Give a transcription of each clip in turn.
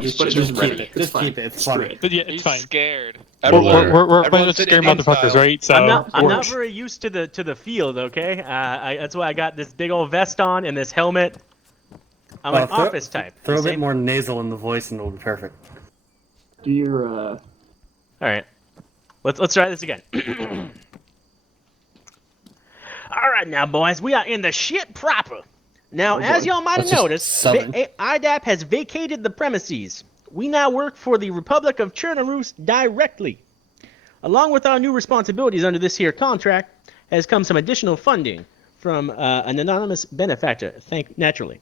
Just keep it. Just keep it. It's funny. But yeah, it's He's fine. scared. We're playing with scary motherfuckers, right? So I'm not very used to the field. Okay, that's why I got this big old vest on and this helmet. I'm an office type. Throw a bit more nasal in the voice, and it'll be perfect. Do your All right, let's try this again. All right, now boys, we are in the shit proper. Now, as y'all might have noticed, IDAP has vacated the premises. We now work for the Republic of Chernobyl directly. Along with our new responsibilities under this here contract, has come some additional funding from an anonymous benefactor, naturally.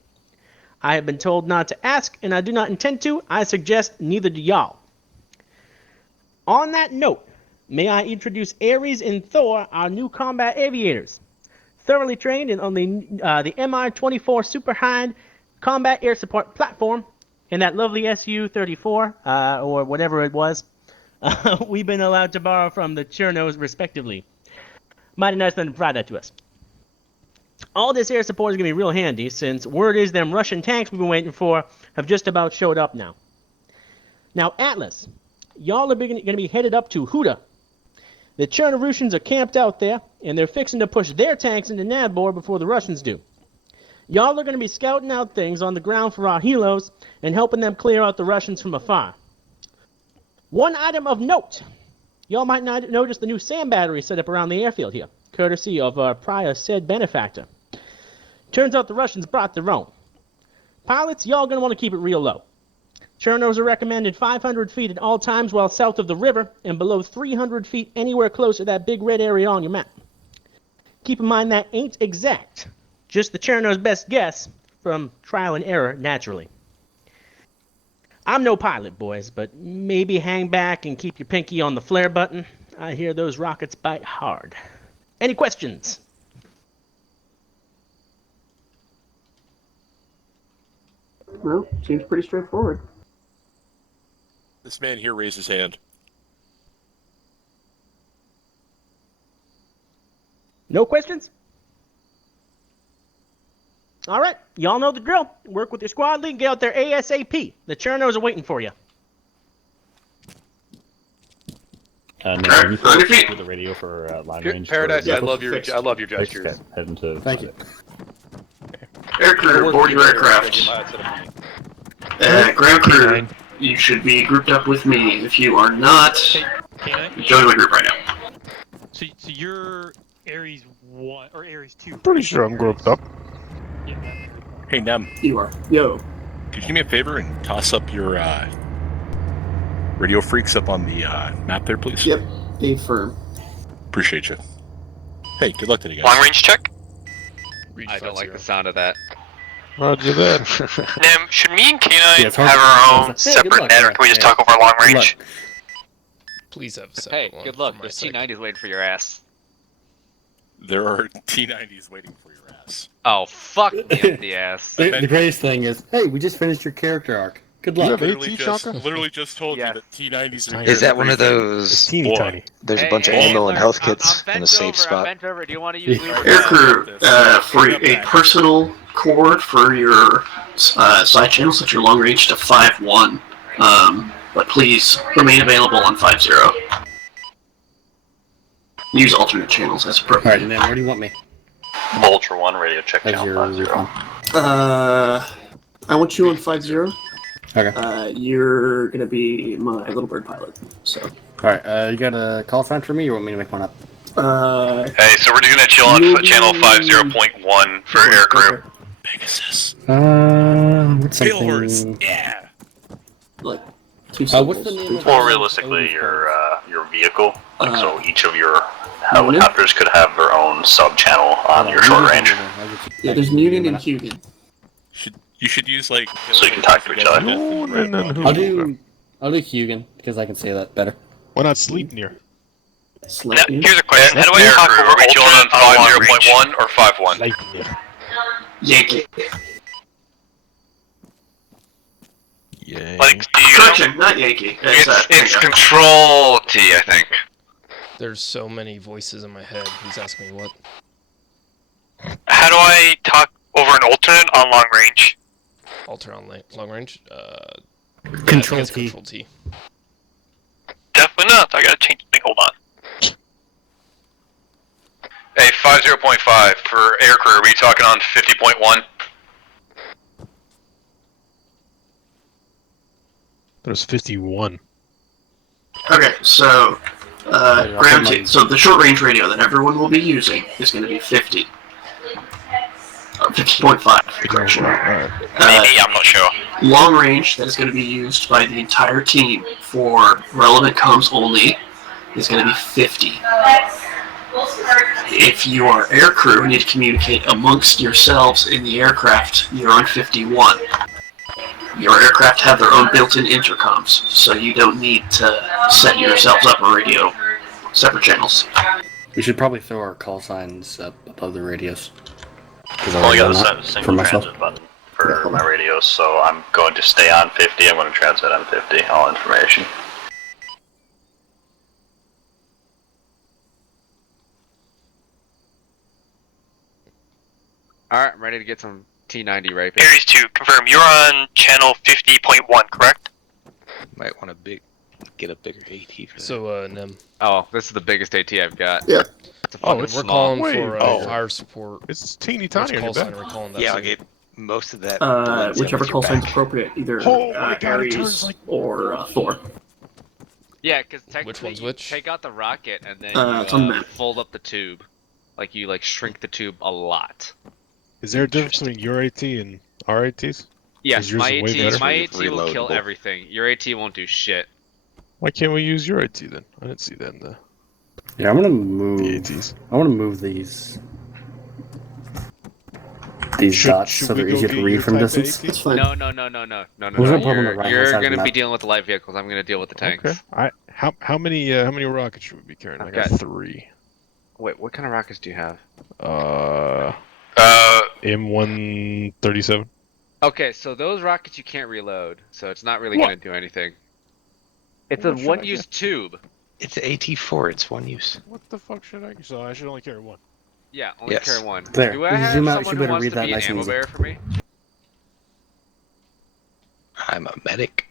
I have been told not to ask, and I do not intend to. I suggest neither do y'all. On that note, may I introduce Ares and Thor, our new combat aviators. Thoroughly trained and on the MI-24 Super Hind combat air support platform and that lovely Su-34 or whatever it was, we've been allowed to borrow from the Chernos respectively. Mighty nice them to provide that to us. All this air support is going to be real handy since word is them Russian tanks we've been waiting for have just about showed up now. Now, Atlas, y'all are going to be headed up to Huda. The Chernorussians are camped out there, and they're fixing to push their tanks into Nabor before the Russians do. Y'all are going to be scouting out things on the ground for our helos and helping them clear out the Russians from afar. One item of note. Y'all might not notice the new SAM battery set up around the airfield here, courtesy of our prior said benefactor. Turns out the Russians brought their own. Pilots, y'all going to want to keep it real low. Chernos are recommended 500 feet at all times while south of the river and below 300 feet anywhere close to that big red area on your map. Keep in mind that ain't exact. Just the Chernos' best guess from trial and error, naturally. I'm no pilot, boys, but maybe hang back and keep your pinky on the flare button. I hear those rockets bite hard. Any questions? well, seems pretty straightforward. This man here raised his hand. No questions? All right, y'all know the drill. Work with your squad lead, get out there ASAP. The Chernos are waiting for you. Nick, can you through the radio for line range? Paradise, I love your gestures. Heading to. Thank you. Air crew, board your aircraft. Ground crew, you should be grouped up with me. If you are not, join my group right now. So you're Ares 1 or Ares 2? Pretty sure I'm grouped up. Hey, Nem. You are. Yo. Could you do me a favor and toss up your radio freaks up on the map there, please? Yep. Affirm. Appreciate you. Hey, good luck today, guys. Long range check? I don't like the sound of that. Roger that. Nem, should me and K9 have our own separate net, or can we just talk over long range? Please have a separate one. Hey, good luck. There's T-90s waiting for your ass. There are T-90s waiting for your ass. Oh, fuck me up the ass. The greatest thing is, hey, we just finished your character arc. Good luck. Literally just told you that T-90s are here. Is that one of those? Teeny tiny. There's a bunch of ammo and health kits in a safe spot. I'm bent over. Do you want to use Air crew, for a personal cord for your side channels, set your long range to 5-1. But please remain available on 5-0. Use alternate channels as appropriate. Alright, and then where do you want me? Vulture 1, radio check channel 5-0. I want you on 5-0. Okay. You're gonna be my little bird pilot. So. Alright, you got a call sign for me, or want me to make one up? Hey, so we're just gonna chill on channel 50.1 for air crew. Pegasus. What's Tail something... horse. Yeah. Like 2 what's the name of Or realistically, your vehicle. Like, so each of your helicopters could have their own sub-channel on your short range. Yeah, there's Munin and Hugin. You should use, like... So you can talk to each other. I'll do Hugin, because I can say that better. Why not sleep near? Now, here's a question. How do I talk over Ultron on 50.1 or 5-1? Sleep near. Yankee. Yeah. Like, do you Correction, not Yankee. It's Control T, I think. There's so many voices in my head. Who's asking me what? How do I talk over an alternate on long range? Alter on long range? Control It's T. Control T. Definitely not. I gotta change the thing. Hold on. Hey, 50.5 for air crew. Are we talking on 50.1? There's 51. Okay, so so the short range radio that everyone will be using is going to be 50. 50.5, correction. Maybe, I'm not sure. Long range, that is going to be used by the entire team for relevant comms only, is going to be 50. If you are aircrew and need to communicate amongst yourselves in the aircraft, you're on 51. Your aircraft have their own built-in intercoms, so you don't need to set yourselves up a radio, separate channels. We should probably throw our call signs up above the radios. I've only got a single transit button for my radio, so I'm going to stay on 50. I'm going to transmit on 50, all information. Alright, I'm ready to get some T90 raping. Aries 2, confirm. You're on channel 50.1, correct? Might want to get a bigger AT for that. So, Nem. Oh, this is the biggest AT I've got. Yeah. We're calling for fire support. It's teeny tiny on your back. Yeah, I'll get most of that. Whichever call sign's appropriate, either Aries or Thor. Yeah, because technically Which one's you which? take out the rocket and then it's on the you map. fold up the tube. Like you shrink the tube a lot. Is there a difference between your AT and our ATs? Yes, yours my is way AT, better? my AT will kill Reloadable. everything. Your AT won't do shit. Why can't we use your AT then? I didn't see that in the Yeah, I'm gonna move. the ATs. I want to move these dots so they're easier to read from distance. It's fine. No. There's no problem on the right-hand You're side of the gonna be map. dealing with the light vehicles. I'm gonna deal with the tanks. Okay. How many rockets should we be carrying? I got 3. Wait, what kind of rockets do you have? M137. Okay, so those rockets you can't reload, so it's not really gonna do anything. It's What a should I one-use get? tube. It's AT4. It's one use. What the fuck should I? So I should only carry 1. Yeah, only Yes. carry one. There, Do I if you have zoom out, you someone should who be able to wants read to that be an nice and ammo easy. bearer for me? I'm a medic.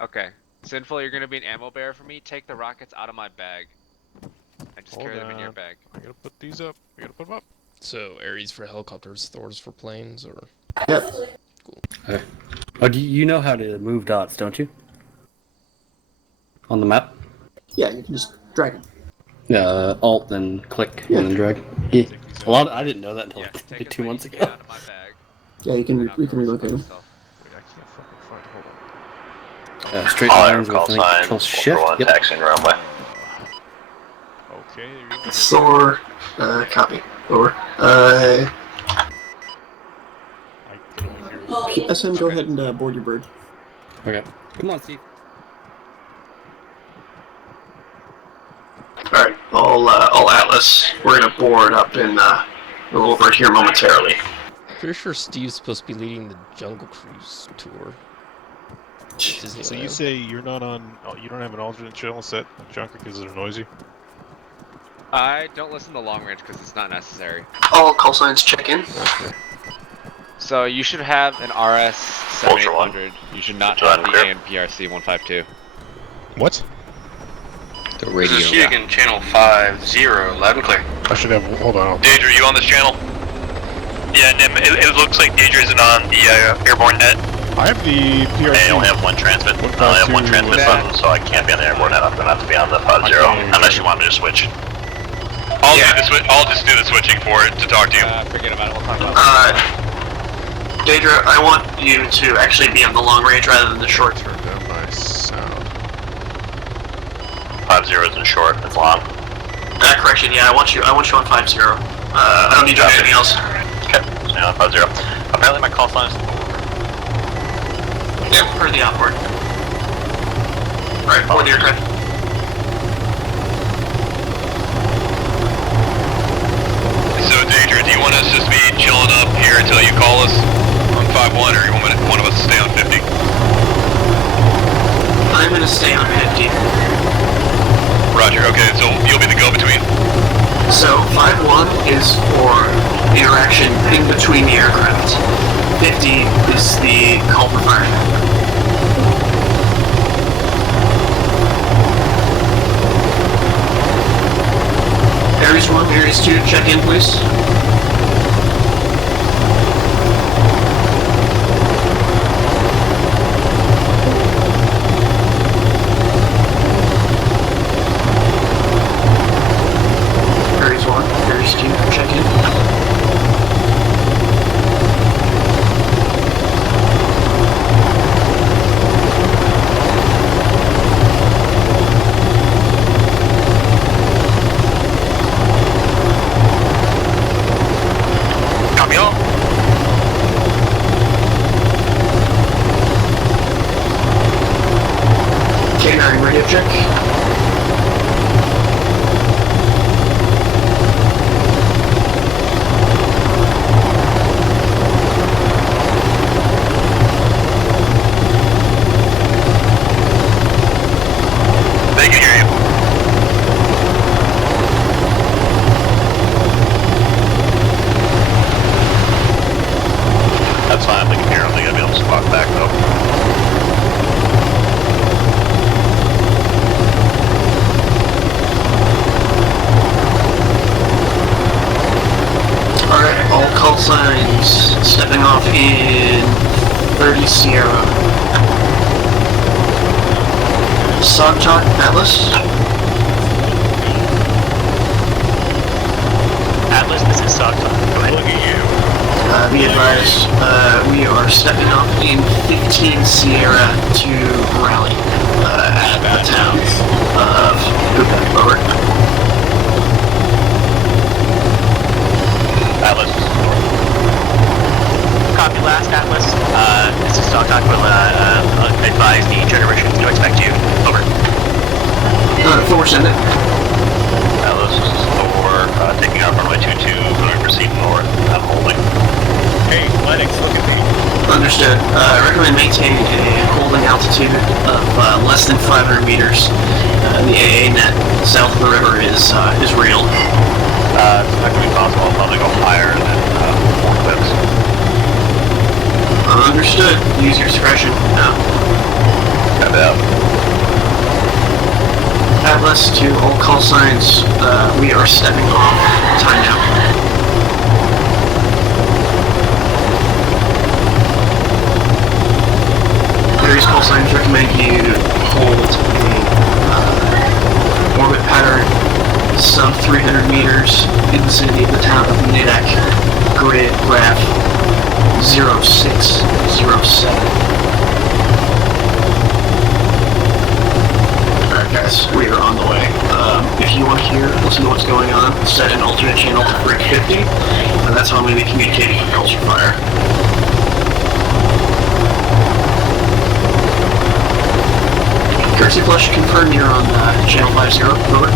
Okay. Sinful, you're gonna be an ammo bearer for me. Take the rockets out of my bag. I just Hold carry them in your on. bag. I gotta put these up. I gotta put them up. So, Aries for helicopters, Thors for planes, or... Yep. Oh, you know how to move dots, don't you? On the map? Yeah, you can just drag it. Yeah, Alt, then click, Yeah. and then drag. Yeah. I didn't know that until like 2 months ago. Out of my bag. Yeah, you can relocate them. Wait, I can't fucking find. Hold on. Straight All lines call with Control signs, Shift. 141, Yep. taxiing runway. Okay, there you go. Thor, copy. Thor. I can only hear PSM, go ahead and board your bird. Okay. Come on, Steve. Alright, all Atlas. We're gonna board up in a little bird here momentarily. Pretty sure Steve's supposed to be leading the Jungle Cruise tour. So you say you're not on? Oh, you don't have an alternate channel set, Junker, because they're noisy. I don't listen to long range because it's not necessary. All call signs check in. Okay. So you should have an RS Ultra 7800. You should not Ultra have the clear. AMPRC 152. What? The radio. This is Hugan, channel 50, loud and clear. I should have. Hold on. Daedra, you on this channel? Yeah, Nim, it looks like Daedra isn't on the airborne net. I have the PRC. I only have one transmit. I only have one transmit button, so I can't be on the airborne net. I'm gonna have to be on the 50, unless you want me to switch. I'll just do the switching for it to talk to you. Forget about it. We'll talk about it. Daedra, I want you to actually be on the long range rather than the short. Turn down my sound. 50 isn't short, it's long. Correction, yeah, I want you on 50. I don't need you on anything else. Okay, so you're on 50. Apparently my call sign is... Yeah, per the outboard. Alright, board the aircraft. So Daedra, do you want us just to be chilling up here until you call us on 51, or you want one of us to stay on 50? I'm gonna stay on 50. Roger, okay, so you'll be the go-between. So 5-1 is for interaction in between the aircraft. 50 is the call for fire. Aries 2, check in, please. Aries 1, Aries 2, check in. Copy all. K9, radio check. They can hear you. That's fine, they can hear them. They gotta be able to squawk back though. Alright, all call signs stepping off in 30 Sierra. SOG talk, Atlas. Atlas, this is SOG talk. Go ahead. Look at you. Be advised, we are stepping off in 15 Sierra to rally at the town of Hoopah. Over. Atlas. Copy last, Atlas. This is SOG talk. Will advise the generation to expect you. Over. Thor, send it. Atlas, this is Thor, taking out runway 22, going to proceed north. I'm holding. Hey, Lennox, look at me. Understood. I recommend maintaining a holding altitude of less than 500 meters. The AA net south of the river is real. It's not going to be possible. I'll probably go higher than 4 clips. Understood. Use your discretion. Now. Got out. Atlas to all call signs. We are stepping off. Time now. Various call signs recommend you hold a orbit pattern sub 300 meters in the vicinity of the town of Nidek. Grid graph 0607. Alright guys, we are on the way. If you want to hear, listen to what's going on, set an alternate channel to Freak 50, and that's how I'm going to be communicating with Culture Fire. Courtesy Flush, confirm you're on channel 50, over.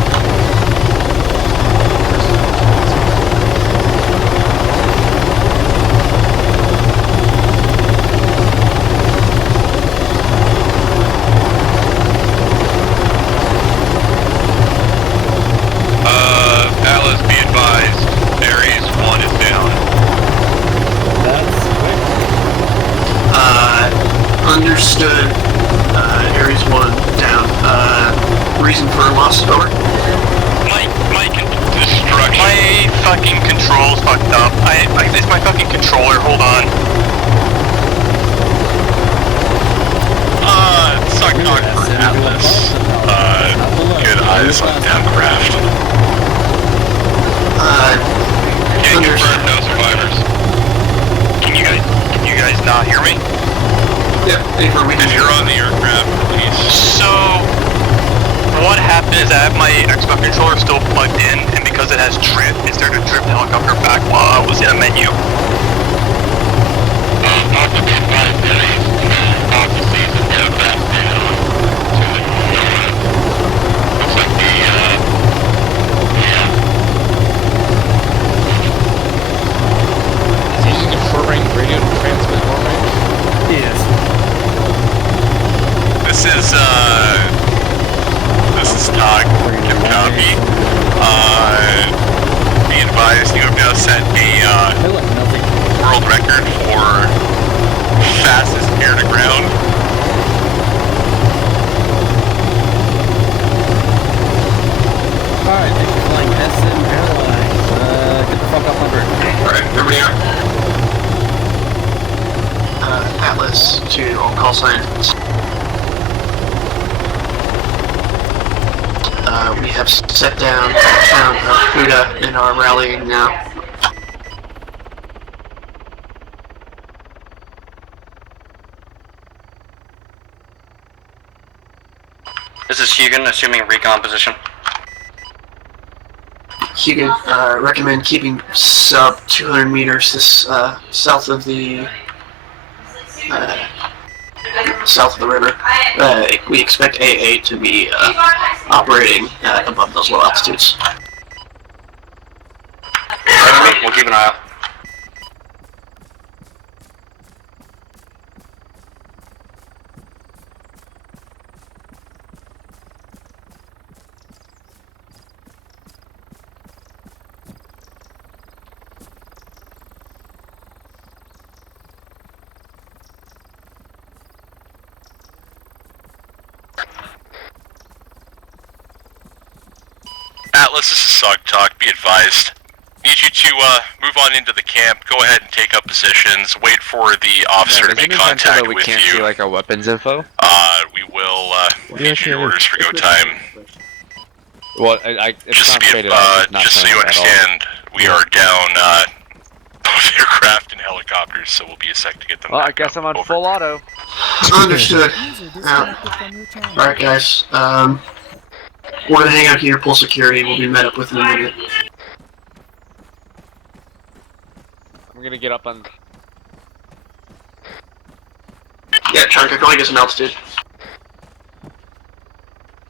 Atlas, be advised, Aries 1 is down. That's quick. Understood. Aries 1 down. Reason for loss, over. My destruction. My fucking control's fucked up. It's my fucking controller, hold on. Suck knock for Atlas. Good eyes on Down-craft. Can you confirm no survivors? Can you guys not hear me? Yep, If you're on the aircraft, please. So, what happened is I have my Xbox controller still plugged in, and because it has drip, it started to drip the helicopter back while I was in a menu. Is he using a short-range radio to transmit long-range? Yes. This is not copy. Be advised, you have now set a world record for fastest air to ground. Alright, thanks for flying SM Airlines. We have set down the town of Buda and are rallying now. This is Hugan, assuming recon position. Hugan, recommend keeping sub 200 meters this south of the river. We expect AA to be operating above those low altitudes. Alright, we'll keep an eye out. Atlas, this is SOG Talk. Be advised. Need you to move on into the camp. Go ahead and take up positions. Wait for the officer to make contact with you. We can't see like our weapons info. We will issue orders for go time. Well, it's just not faded. Just so you understand, we are down both aircraft and helicopters, so we'll be a sec to get them. Well, I guess I'm on full auto. Understood. Alright, guys. We're gonna hang out here, pull security, we'll be met up within a minute. I'm gonna get up on... Yeah, Chunka, go ahead and get some altitude.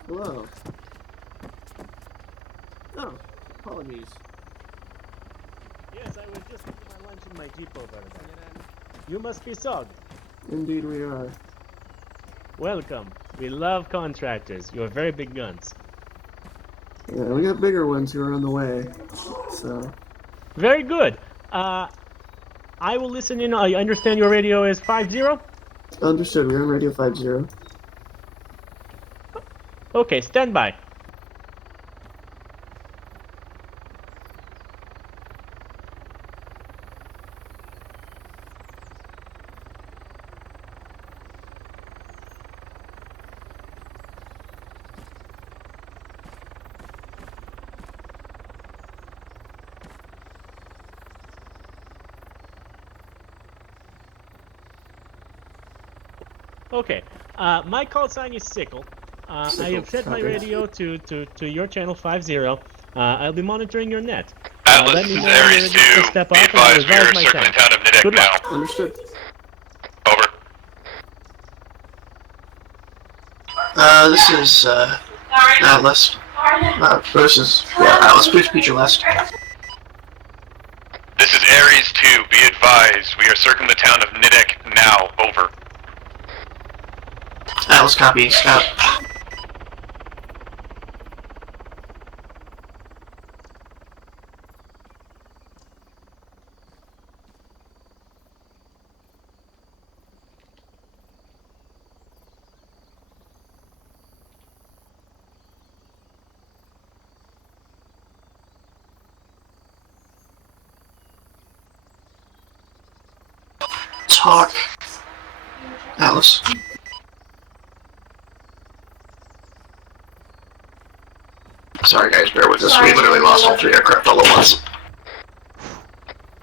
Hello. Oh, apologies. Yes, I was just eating my lunch in my Jeep over there. You must be SOG. Indeed we are. Welcome. We love contractors. You have very big guns. Yeah, we got bigger ones who are on the way, so... Very good. I will listen in. I understand your radio is 50? Understood, we're on radio 50. Okay, stand by. Okay, my call sign is Sickle. I have set my radio to your channel 50. I'll be monitoring your net. Atlas, Let me this is know when you're Aries ready to 2. step Be off and I'll advised, we are advise my circling time. town of Nidek Good luck. now. Understood. Over. This is, Atlas. This is, Atlas, please repeat your last. This is Aries 2. Be advised, we are circling the town of Nidek now. Over. Atlas copies. Out. Talk. Atlas. Sorry guys, bear with us. We literally lost all 3 aircraft all at once.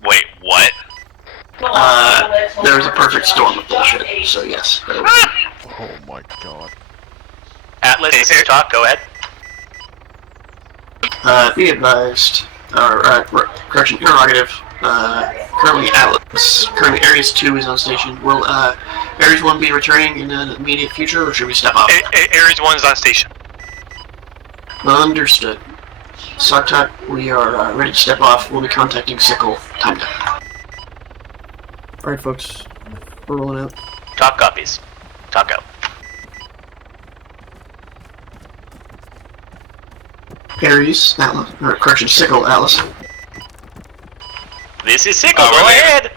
Wait, what? There was a perfect storm of bullshit, so yes. Bear with me. Oh my god. Atlas, this is Talk. Go ahead. Be advised. Correction, interrogative. Currently Aries 2 is on station. Will, Aries 1 be returning in the immediate future, or should we step off? Aries 1 is on station. Understood. Sartak, we are ready to step off. We'll be contacting Sickle. Time down. Alright folks, we're rolling out. Talk copies. Talk out. Aries, Atlas, or correction, Sickle, Atlas. This is Sickle, go ahead!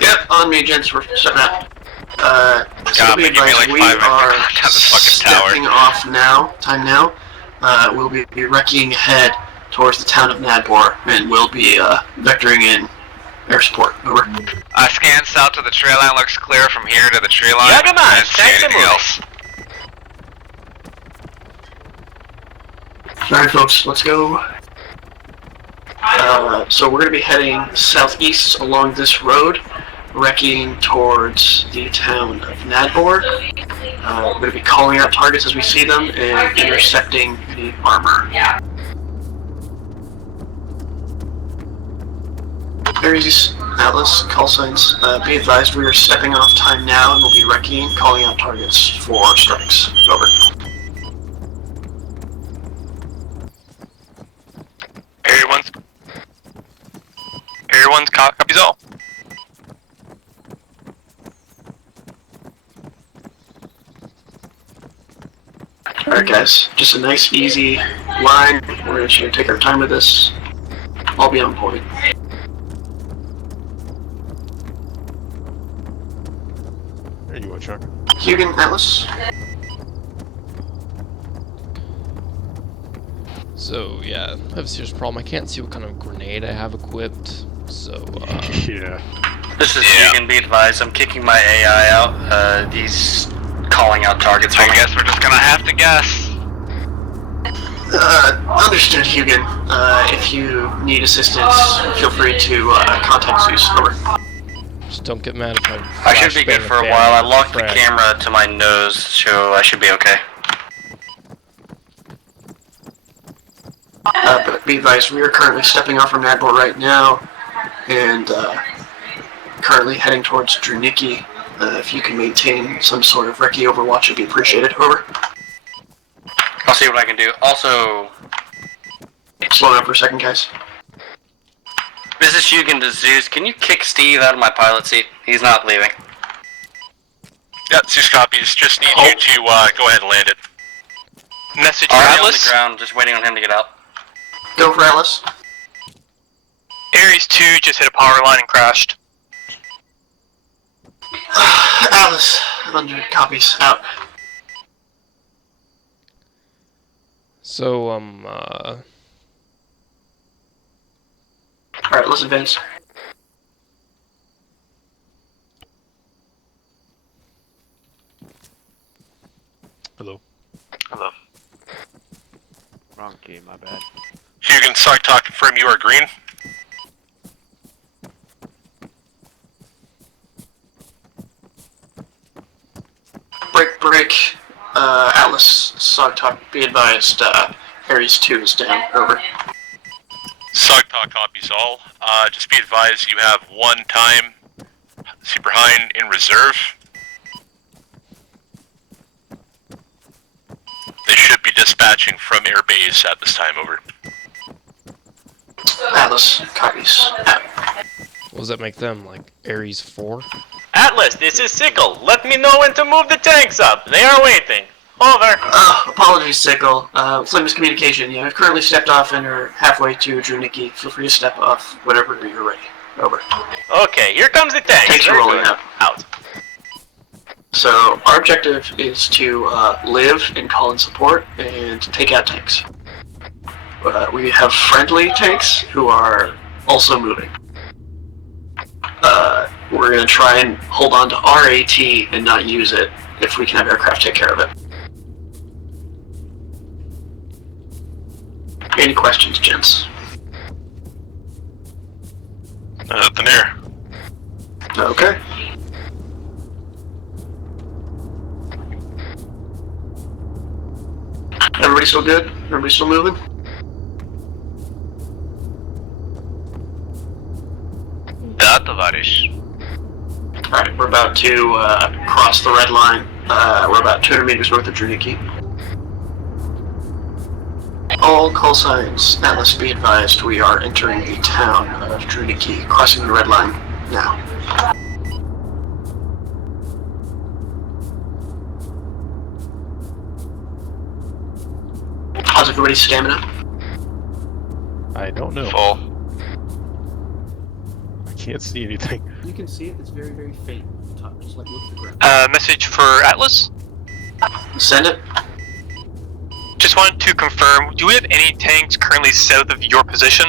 Yep, on me, gents, we're stepping out. So be give me advised, like we 5 minutes are to knock down this fucking tower. stepping off now, time now. We'll be wrecking ahead towards the town of Nadbor, and we'll be vectoring in air support. Over. Scan south to the tree line, looks clear from here to the tree line. Yeah, come on, I didn't see anything else. Alright folks, let's go. So we're going to be heading southeast along this road, wrecking towards the town of Nadbor. We're going to be calling out targets as we see them and intercepting the armor. Aries, Atlas, call signs. Be advised we are stepping off time now and we'll be wrecking and calling out targets for strikes. Over. Area 1's copies all. Alright guys, just a nice easy line. We're just going to take our time with this. I'll be on point. There you go, Chuck. Hugan, Atlas. So yeah, I have a serious problem. I can't see what kind of grenade I have equipped. So yeah. This is Hugan, be advised. I'm kicking my AI out. He's calling out targets. I guess we're just gonna have to guess. Understood, Hugan. If you need assistance, feel free to contact Zeus. Over. just don't get mad if I should be good for a while. I locked the camera to my nose, so I should be okay. But be advised, we are currently stepping off from Nadbor right now, and currently heading towards Drunicki. If you can maintain some sort of recce overwatch, it'd be appreciated. Over. I'll see what I can do. Also, slow down for a second, guys. This is Hugan to Zeus. Can you kick Steve out of my pilot seat? He's not leaving. Yeah, Zeus copies. Just need you to go ahead and land it. Message for Already on Atlas. the ground, just waiting on him to get out. Go for Atlas. Ares 2 just hit a power line and crashed. Atlas, under copies, out. So, Alright, let's advance. Hello. Hello. Wrong key, my bad. Hugan, SOG talk, confirm you are green. Break. Atlas, SOG talk, be advised, Ares 2 is down. Over. SOG talk copies all. Just be advised you have one time super hind in reserve. They should be dispatching from air base at this time. Over. Atlas, copies, out. what does that make them, like Ares 4? Atlas, this is Sickle. Let me know when to move the tanks up. They are waiting. Over. Apologies, Sickle. Some miscommunication. Yeah, I've currently stepped off and are halfway to Drunicki. Feel free to step off whenever you're ready. Over. Okay, here comes the tanks. Tanks are rolling out. Out. So, our objective is to live and call in support and take out tanks. We have friendly tanks who are also moving. We're going to try and hold on to our AT and not use it if we can have aircraft take care of it. Any questions, gents? Nothing here. Okay. Everybody still good? Everybody still moving? Da, tovarish. Alright, we're about to cross the red line. We're about 200 meters north of Drunicki. All call signs, Atlas, be advised, we are entering the town of Drunicki, crossing the red line now. How's everybody's stamina? I don't know. Full. I can't see anything. You can see it, it's very, very faint at the top, just like look at the ground. Message for Atlas. Send it. Just wanted to confirm, do we have any tanks currently south of your position?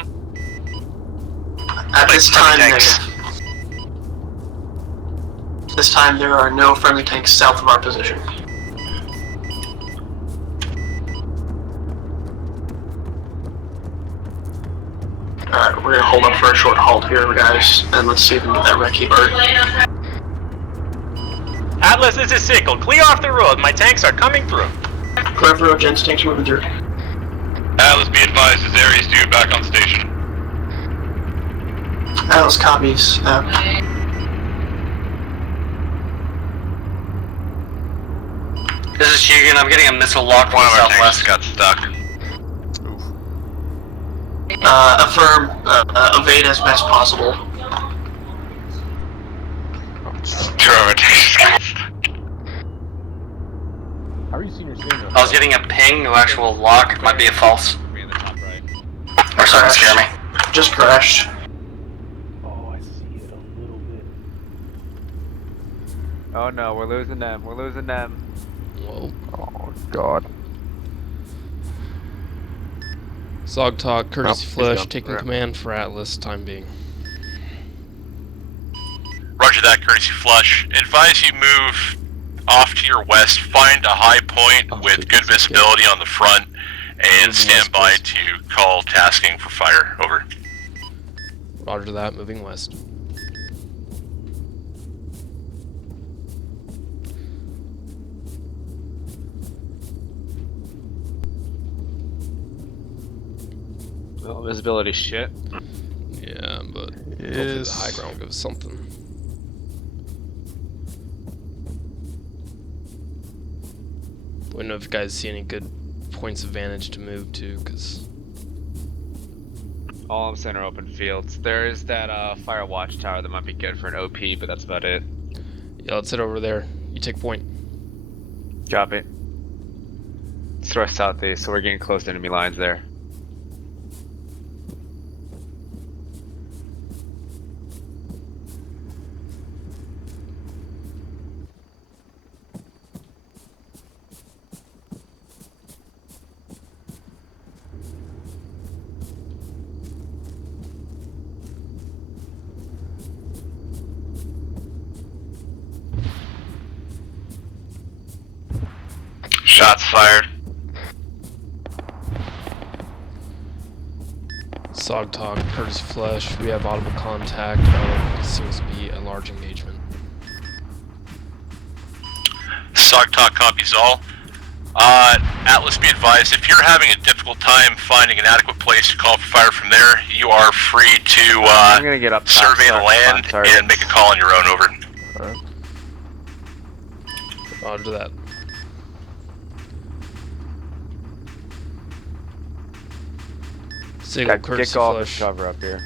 At this time, tanks. negative. This time there are no friendly tanks south of our position. We're gonna hold up for a short halt here, guys, and let's see if we can get that recce bird. Atlas, this is Sickle. Clear off the road. My tanks are coming through. Clear off the road, gents. Tanks moving through. Atlas, be advised, this area is due back on station. Atlas copies. This is Hugan. I'm getting a missile lock from the southwest. Got stuck. Affirm. Evade as best possible. Two of our tanks got stuck. How are you seeing your signal? I was getting a ping, no actual lock. Might be a false. Or sorry, scare me. Just crashed. Oh, I see it a little bit. Oh no, we're losing them. We're losing them. Whoa. Oh god. SOG talk, courtesy he's flush, gone. taking command for Atlas, time being. Roger that, courtesy flush. Advise you move off to your west, find a high point with good visibility on the front, and stand by to call tasking for fire. Over. Roger that, moving west. Well, visibility shit. Yeah, but hopefully the high ground gives something. I don't know if you guys see any good points of vantage to move to, because All I'm saying are open fields. There is that fire watchtower that might be good for an OP, but that's about it. yeah, let's head over there. You take point. Drop it. It's to our southeast, so we're getting close to enemy lines there. Shots fired. SOG talk, Curtis Flesh, we have audible contact. Seems to be a large engagement. SOG talk copies all. Atlas, be advised, if you're having a difficult time finding an adequate place to call for fire from there, you are free to I'm gonna get up top, survey the start land targets. and make a call on your own. Over. Alright. Roger that. Signal, courtesy flush. Cover up here.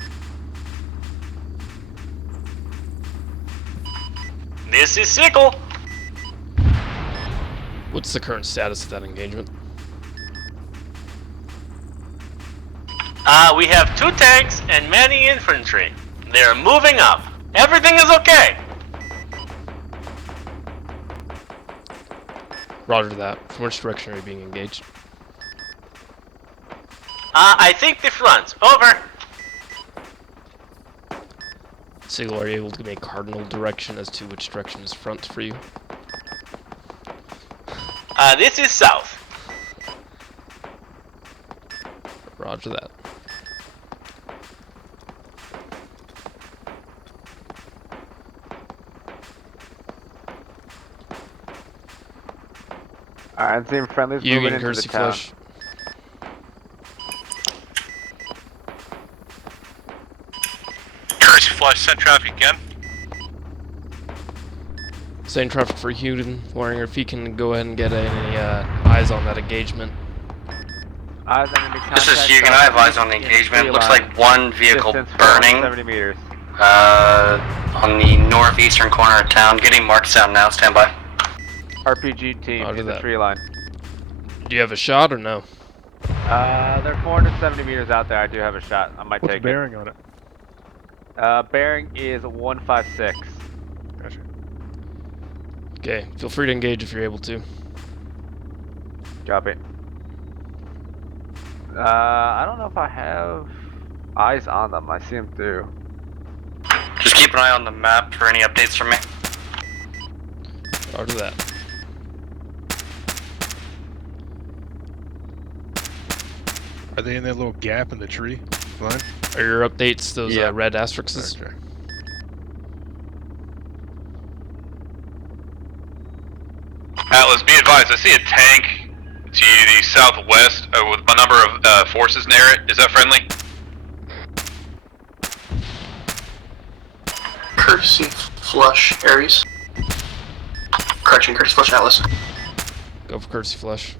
This is Sickle. What's the current status of that engagement? We have 2 tanks and many infantry. They're moving up. Everything is okay. Roger that. From which direction are you being engaged? I think the front. Over. Signal, are you able to give me a cardinal direction as to which direction is front for you? This is south. Roger that. Alright, I'm seeing friendlies You moving can into the courtesy town. flush. Courtesy flush, send traffic again. Same traffic for Huden. Wondering if he can go ahead and get any eyes on that engagement. Eyes on enemy This is contact Hugan. I have south, eyes on the in engagement. tree Looks line. like one vehicle Distance burning 70 meters. on the northeastern corner of town. Getting marks out now. Stand by. RPG team Roger in the that. tree line. Do you have a shot or no? They're 470 meters out there. I do have a shot. I might What's take bearing on it? it. Bearing is 156. Gotcha. Okay, feel free to engage if you're able to. Drop it. I don't know if I have eyes on them. I see them through. Just keep an eye on the map for any updates from me. Roger that. Are they in that little gap in the tree line? Are your updates those red asterisks? Okay. Atlas, be advised, I see a tank to the southwest with a number of forces near it. Is that friendly? Courtesy flush, Ares. Correction, courtesy flush, Atlas. Go for courtesy flush.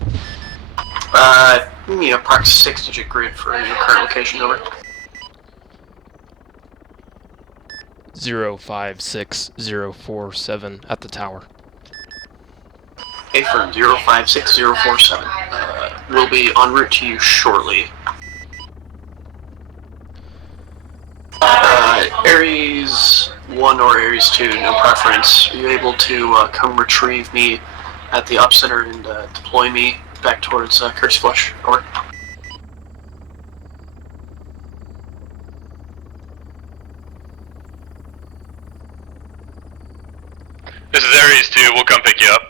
You need a approx 6-digit grid for your current location, over. 056047 at the tower. Affirm 056047. We'll be en route to you shortly. Ares 1 or Ares 2, no preference. Are you able to come retrieve me at the op center and deploy me back towards Curse Flush? Over. This is Ares 2, we'll come pick you up.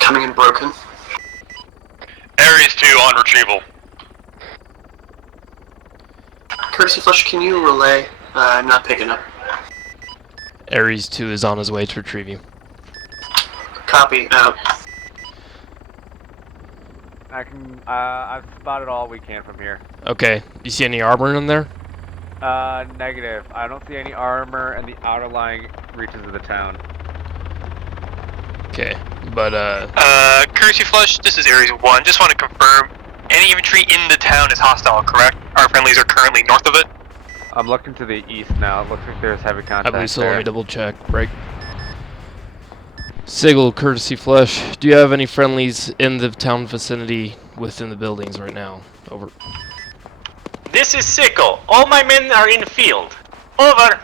Coming in broken. Ares 2 on retrieval. Courtesy Flush, can you relay? I'm not picking up. Ares 2 is on his way to retrieve you. Copy, out. I've spotted all we can from here. Okay, you see any armor in there? Negative. I don't see any armor in the outer lying reaches of the town. Okay, but Courtesy Flush, this is Ares 1. Just want to confirm, any infantry in the town is hostile, correct? Our friendlies are currently north of it? I'm looking to the east now. It looks like there's heavy contact I believe so. there. Let me double check. Break. Sigil, courtesy flush. Do you have any friendlies in the town vicinity within the buildings right now? Over. This is Sickle. All my men are in the field. Over.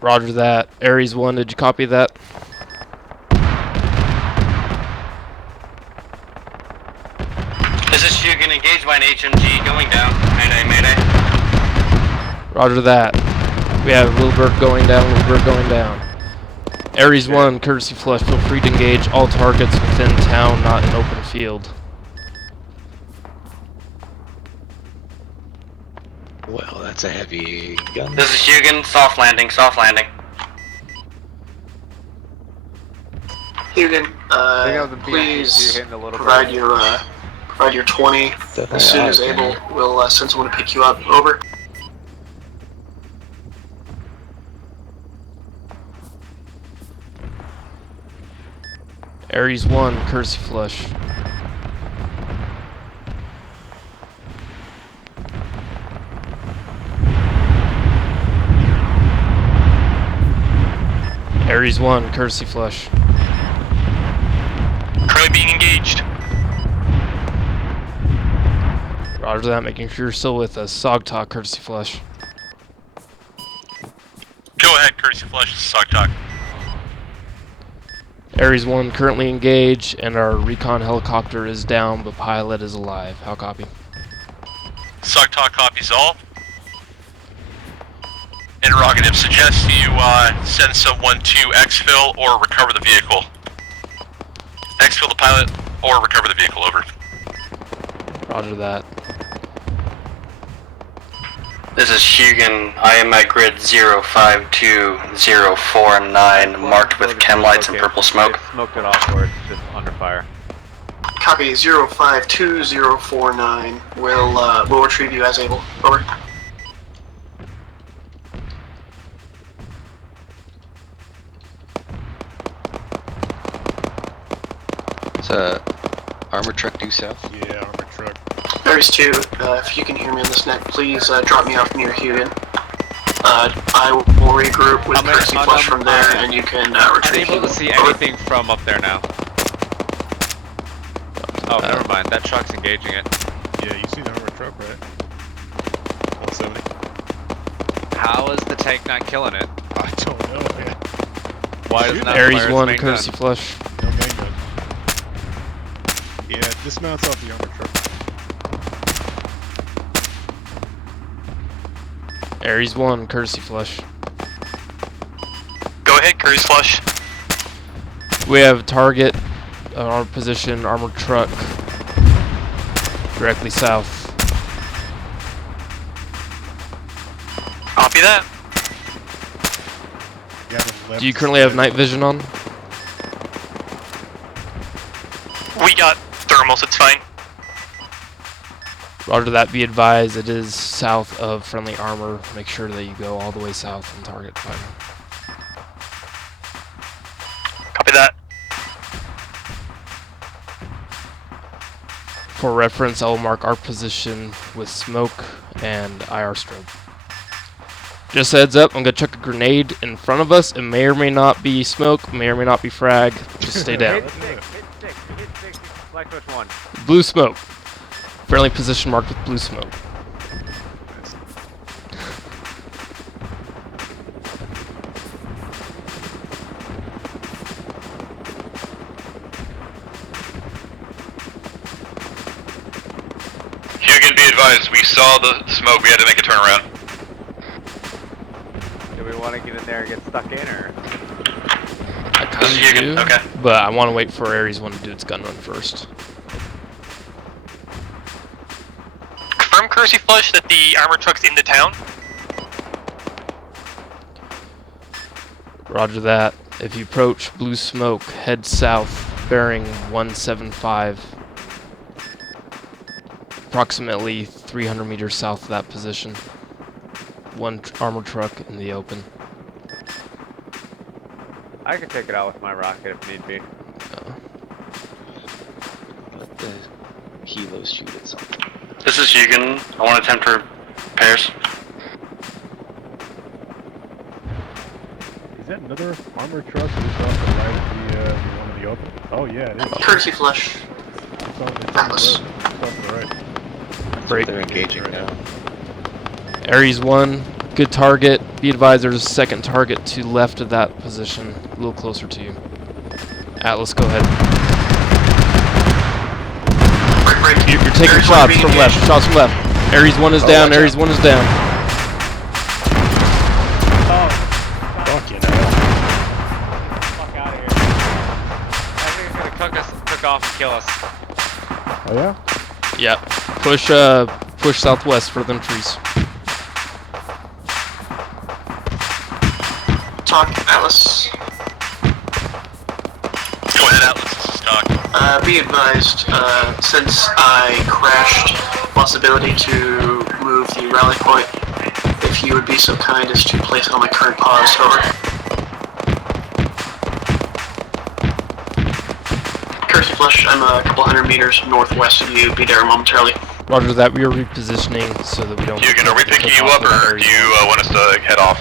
Roger that. Ares 1, did you copy that? This is Shugan, engaged by an HMG, going down. Mayday, mayday. Roger that. We have Little Bird going down, Little Bird going down. Ares 1, courtesy flush, feel free to engage all targets within town, not in open field. Well, that's a heavy gun. This is Hugan, soft landing, soft landing. Hugan, please provide your 20 as soon as able. We'll send someone to pick you up. Over. Ares 1, courtesy flush. Ares 1, courtesy flush. Currently being engaged. Roger that, making sure you're still with us. SOG talk, courtesy flush. Go ahead, courtesy flush, SOG talk. Ares 1 currently engaged, and our recon helicopter is down, but pilot is alive. How copy? SOG talk copies all. Interrogative suggests you send someone to exfil or recover the vehicle. Exfil the pilot or recover the vehicle, over. Roger that. This is Hugan. I am at grid 052049, marked with chem lights and purple smoke. Smoked it off, or it's just under fire. Copy 052049. We'll retrieve you as able. Over. It's armor truck due south? Yeah, armor truck. Ares 2, if you can hear me on this net, please drop me off near Hugan. I will regroup with Courtesy Flush from there, and you can retrieve Unable to see anything from up there now. Oh, never mind. That truck's engaging it. Yeah, you see the armor truck, right? 170. How is the tank not killing it? I don't know, man. Why does not Ares fire 1, its main courtesy gun? flush. No main gun. Yeah, dismounts off the armor truck. Ares 1, courtesy flush. Go ahead, courtesy flush. We have target our position, armored truck, directly south. Copy that. Do you currently have night vision on? We got thermals, it's fine. Roger that, be advised, it is south of friendly armor. Make sure that you go all the way south and target fire. Copy that. For reference, I will mark our position with smoke and IR strobe. Just a heads up, I'm gonna chuck a grenade in front of us. It may or may not be smoke, may or may not be frag. Just stay down. Hit stick. Select which one. Blue smoke. Friendly position marked with blue smoke. Hugan, be advised, we saw the smoke, we had to make a turnaround. Do we want to get in there and get stuck in, or? I kind of do, okay. but I want to wait for Ares 1 to do its gun run first. Confirm Cursey Flush that the armor truck's in the town. Roger that. If you approach blue smoke, head south, bearing 175. Approximately 300 meters south of that position. One armor truck in the open. I can take it out with my rocket if need be. Let the helos shoot at something. This is Hugan. I want to attempt repairs. Is that another armored truck just off the right of the one in the open? Oh yeah, it is. Courtesy flush. It's off the right. Break. They're engaging now. Ares 1, good target. Be advised there's a second target to left of that position, a little closer to you. Atlas, go ahead. You're taking shots from left, shots from left. Ares 1 is down, Ares 1 is down. Oh, fucking hell. Fuck out of here. I think it's gonna cook off and kill us. Oh yeah? Yeah. Push southwest for them trees. Talk, Atlas. Go ahead, Atlas, this is Doc. Be advised, since I crashed, possibility to move the rally point, if you would be so kind as to place on my current pause, over. Cursey Flush, I'm a couple hundred meters northwest of you, be there momentarily. Roger that, we are repositioning so that we don't... Hugan, are we picking you up or do you want us to head off?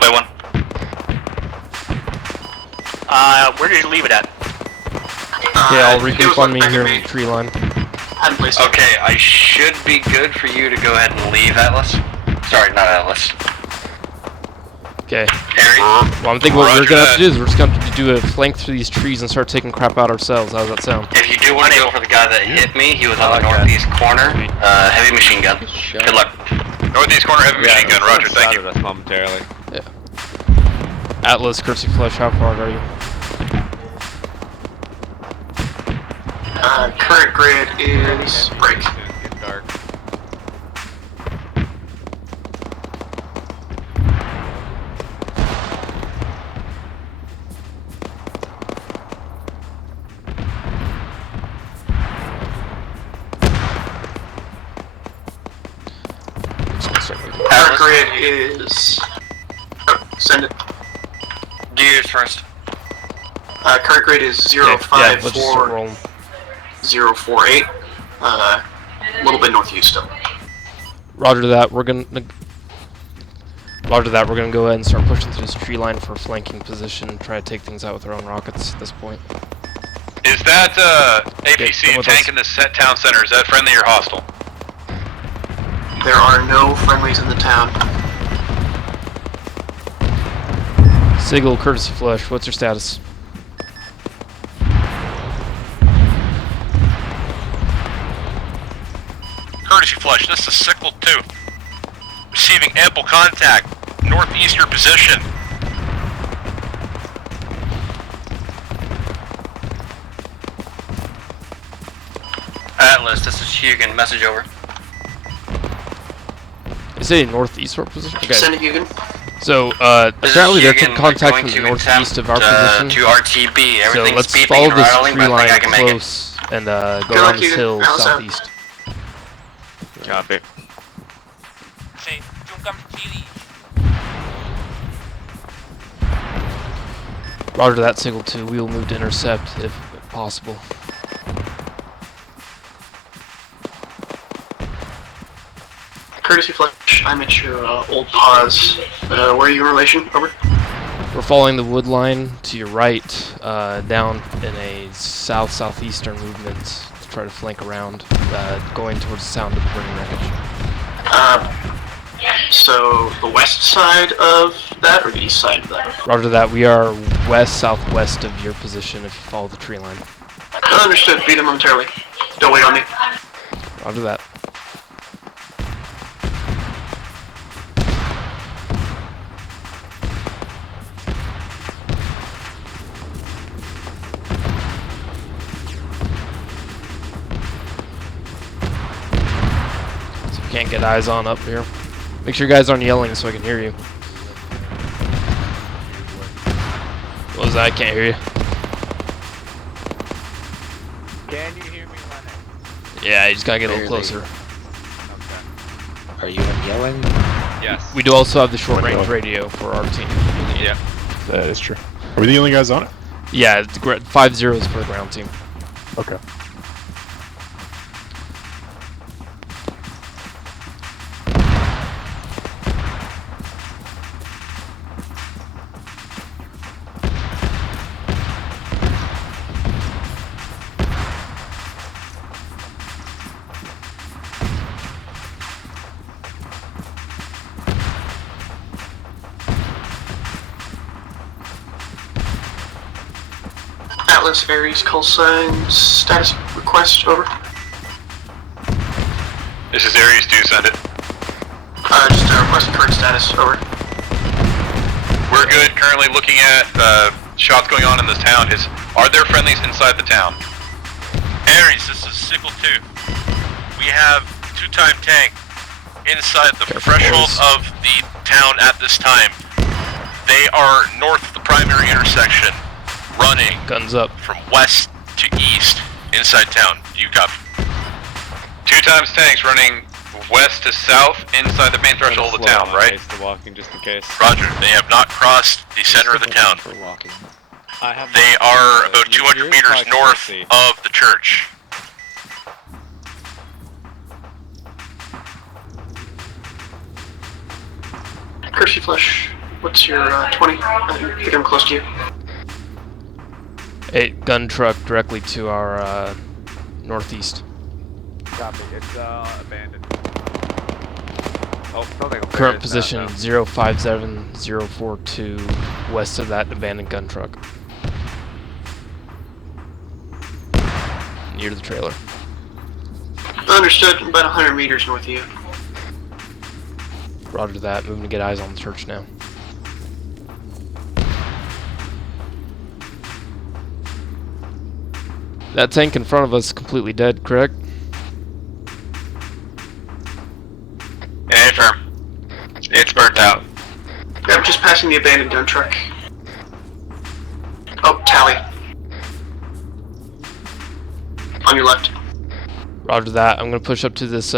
Play one. Where did you leave it at? Okay, I'll regroup on me here in the tree line. Okay, I should be good for you to go ahead and leave, Atlas. Sorry, not Atlas. Okay. Well, I'm thinking what we're gonna have to do is we're just gonna have to do a flank through these trees and start taking crap out ourselves. How does that sound? If you do want to go for the guy that hit me, he was on the northeast corner. Heavy machine gun. Good luck. Northeast corner, heavy machine gun. Roger, thank you. Us momentarily. Yeah. Atlas, Cursey Flush, how far are you? Current grid is break. It's getting dark. Current grid is... Oh, send it. Do yours first. Current grid is 054048. A little bit northeast still. Roger that. We're gonna go ahead and start pushing through this tree line for a flanking position and try to take things out with our own rockets at this point. Is that APC tank in the town center? Is that friendly or hostile? There are no friendlies in the town. Sigil, Courtesy Flush, what's your status? Courtesy Flush, this is Sickle 2. Receiving ample contact, northeast your position. Atlas, this is Hugan. Message over. Is it a northeast position? Okay. Send it, Hugan. So, apparently they're taking contact from the northeast of our position. To RTB. So Everything's let's beeping follow and this rattling, tree but I think I line can make it. close and go around this hill southeast. Copy. Roger that, Signal 2. We will move to intercept if possible. Courtesy Flash, I'm at your old pause. Where are you in relation? Over. We're following the wood line to your right, down in a south-southeastern movement to try to flank around, going towards the sound of the burning wreckage. So the west side of that, or the east side of that? Roger that. We are west-southwest of your position if you follow the tree line. Understood. Beat him momentarily. Don't wait on me. Roger that. So we can't get eyes on up here. Make sure you guys aren't yelling so I can hear you. What was that? I can't hear you. Can you hear me, Lennox? Yeah, you just gotta get a little Barely. closer. Okay. Are you yelling? Yes. We do also have the short-range radio for our team. Yeah. That is true. Are we the only guys on it? Yeah, it's 5 zeros for the ground team. Okay. Atlas Aries call sign status request over. This is Aries 2, send it. Just request current status over. We're good, currently looking at shots going on in this town. Are there friendlies inside the town? Aries, this is Sickle 2. We have 2-time tank inside the threshold of the town at this time. They are north of the primary intersection, running guns up from west to east inside town. Do you copy? 2 times tanks running west to south inside the main threshold of the town, right? To walking, just in case. Roger. They have not crossed the center of the town. For walking. I have They are about 200 meters north of the church. Courtesy Flash, what's your 20? Get him close to you. A gun truck directly to our northeast. Copy. It's abandoned. Oh, building. Current position 057042 west of that abandoned gun truck. Near the trailer. Understood. About 100 meters north of you. Roger that. Moving to get eyes on the church now. That tank in front of us is completely dead, correct? Yeah, firm. It's burnt out. Yeah, I'm just passing the abandoned gun truck. Oh, tally. On your left. Roger that. I'm gonna push up to this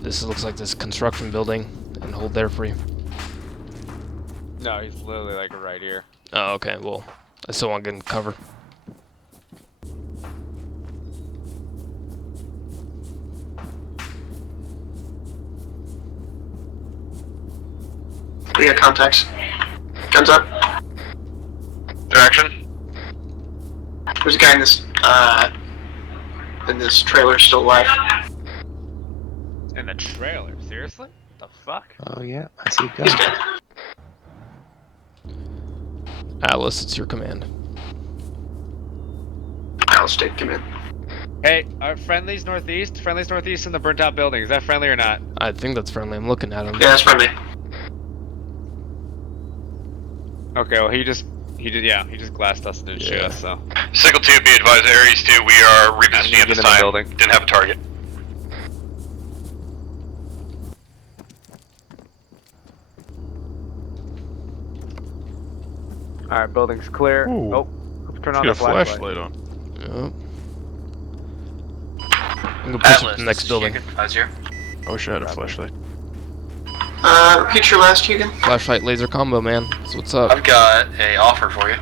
this looks like this construction building and hold there for you. No, he's literally like right here. Oh, okay. Well, I still want to get in cover. We got contacts. Guns up. Direction? There's a guy in this trailer still alive. In the trailer? Seriously? What the fuck? Oh yeah, I see He's guns. dead. Atlas, it's your command. Alice, take command. Hey, are friendlies northeast? Friendlies northeast in the burnt out building. Is that friendly or not? I think that's friendly. I'm looking at him. Yeah, that's friendly. Okay, well he just He just glassed us and didn't shoot us, so. Sickle 2, be advised, Ares 2, we are repositioning at this time. Building. Didn't have a target. Alright, building's clear. Ooh. Oh, turn on Get the a flashlight. flashlight on. Yep. I'm gonna push up the next building. I wish I had a flashlight. Repeat your last, Hugan. Flashlight laser combo, man. That's what's up. I've got a offer for you.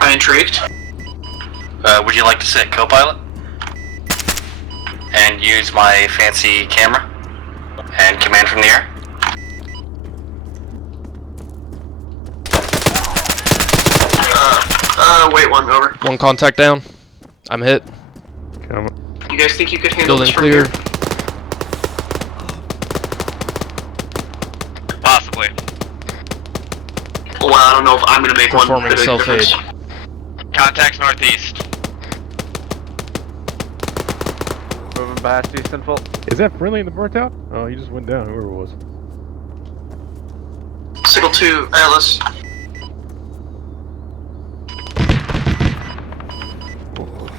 I'm intrigued. Would you like to sit co-pilot? And use my fancy camera? And command from the air? Wait one, over. One contact down. I'm hit. Come. You guys think you could handle Building this from clear. here? Possibly. Well, I don't know if I'm gonna make Performing one bit of self-aid. difference. Contacts northeast. Moving past you, Sinful. Is that friendly in the burnt out? Oh, he just went down, whoever it was. Sickle 2, Atlas.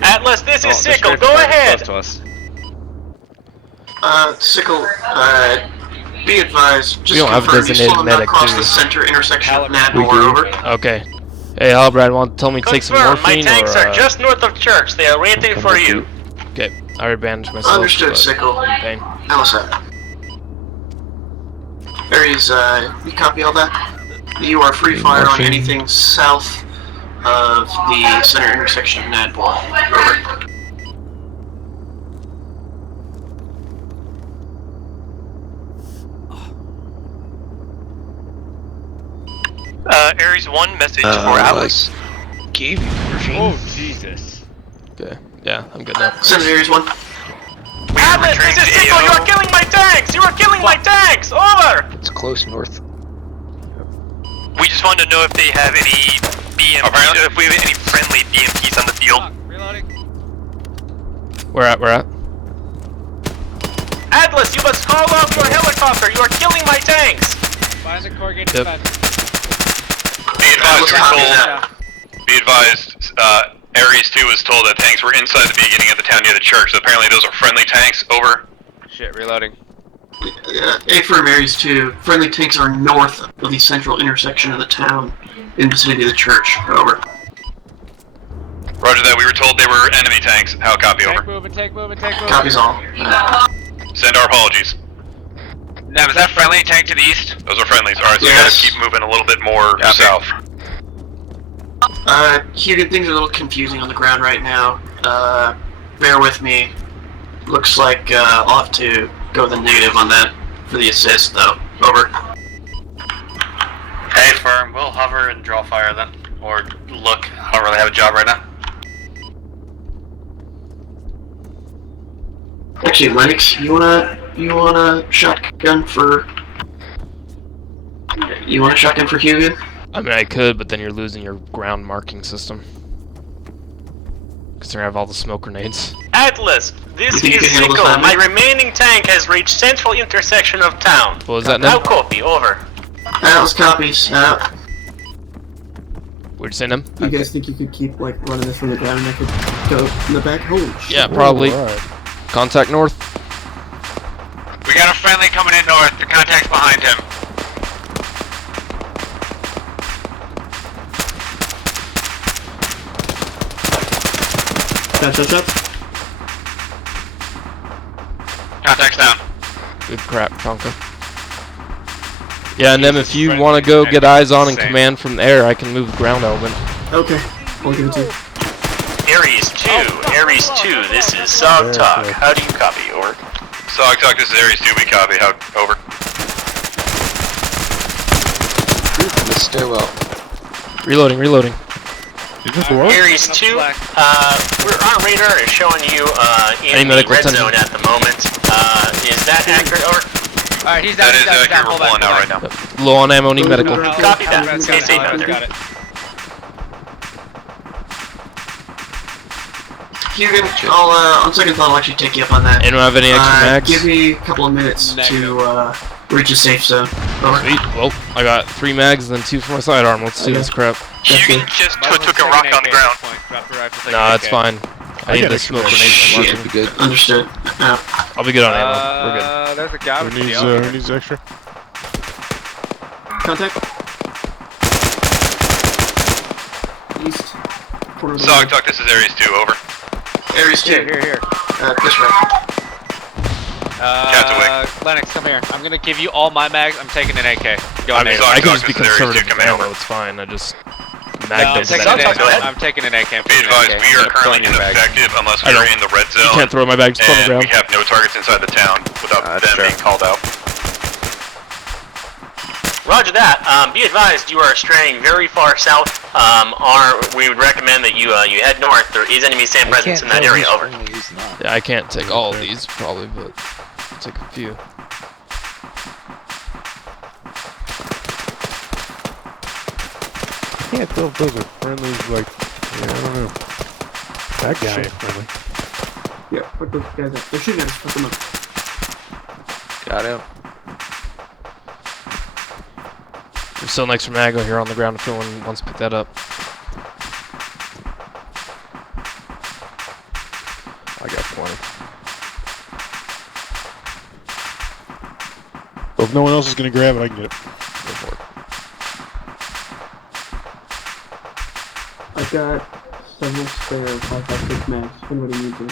Atlas, this is Sickle. Sickle. Go ahead. Close to us. Sickle, be advised. Just We don't have a confirm you designated still have not medic, crossed do the we? center intersection of We Nadmore, do. over. Okay. Hey, Halbrad, want to tell me to take some Confirm, my morphine tanks or? are just north of church. They are waiting for you. Okay, I already bandaged myself. Understood, but Sickle. pain. Atlas out. Ares, you copy all that? You are free fire on anything south of the center intersection of Nadmore. Over. Ares 1, message for Atlas. Gave you morphine. Oh, Jesus. Okay, yeah, I'm good now. Send it, Ares 1. Atlas, this is Sickle. You are killing my tanks. You are killing my tanks. Over. It's close north. We just wanted to know if they have any if we have any friendly BMPs on the field. Reloading. Where at? Atlas, you must call out your helicopter. You are killing my tanks. Find the corrugated Yep. fence. Be advised, Atlas, copy we're that. told. Be advised, Ares 2 was told that tanks were inside the beginning of the town near the church. So apparently those are friendly tanks. Over. Shit, reloading. Affirm Ares 2. Friendly tanks are north of the central intersection of the town, in the vicinity of the church. Over. Roger that. We were told they were enemy tanks. How copy? Over. Take moving. Copies all. Send our apologies. Now, is that friendly tank to the east? Those are friendlies. Alright, so Yes. we gotta keep moving a little bit more south. Hugan, things are a little confusing on the ground right now. Bear with me. Looks like I'll have to go with the negative on that for the assist, though. Over. Hey, firm, we'll hover and draw fire then. Or look, I don't really have a job right now. Actually, Lennox, you want a shotgun for? You want a shotgun for Hugan? I mean, I could, but then you're losing your ground marking system. Because they're gonna have all the smoke grenades. Atlas, this You think you is can handle Sickle. this, My Lemon? remaining tank has reached central intersection of town. What was that Now now? copy. Over. Atlas copies. What'd you say, Nim? You guys think you could keep like running this from the ground and I could go in the back? Holy shit. Yeah, probably. Alright. Contact north. We got a friendly coming in north. The contact's behind him. Shot. Contact's down. Good crap, Tonka. Yeah, and then if you want to go get eyes on and command from the air, I can move the ground element. Okay, I'll give it to you. Ares 2. Ares 2. This is SOG Talk. How do you copy? Over. SOG Talk, this is Ares 2, we copy. How? Over. The stairwell. Reloading. Did this work? Ares 2. Our radar is showing you Any in the medical red attention? zone at the moment. Is that accurate? Over. Alright, he's down. That is accurate. We're pulling out right now. Low on ammo, need medical. Copy that. Stay safe out there. Got it. Hugan, on second thought, I'll actually take you up on that. Anyone have any extra mags? Give me a couple of minutes Negative. to Reach a safe zone. Over. Sweet. Well, I got 3 mags and then 2 for my sidearm. Let's do this crap. You can just took a rock on the ground. Nah, it's fine. I need to smoke grenades. Shit. Be good. Understood. I'll be good on ammo. We're good. There's a guy with Who needs extra? Contact. East. SOG, Talk, this is Ares 2, over. Ares 2. Here. This way. Lennox, come here. I'm gonna give you all my mags. I'm taking an AK. Go I on, mean, I can just be conservative with ammo. It's fine. I just magged up. I'm taking an AK. Be advised, we are currently ineffective unless we are in the red zone. You can't throw my bags on the ground. We have no targets inside the town without them being called out. Roger that. Be advised, you are straying very far south. We would recommend that you head north. There is enemy sand presence in that area. Over. Yeah, I can't take all of these probably, but I'll take a few. I can't tell if those are friendlies, like, yeah, I don't know. That guy is friendly. Yeah, fuck those guys up. They're shooting at us, fuck them up. Got him. There's still an extra mag here on the ground if anyone wants to pick that up. I got 20. Well, if no one else is going to grab it, I can get it. Go for it. I've got several spare 5.56 mags. If anybody needs it.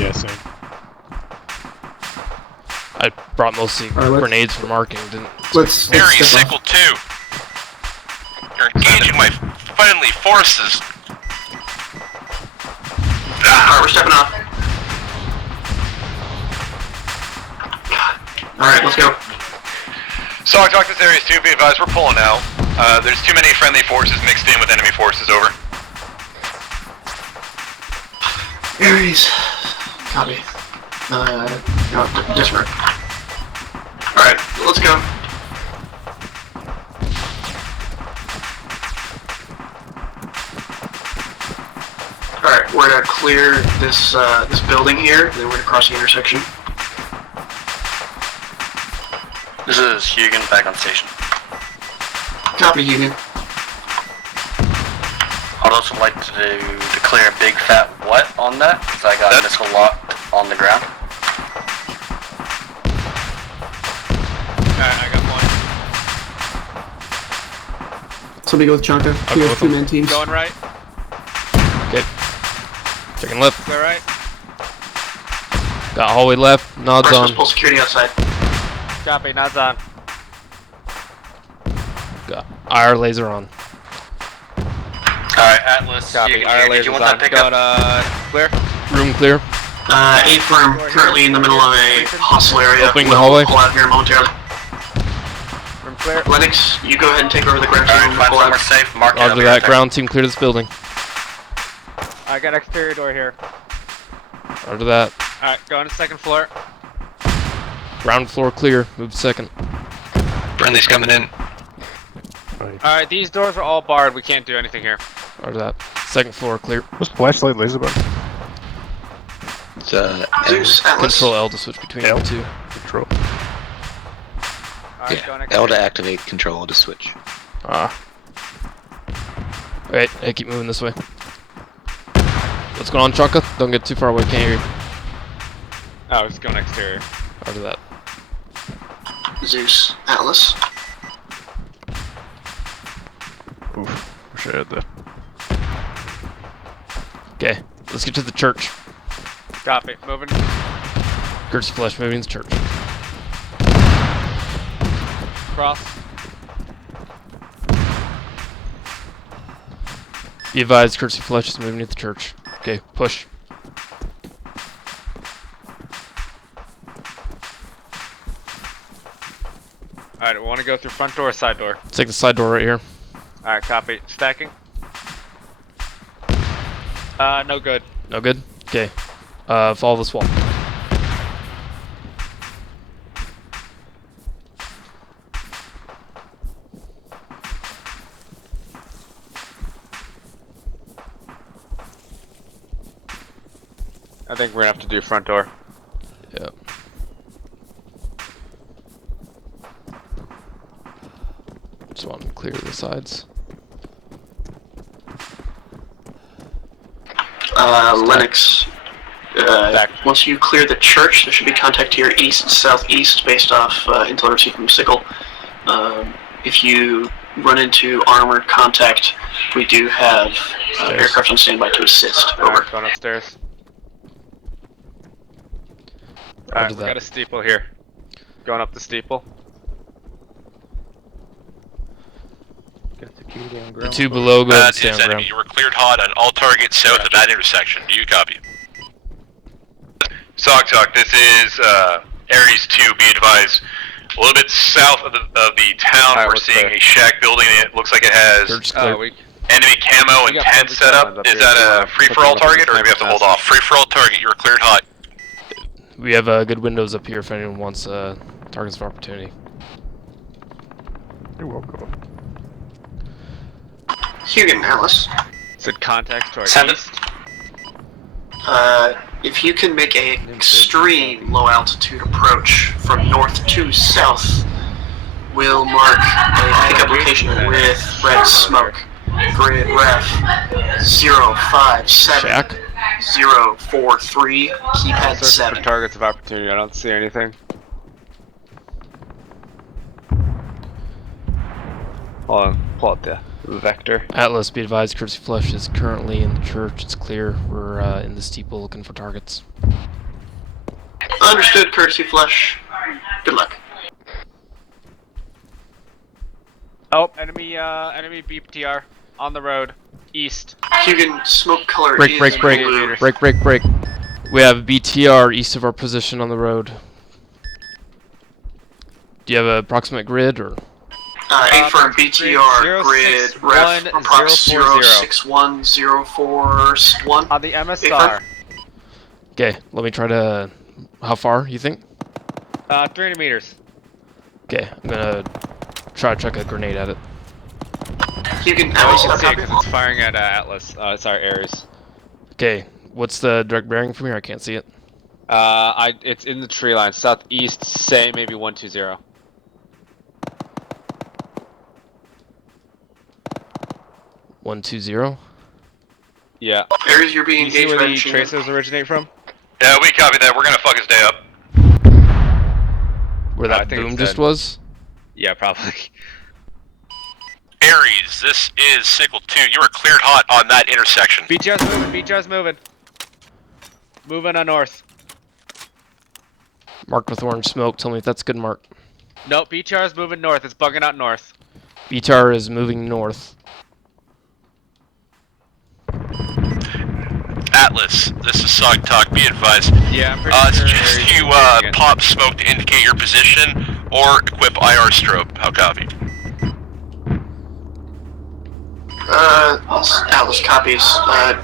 Yeah, same. I brought mostly grenades for marking. Let's Very sickle 2. You're engaging my friendly forces. Alright, we're stepping up. Alright, let's go. SOG, Talk, this area is 2. Be advised, we're pulling out. There's too many friendly forces mixed in with enemy forces. Over. Ares. Copy. No, different. Alright, let's go. Alright, we're gonna clear this this building here, then we're gonna cross the intersection. This is Hugan back on station. Copy, Hugan. I'd also like to declare a big fat what on that, because I got a missile locked on the ground. Alright, I got one. Somebody go with Chonka. Two 2-man teams. Going right. Okay. Checking left. Go right. Got hallway left. Nods on. Pull security outside. Copy, nods on. Got IR laser on. Alright, Atlas, Copy. did you want that pickup? Clear? Room clear. A-firm, currently in the middle of a hostile area. Opening the hallway. Pull out here momentarily. Room clear. Lennox, you go ahead and take over the ground team. team. Find somewhere safe, mark it up. Roger that. Ground team, clear this building. I got exterior door here. Roger that. Alright, go on to second floor. Ground floor clear. Move to second. Friendly's coming in. Alright, these doors are all barred. We can't do anything here. Roger that. Second floor clear. What's flashlight laser button? It's Zeus, Atlas. Control L to switch between the two. Control. Alright, go yeah, L to activate, control to switch. Ah. Wait, hey, keep moving this way. What's going on, Chonka? Don't get too far away, can't hear you. Oh, it's going exterior. Roger that. Zeus, Atlas. Oof. Wish I had that. Okay, let's get to the church. Copy. Moving. Kurt's Flesh moving to church. Cross. Be advised, Kurt's Flesh is moving to the church. Okay, push. Alright, we want to go through front door or side door? Take the side door right here. Alright, copy. Stacking. No good. No good? Okay. Follow this wall. I think we're gonna have to do front door. Yep. Just want to clear the sides. Lennox. Once you clear the church, there should be contact to your east and southeast based off intel received from Sickle. If you run into armored contact, we do have aircraft on standby to assist. Over. Going upstairs. Alright, we got a steeple here. Going up the steeple. The two below go and stand enemy. ground. You were cleared hot on all targets south of that intersection. Do you copy? SOG, this is Ares 2, be advised. A little bit south of the town, we're seeing a shack building. It looks like it has enemy camo and tent set up. Is that a free-for-all target, or do we have to hold off? Free-for-all target, you were cleared hot. We have good windows up here if anyone wants targets of opportunity. You're welcome. Hugan, Alice. Said contact to our east. If you can make a extreme low altitude approach from north to south, we'll mark a pickup location with red smoke. Grid ref 057 043, keypad 7. For targets of opportunity, I don't see anything. Hold on, pull out the vector. Atlas, be advised, Courtesy Flush is currently in the church. It's clear. We're in the steeple looking for targets. Understood, Courtesy Flush. Good luck. Oh, enemy BPTR on the road, east. Hugan, smoke color Break. is Break. We have BTR east of our position on the road. Do you have an approximate grid or? A for BTR grid ref approx 06104-1 on the MSR. Okay, let me try to. How far you think? 300 meters. Okay, I'm gonna try to chuck a grenade at it. You can see it because it's firing at Atlas. It's our Ares. Okay, what's the direct bearing from here? I can't see it. It's in the tree line, southeast. Say maybe 120. 120. Yeah. Ares, you're being engaged. Where the tracers tracers originate from? Yeah, we copy that. We're gonna fuck his day up. Where that boom just was? Yeah, probably. Ares, this is Sickle 2. You were cleared hot on that intersection. BTR's moving. Moving on north. Marked with orange smoke. Tell me if that's good mark. Nope, BTR's moving north. It's bugging out north. BTR is moving north. Atlas, this is SOG Talk. Be advised. Yeah, I'm pretty sure. Suggest you pop smoke to indicate your position, or equip IR strobe. How copy? Atlas copies.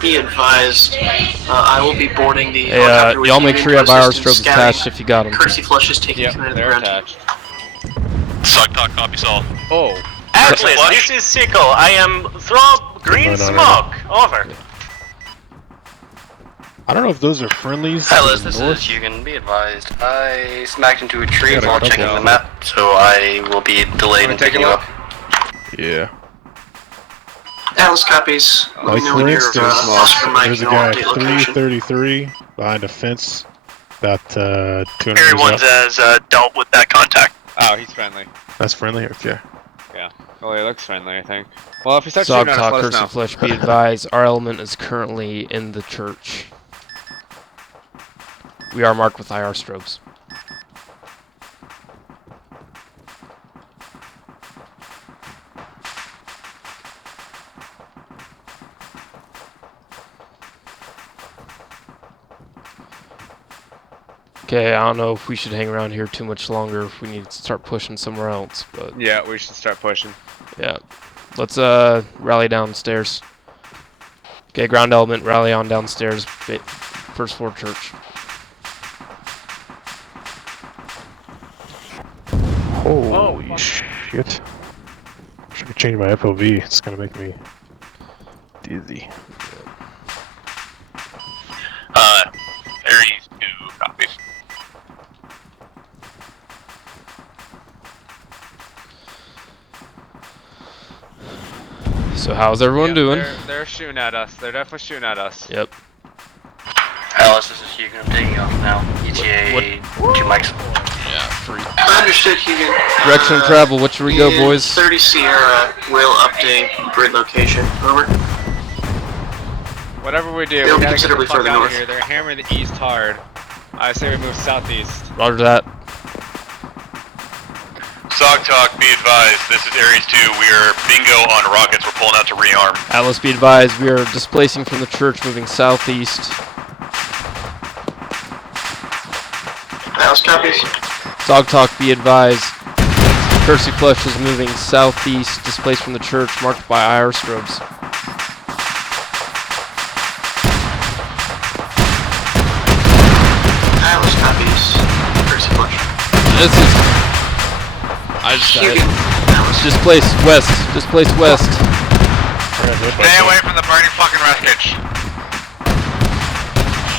Be advised. I will be boarding the. Hey, y'all make sure you have IR strobes attached if you got them. Courtesy Flush is taking command of the ground. Attached. SOG Talk copies all. Oh. Atlas, this is Sickle. I am throw green smoke. Over. I don't know if those are friendlies. Atlas, this is Hugan. Be advised. I smacked into a tree while checking the map, so I will be delayed in picking you up. Yeah. Atlas copies. Let me know when you're Oscar Mike. There's a guy at 333 behind a fence, about 200 meters Everyone up. has dealt with that contact. Oh, he's friendly. That's friendly? Okay. Yeah. Well, he looks friendly, I think. Well, if he starts shooting at us, let us know. Flesh, be advised, our element is currently in the church. We are marked with IR strobes. Okay, I don't know if we should hang around here too much longer, if we need to start pushing somewhere else, but... Yeah, we should start pushing. Yeah. Let's rally downstairs. Okay, ground element, rally on downstairs, first floor church. Holy shit. Should have changed my FOV. It's gonna make me dizzy. Ares 2 copies. So how's everyone doing? They're shooting at us. They're definitely shooting at us. Yep. Alice, this is Hugo. I'm taking off now. ETA 2 mics. Yeah, free. Understood, Hugo. Direction of travel, what should we go, boys? 30 Sierra will update grid location. Over. Whatever we do, It'll we be gotta get the considerably fuck further out north. of here. They're hammering the east hard. I say we move southeast. Roger that. SOG talk, be advised, this is Ares 2, we are bingo on rockets, we're pulling out to rearm. Atlas, be advised, we are displacing from the church, moving southeast. Alice copies. SOG talk, be advised. Cursey Flush is moving southeast, displaced from the church, marked by IR strobes. Alice copies. Cursey Flush. This is... I just died. Displace west. Displace west. Stay away from the burning fucking wreckage.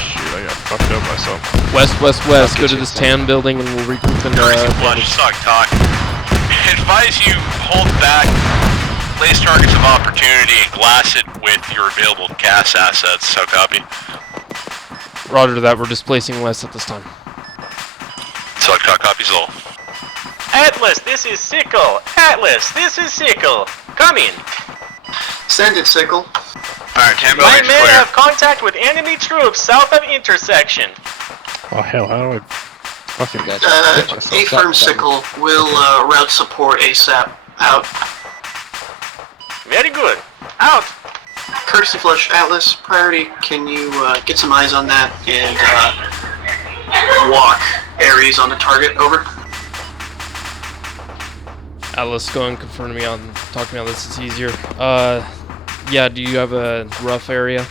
Shoot, I got fucked up myself. West, west, west. Go to this tan building and we'll regroup in Flush, SOG talk. Advise you hold back, place targets of opportunity, and glass it with your available gas assets, so copy. Roger that, we're displacing west at this time. SOG talk copies all. Atlas, this is Sickle. Atlas, this is Sickle. Come in. Send it, Sickle. Alright, 10 My buildings men clear. have contact with enemy troops south of intersection. Oh hell, how do I fucking A-firm Sickle will route support ASAP. Out. Very good. Out. Courtesy Flush, Atlas, priority, can you get some eyes on that and walk Ares on the target? Over. Atlas, go and confirm to me on, talk to me on this, it's easier. Yeah, do you have a rough area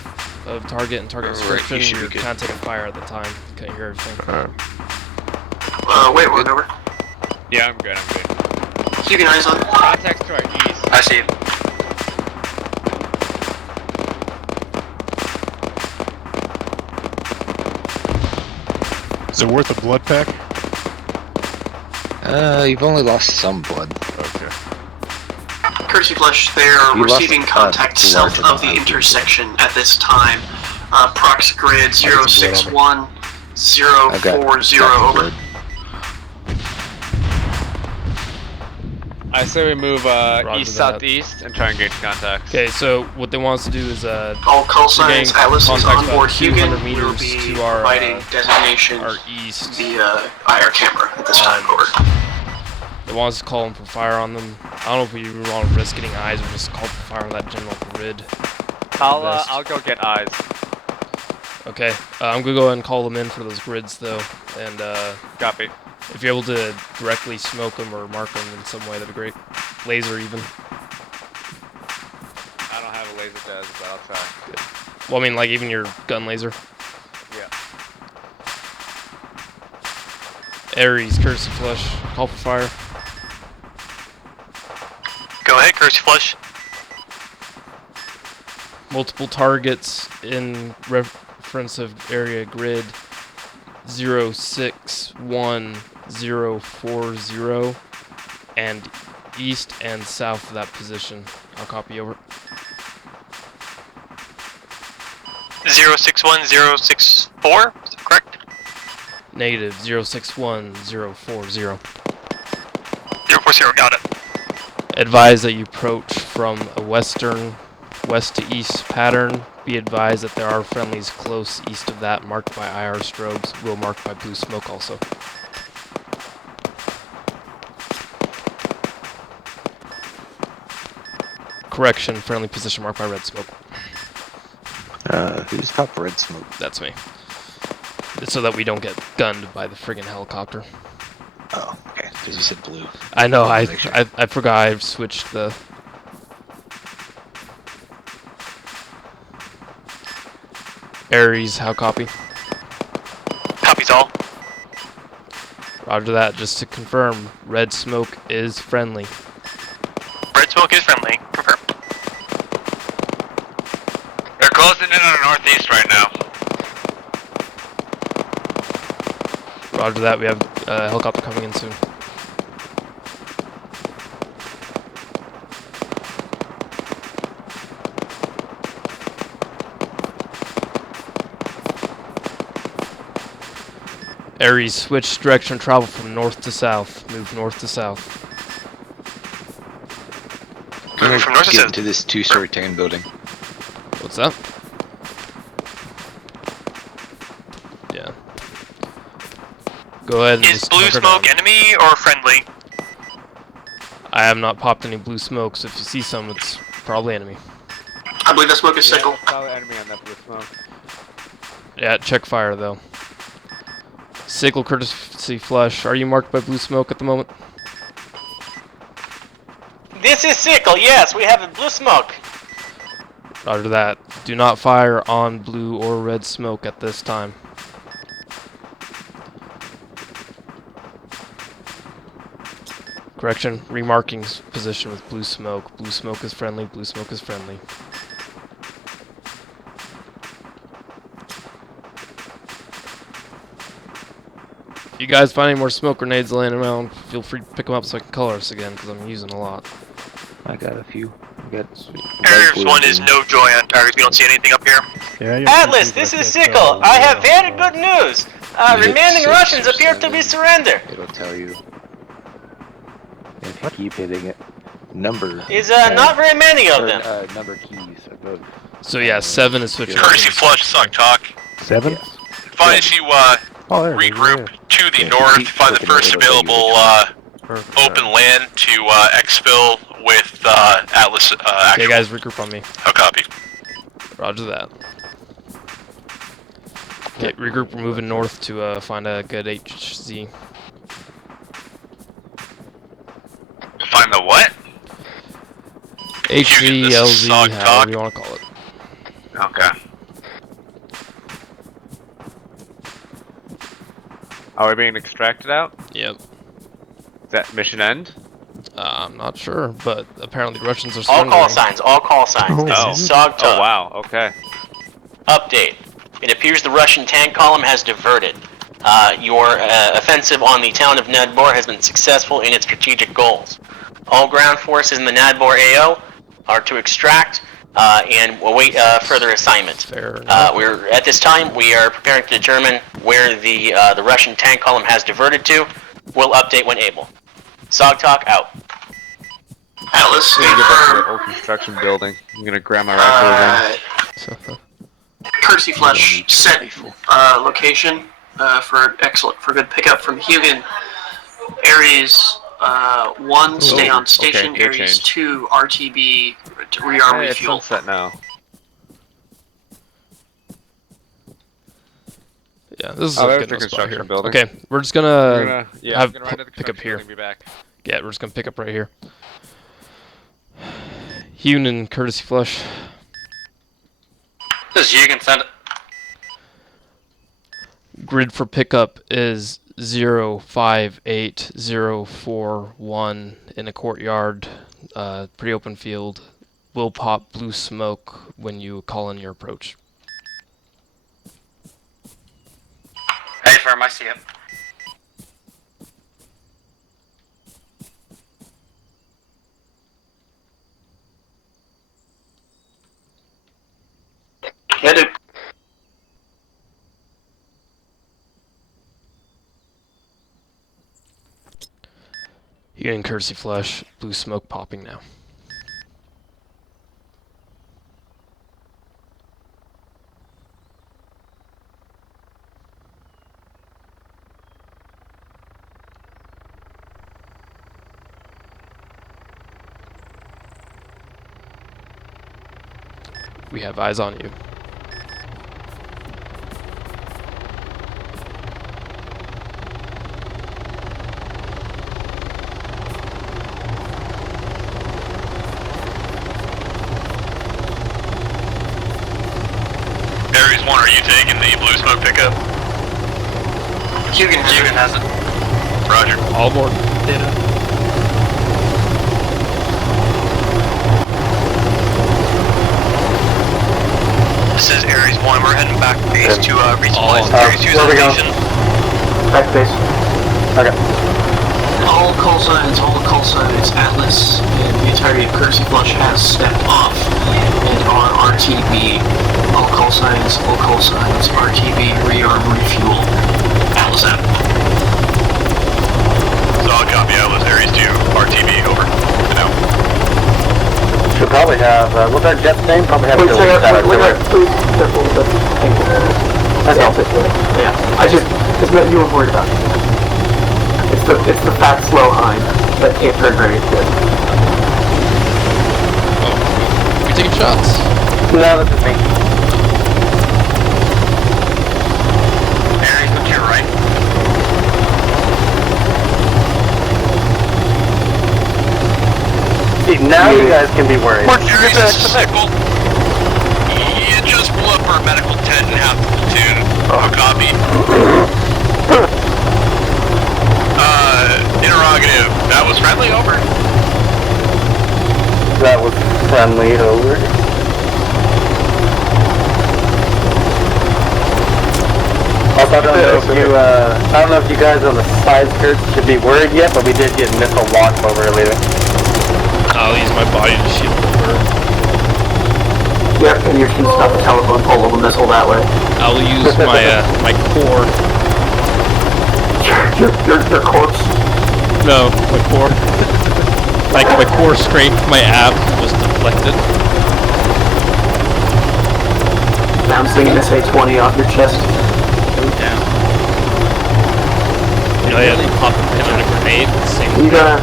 of target and target description? You're kind of taking fire at the time, couldn't hear everything. Wait, one over. Yeah, I'm good, I'm good. Keeping eyes on. Contacts to our east. I see it. Is it worth a blood pack? You've only lost some blood. Okay. Courtesy Flush, they're You lost receiving contact south of the intersection at this time. Prox grid 061040, over. I say we move Roger east that. southeast and try and gauge contacts. Okay, so what they want us to do is All call we're getting signs, Atlas is contacts on board. about Hugan 200 will meters be to our providing designation our east. via IR camera at this time. Over. They want us to call them for fire on them. I don't know if we really want to risk getting eyes or just call for fire on that general grid. I'll go get eyes. Okay, I'm gonna go ahead and call them in for those grids though, and Copy. if you're able to directly smoke them or mark them in some way, that'd be great. Laser even. I don't have a laser des, but I'll try. Good. Well, I mean, like even your gun laser. Yeah. Ares, Cursey Flush, call for fire. Go ahead, Cursey Flush. Multiple targets in reference of area grid 061040 and east and south of that position. I'll copy over. 061064, is that correct? Negative 061040. 040, got it. Advise that you approach from a western west to east pattern. Be advised that there are friendlies close east of that, marked by IR strobes. Will marked by blue smoke also. Correction, friendly position marked by red smoke. Who's top red smoke? That's me. It's so that we don't get gunned by the friggin' helicopter. Oh, okay. Because you said blue. I know, I forgot I switched the... Ares, how copy? Copies all. Roger that, just to confirm, red smoke is friendly. Red smoke is friendly. Confirm. They're closing in on the northeast right now. Roger that, we have a helicopter coming in soon. Aries, switch direction, travel from north to south. Move north to south. Can I get into this 2-story tan building? What's that? Yeah. Go ahead and Is just blue hunker smoke down. enemy or friendly? I have not popped any blue smoke, so if you see some, it's probably enemy. I believe that smoke is sickle. Probably enemy on that blue smoke. Yeah, check fire though. Sickle, courtesy flush. Are you marked by blue smoke at the moment? This is Sickle, yes, we have a blue smoke. Roger that. Do not fire on blue or red smoke at this time. Correction, remarking position with blue smoke. Blue smoke is friendly, blue smoke is friendly. If you guys find any more smoke grenades laying around, feel free to pick them up so I can color us again, because I'm using a lot. I got a few. Aries 1 is no joy on target. You don't see anything up here? Yeah, Atlas, this is Sickle. I have very good news. Remaining Russians appear to be surrendered. It'll tell you. If you keep hitting it. Number. Is not very many of them. Number keys above. So yeah, 7 is switching. Courtesy flush, suck talk. 7? Advise you regroup to the north, find the first available open land to exfil with Atlas. Okay, guys, regroup on me. I'll copy. Roger that. Okay, regroup. We're moving north to find a good HZ. Find the what? HZ, this is LZ, SOG however talk. you want to call it. Okay. Are we being extracted out? Yep. Is that mission end? I'm not sure, but apparently the Russians are All surrendering. call signs, all call signs. This is SOG Oh wow, okay. Update. It appears the Russian tank column has diverted. Your offensive on the town of Nadbor has been successful in its strategic goals. All ground forces in the Nadbor AO are to extract and await further assignment. We're at this time we are preparing to determine where the Russian tank column has diverted to. We'll update when able. SOG talk out. Atlas, I'm gonna get back to the old construction building. I'm gonna grab my rifle again. Courtesy flush set location for excellent for good pickup from Hugin. Aries 1 stay on station. Okay, Aries change. 2 RTB rearm Hey, it's refuel. sunset now. Yeah, this is Oh, a there's good the enough spot construction here. building. Okay, we're just We're gonna, gonna- yeah, have I'm gonna run to the pick up construction here. building, be back. Yeah, we're just gonna pick up right here. Hune and courtesy flush. This is you can send it. Grid for pickup is 058041 in a courtyard, pretty open field. Will pop blue smoke when you call in your approach. Hey, firm, I see it. Yeah, dude. You getting courtesy flush, blue smoke popping now. We have eyes on you. Aries 1, are you taking the blue smoke pickup? Hugin has it. Roger. All aboard. This is Aries 1. We're heading back base to resupply Where Aries 2's we going? location. Back to base. Okay. All call signs, Atlas, and the entire entirety of Courtesy Flush has stepped off and are RTB. All call signs, RTB, rearm, refuel. Atlas out. Solid copy, Atlas, Aries 2, RTB, over. No. Should probably have, what's that jet's name? Probably have Wait, to please, careful with the tank. That's all. Yeah, it's what you were worried about. It's the fat, slow hind that can't turn very good. Oh, you're taking shots. No, this is me. Aries, look to your right. See, now you guys can be worried. Aries is sickle. You just blew up our medical tent and half the platoon. Oh, copy. Interrogative. That was friendly, over. That was friendly, over. Also, I don't know if you guys on the side skirts should be worried yet, but we did get missile walk over earlier. I'll use my body to shield the bird. Yep, and you're shooting off the telephone pole of a missile that way. I'll use my my core. Your corpse? No, my core. Like my core strength, my ab was deflected. Bouncing an SA-20 off your chest. Go down. You know, they pop a pin on a grenade. Same. You gotta.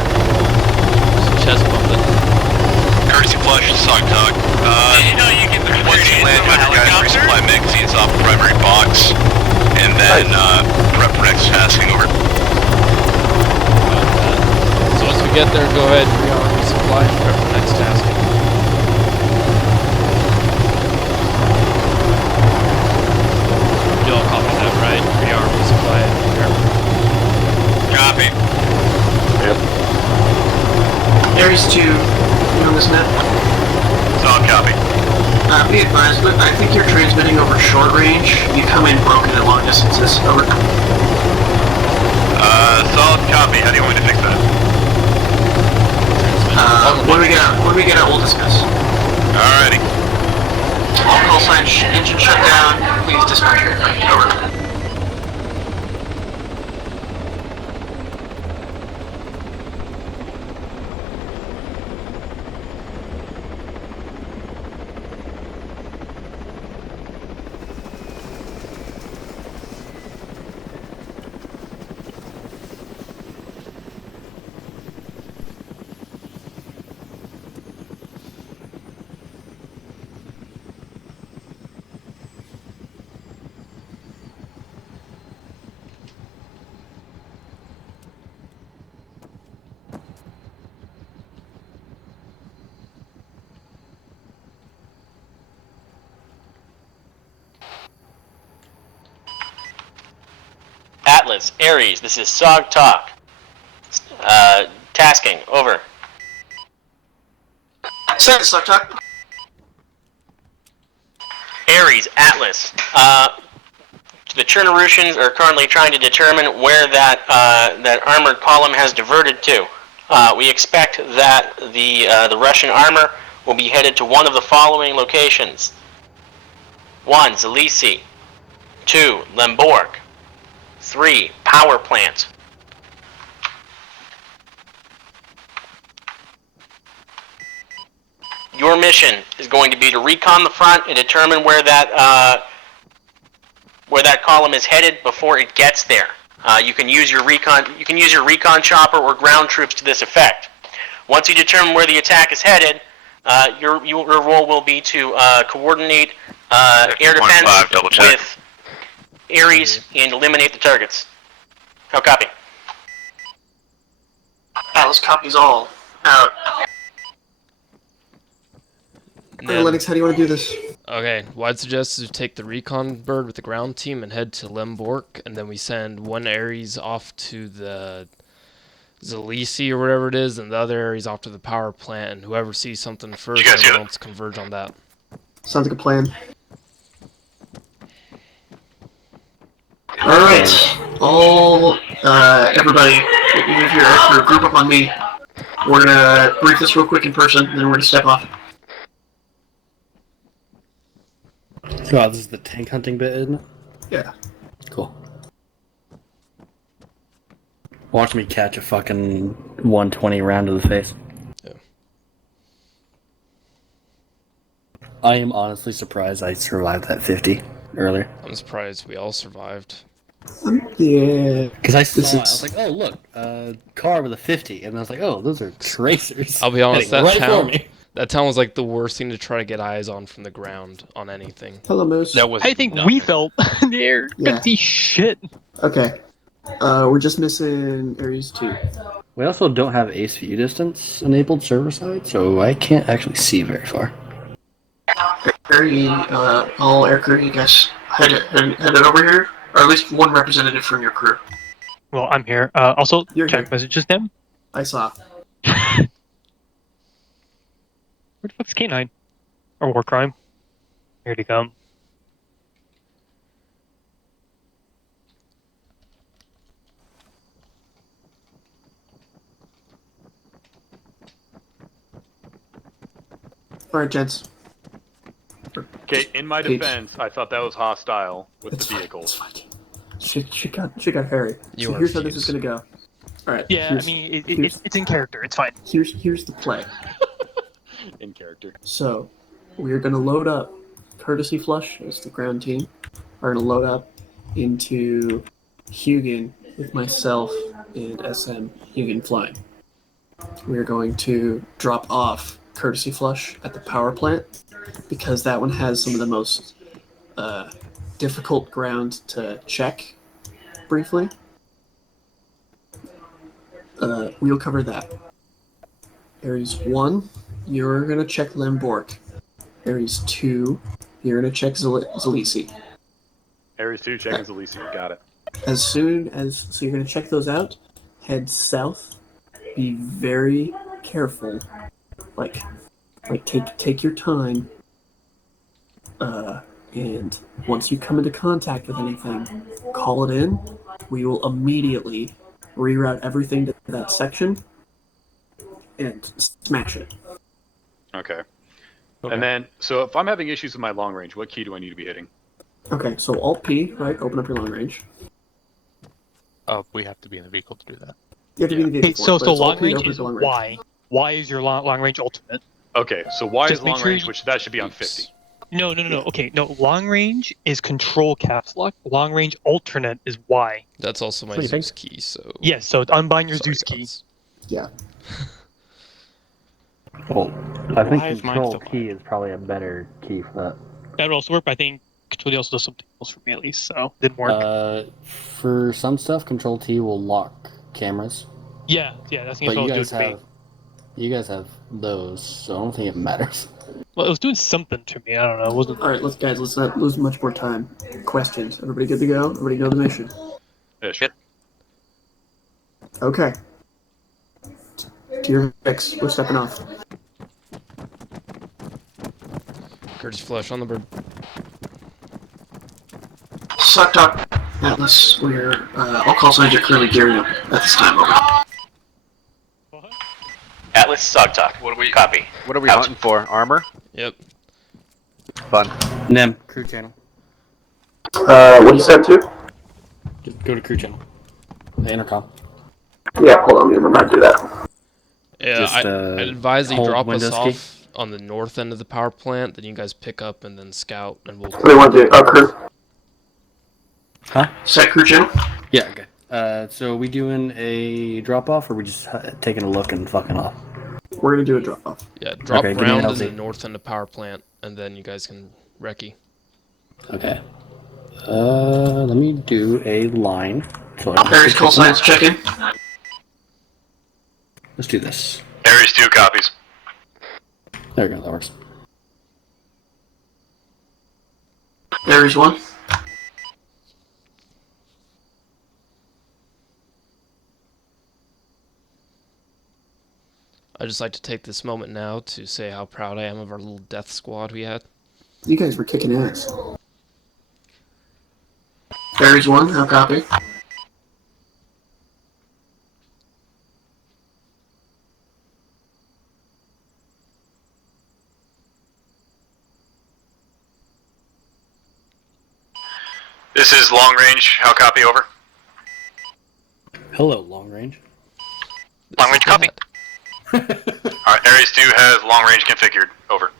Chest bumping. Courtesy Flush, SOG talk. You know, you can once you land, have your guys resupply magazines off the primary box, and then prep for next tasking, over. So once we get there, go ahead, rearm, resupply, and prep for next tasking. You all copy that, right? Rearm, resupply, and prepare. Copy. Yep. Aries 2, you on this net? Solid copy. Be advised, but I think you're transmitting over short range. You come in broken at long distances. Over. Solid copy. How do you want me to fix that? When we get out, we'll discuss. Alrighty. All call signs, engine shut down. Please dispatch your aircraft. Over. Atlas, Aries, this is SOG Talk. Tasking, over. Second, SOG Talk. Aries, Atlas. The Chernorusians are currently trying to determine where that armored column has diverted to. We expect that the Russian armor will be headed to one of the following locations. 1. Zalisi. 2. Lemborg. 3. Power plant. Your mission is going to be to recon the front and determine where that column is headed before it gets there. You can use your recon chopper or ground troops to this effect. Once you determine where the attack is headed, your role will be to coordinate air defense with Aries and eliminate the targets. How copy? Atlas copies all. Out. Lennox, how do you want to do this? Okay, what I'd suggest is to take the recon bird with the ground team and head to Lemborg, and then we send one Aries off to the Zalisi or whatever it is, and the other Aries off to the power plant, and whoever sees something first, everyone else converge on that. Sounds like a plan. Alright. Everybody, move your aircrew, group up on me. We're gonna brief this real quick in person, then we're gonna step off. So this is the tank hunting bit, isn't it? Yeah. Cool. Watch me catch a fucking 120 round to the face. Yeah. I am honestly surprised I survived that 50 earlier. I'm surprised we all survived. Yeah. Because I saw it, I was like, oh look, car with a 50, and I was like, oh, those are tracers. I'll be honest, Heading that right town, for me. that town was like the worst thing to try to get eyes on from the ground on anything. Hello, Moose. That was I think we felt in the air. Couldn't see shit. Okay. We're just missing Ares 2. We also don't have ace view distance enabled server side, so I can't actually see very far. All air crew, you guys headed over here, or at least one representative from your crew. Well, I'm here. Also, You're check here. messages them. I saw. Where the fuck's K9? Or War Crime? Here to come. Alright, gents. Okay, in my defense, I thought that was hostile with the vehicles. She got hairy. So here's how this is gonna go. Alright. Yeah, I mean, it's in character. It's fine. Here's the play. In character. So, we're gonna load up Courtesy Flush as the ground team. We're gonna load up into Hugin with myself and SM Hugin flying. We're going to drop off Courtesy Flush at the power plant because that one has some of the most difficult ground to check briefly. We'll cover that. Ares 1, you're going to check Lemborg. Ares 2, you're going to check Zalisi. Ares 2 checking Zalisi, got it. As soon as, so you're going to check those out, head south, be very careful, like take your time, and once you come into contact with anything, call it in. We will immediately reroute everything to that section and smash it. Okay. And then, so if I'm having issues with my long range, what key do I need to be hitting? Okay, so Alt-P, right, open up your long range. We have to be in the vehicle to do that. You have to be in the vehicle. So but it's long Alt-P range opens is long range. Y. Y is your long range ultimate. Okay, so Y Just is make long sure range, you- which that should be on 50. No. Okay, no. Long range is control caps lock. Long range alternate is Y. That's also my So you think- Zeus key, so... Yes, so unbind your Sorry, Zeus key. gods. Yeah. Well, I think Why is mine control still key is probably a better key for that. That would also work, but I think control D also does something else for me at least, so didn't work. For some stuff, control T will lock cameras. Yeah, that's But what I you was guys doing. have, you guys have those, so I don't think it matters. Well, it was doing something to me. I don't know. It wasn't. All right, let's not lose much more time. Questions. Everybody good to go? Everybody know the mission? Ish. Okay. To your fix. We're stepping off. Curtis Flush on the bird. Suck talk. Atlas, we're all call signs are currently gearing up at this time. Over. Atlas, SOG talk. What are we Copy. What are we hunting for? Armor? Yep. Fun. Nem, crew channel. What you said too? Just go to crew channel. The intercom. Yeah, hold on. Let me remember how to do that. Yeah, Just, I'd advise that you hold drop us Windows key. off on the north end of the power plant, then you guys pick up and then scout, and we'll... What do you want to do? Crew? Huh? Set crew channel? Yeah, okay. So we doing a drop-off, or we just taking a look and fucking off? We're gonna do a drop-off. Yeah, drop Okay, give me an ground in LZ. the north end of power plant, and then you guys can recce. Okay. Let me do a line. So Ares call signs check in. Let's do this. Ares 2 copies. There we go, that works. Ares 1. I'd just like to take this moment now to say how proud I am of our little death squad we had. You guys were kicking ass. Ares 1, how copy? This is long range. How copy? Over. Hello, long range. Long range copy. Alright, Ares 2 has long range configured. Over.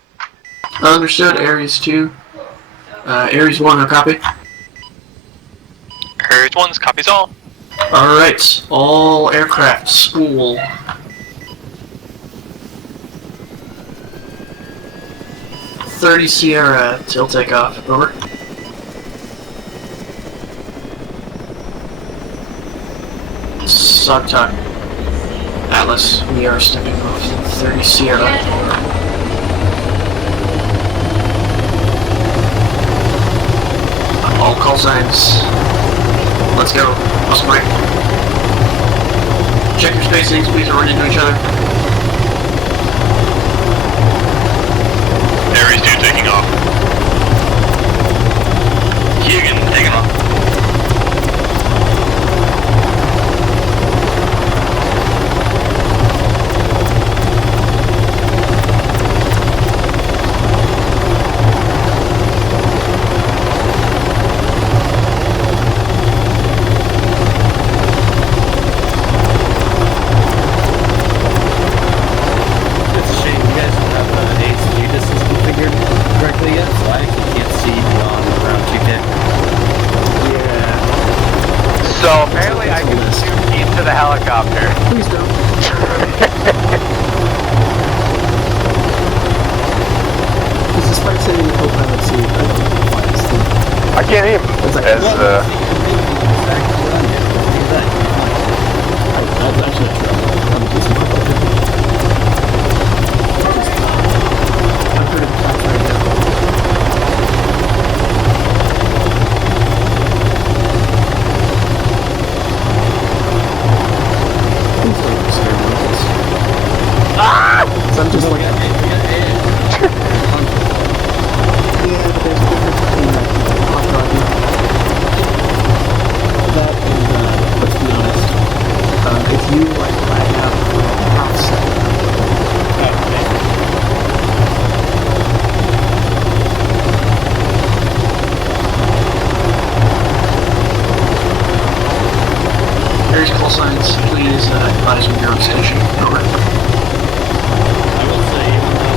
Understood, Ares 2. Ares 1, how copy? Ares 1's copies all. Alright, all aircraft, spool. .30 Sierra till takeoff. Over. SOG. Atlas, we are stepping off 30 Sierra. All call signs. Let's go. Muscle break. Check your spacings, please don't run into each other. Ares 2 taking off. Hugan taking off. So apparently I can shoot into the helicopter. Please don't. Because despite sitting in the co-pilot seat, I don't know why this thing. I can't aim as That's actually true. I'm just I'm pretty tough right now. So I'm just like, yeah, but there's a difference between like hot rodding. That and let's be honest, if you like lag out for like a half second. There's call signs, please advise when you're on station. Over. I will say, even though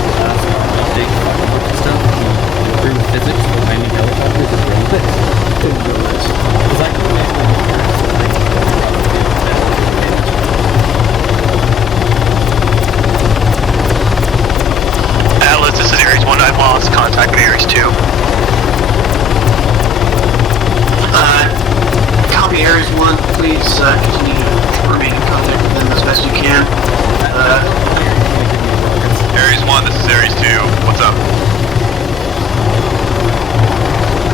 the last update fucking looked and stuff, the improved physics for landing helicopters is really good. Didn't realize. Because I can imagine the difference of like probably Atlas, this is Ares 1. I've lost contact with Ares 2. Copy Ares 1, please continue to remain in contact with them as best you can. Ares 1, this is Ares 2. What's up?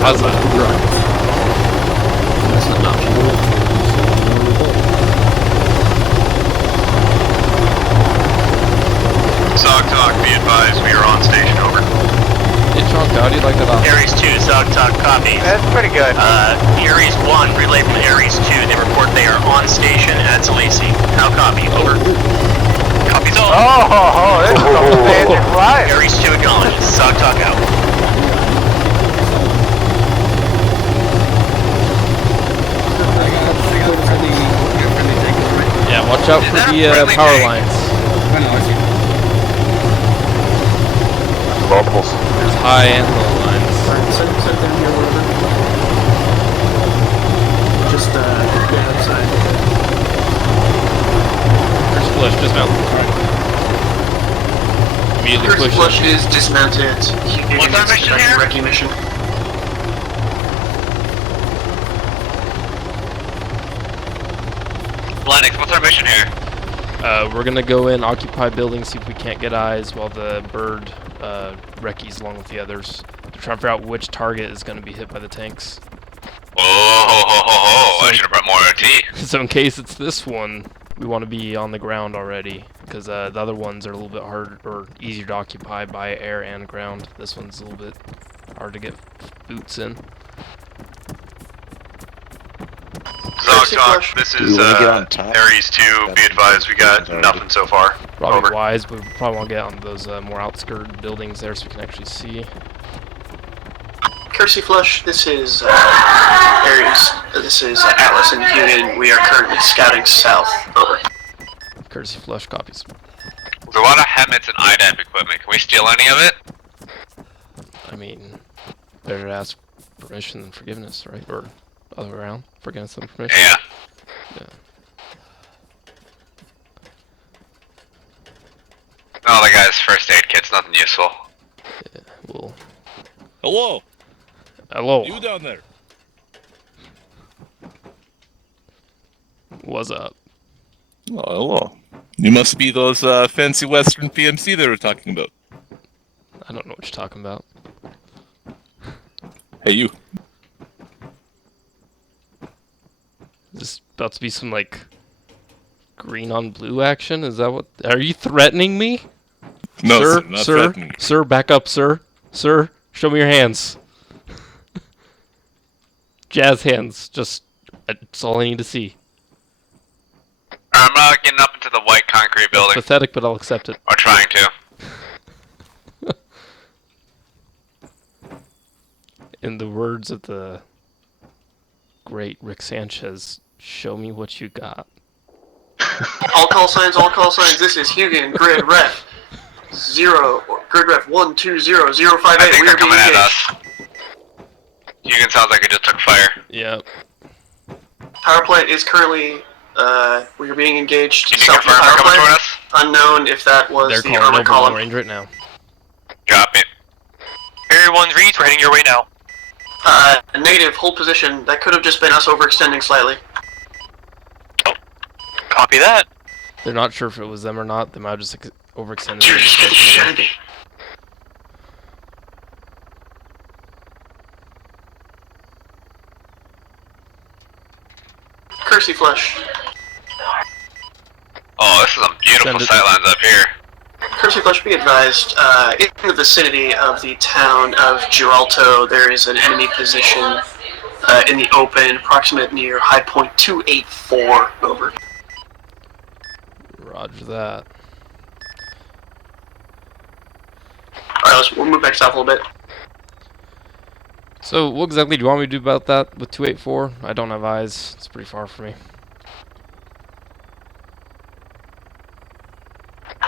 How's that? That's not an option. SOG, be advised, we are on station. Over. Hey, Sean, how do you like that option? Ares 2, SOG copy. That's pretty good. Ares 1, relay from Ares 2. They report they are on station at Talisi. How copy? Over. Copies all. Oh, this is some standard flight. Ares 2 acknowledges. SOG out. Yeah, watch out for the power lines. Multiples. There's high and low lines. Alright, set them here, whatever. Just, get outside. First flush, dismount. Alright. Immediately First push flush it. is dismounted. What's our mission here? Recognition. Lennox, what's our mission here? We're gonna go in, occupy buildings, see if we can't get eyes while the bird recce's along with the others. They're trying to figure out which target is gonna be hit by the tanks. Oh, I should have brought more RT. So in case it's this one, we want to be on the ground already, because the other ones are a little bit harder or easier to occupy by air and ground. This one's a little bit hard to get boots in. Zog, this is Ares 2. Be advised, we got nothing so far. Probably Over. wise, but we probably want to get on those more outskirt buildings there so we can actually see. Courtesy Flush, this is Ares. This is Atlas and Hunan. We are currently scouting south. Over. Courtesy Flush copies. There's a lot of helmets and IDAP equipment. Can we steal any of it? I mean, better to ask permission than forgiveness, right? Or other way around. Forgiveness than permission. Yeah. Yeah. Oh, the guy's first aid kit's nothing useful. Yeah, well. Hello. Hello. You down there? What's up? Oh, hello. You must be those fancy Western PMC they were talking about. I don't know what you're talking about. Hey, you. Is this about to be some, like, green on blue action? Is that what... Are you threatening me? No, sir, not sir, threatening. sir, back up, sir. Sir, show me your hands. Jazz hands. Just... That's all I need to see. I'm getting up into the white concrete building. It's pathetic, but I'll accept it. Or trying to. In the words of the great Rick Sanchez, show me what you got. All call signs, all call signs. This is Hugan, grid ref 120058. I think We they're are being coming at engaged. us. Hugan sounds like it just took fire. Yep. Power plant is currently, we are being engaged. Can you South of confirm power they're coming plant. toward us? Unknown if that was They're the calling ArmA over column. long range right now. Drop it. Area 1 reads, we're heading your way now. Negative, hold position. That could have just been us overextending slightly. Copy that. They're not sure if it was them or not. They might have just overextended. Dude, just get shiny. Cursey Flush. Oh, this is some beautiful Send it. sightlines up here. Cursey Flush, be advised, in the vicinity of the town of Giralto, there is an enemy position in the open, approximate near high point 284. Over. Roger that. Alright, we'll move back south a little bit. So, what exactly do you want me to do about that with 284? I don't have eyes. It's pretty far for me.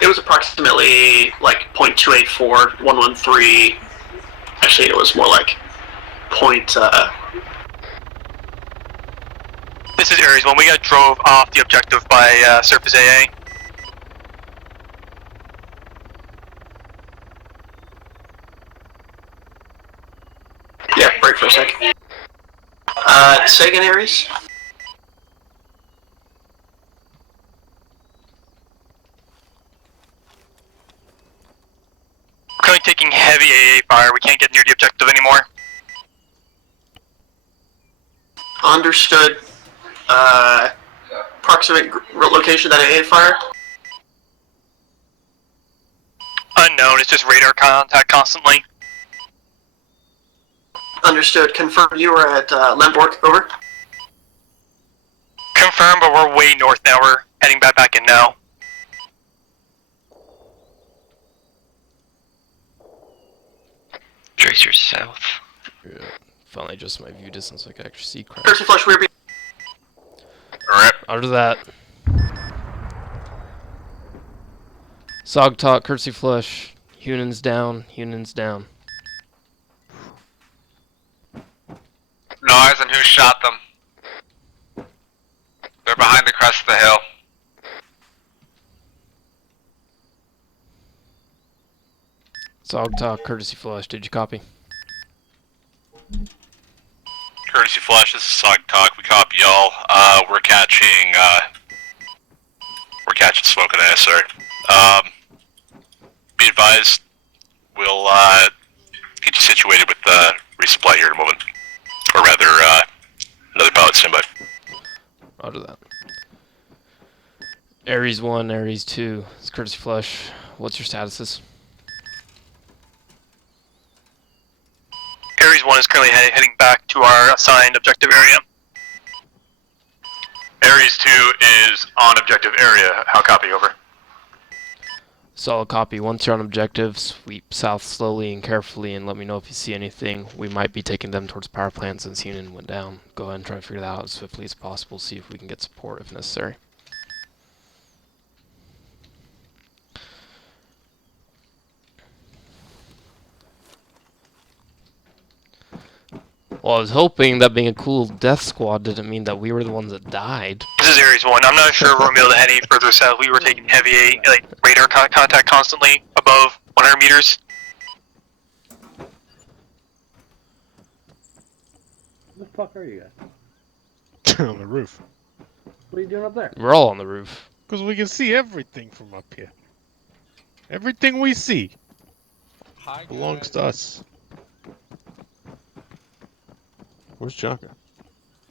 It was approximately like 0.284, 113. Actually, it was more like point. This is Ares 1. We got drove off the objective by Surface AA. Yeah, break for a sec. Say again, Ares? Currently taking heavy AA fire. We can't get near the objective anymore. Understood. Approximate location of that AA fire? Unknown. It's just radar contact constantly. Understood. Confirm you were at Lemborg. Over. Confirmed, but we're way north now. We're heading back in now. Tracer south. Yeah. Finally, just my view distance, so I can actually see crap. Cursey Flush, we're being. Alright. Out of that. Sog talk, Curtsy Flush. Hunan's down, Hunan's down. No eyes on who shot them. They're behind the crest of the hill. Sog talk, Courtesy Flush. Did you copy? Courtesy Flash, this is SOG Talk. We copy y'all. We're catching smoke and ass, sorry. Be advised, we'll get you situated with resupply here in a moment. Or rather, another pilot standby. Roger that. Ares 1, Ares 2. It's Courtesy Flush. What's your statuses? Ares 1 is currently heading back to our assigned objective area. Ares 2 is on objective area. How copy? Over. Solid copy. Once you're on objective, sweep south slowly and carefully and let me know if you see anything. We might be taking them towards power plant since Union went down. Go ahead and try to figure that out as swiftly as possible, see if we can get support if necessary. Well, I was hoping that being a cool death squad didn't mean that we were the ones that died. This is Ares 1. I'm not sure Romeo to any further south. We were taking heavy radar contact constantly above 100 meters. Where the fuck are you guys? On the roof. What are you doing up there? We're all on the roof. Because we can see everything from up here. Everything we see belongs to us. Where's Jonka?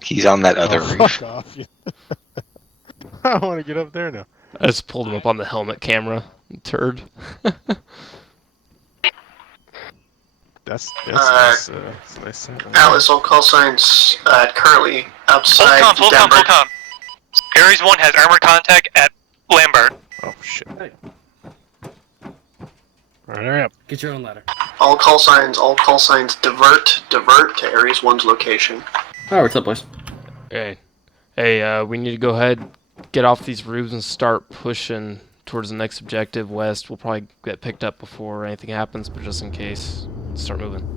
He's on that other roof. Fuck off. I want to get up there now. I just pulled him up on the helmet camera. Turd. That's nice. Nice. Atlas, all call signs currently outside Full com. Ares 1 has armored contact at Lambert. Oh shit. Hey. Alright, hurry up. Get your own ladder. All call signs, divert to Ares 1's location. Oh, what's up, boys? Hey, we need to go ahead, get off these roofs and start pushing towards the next objective west. We'll probably get picked up before anything happens, but just in case, start moving.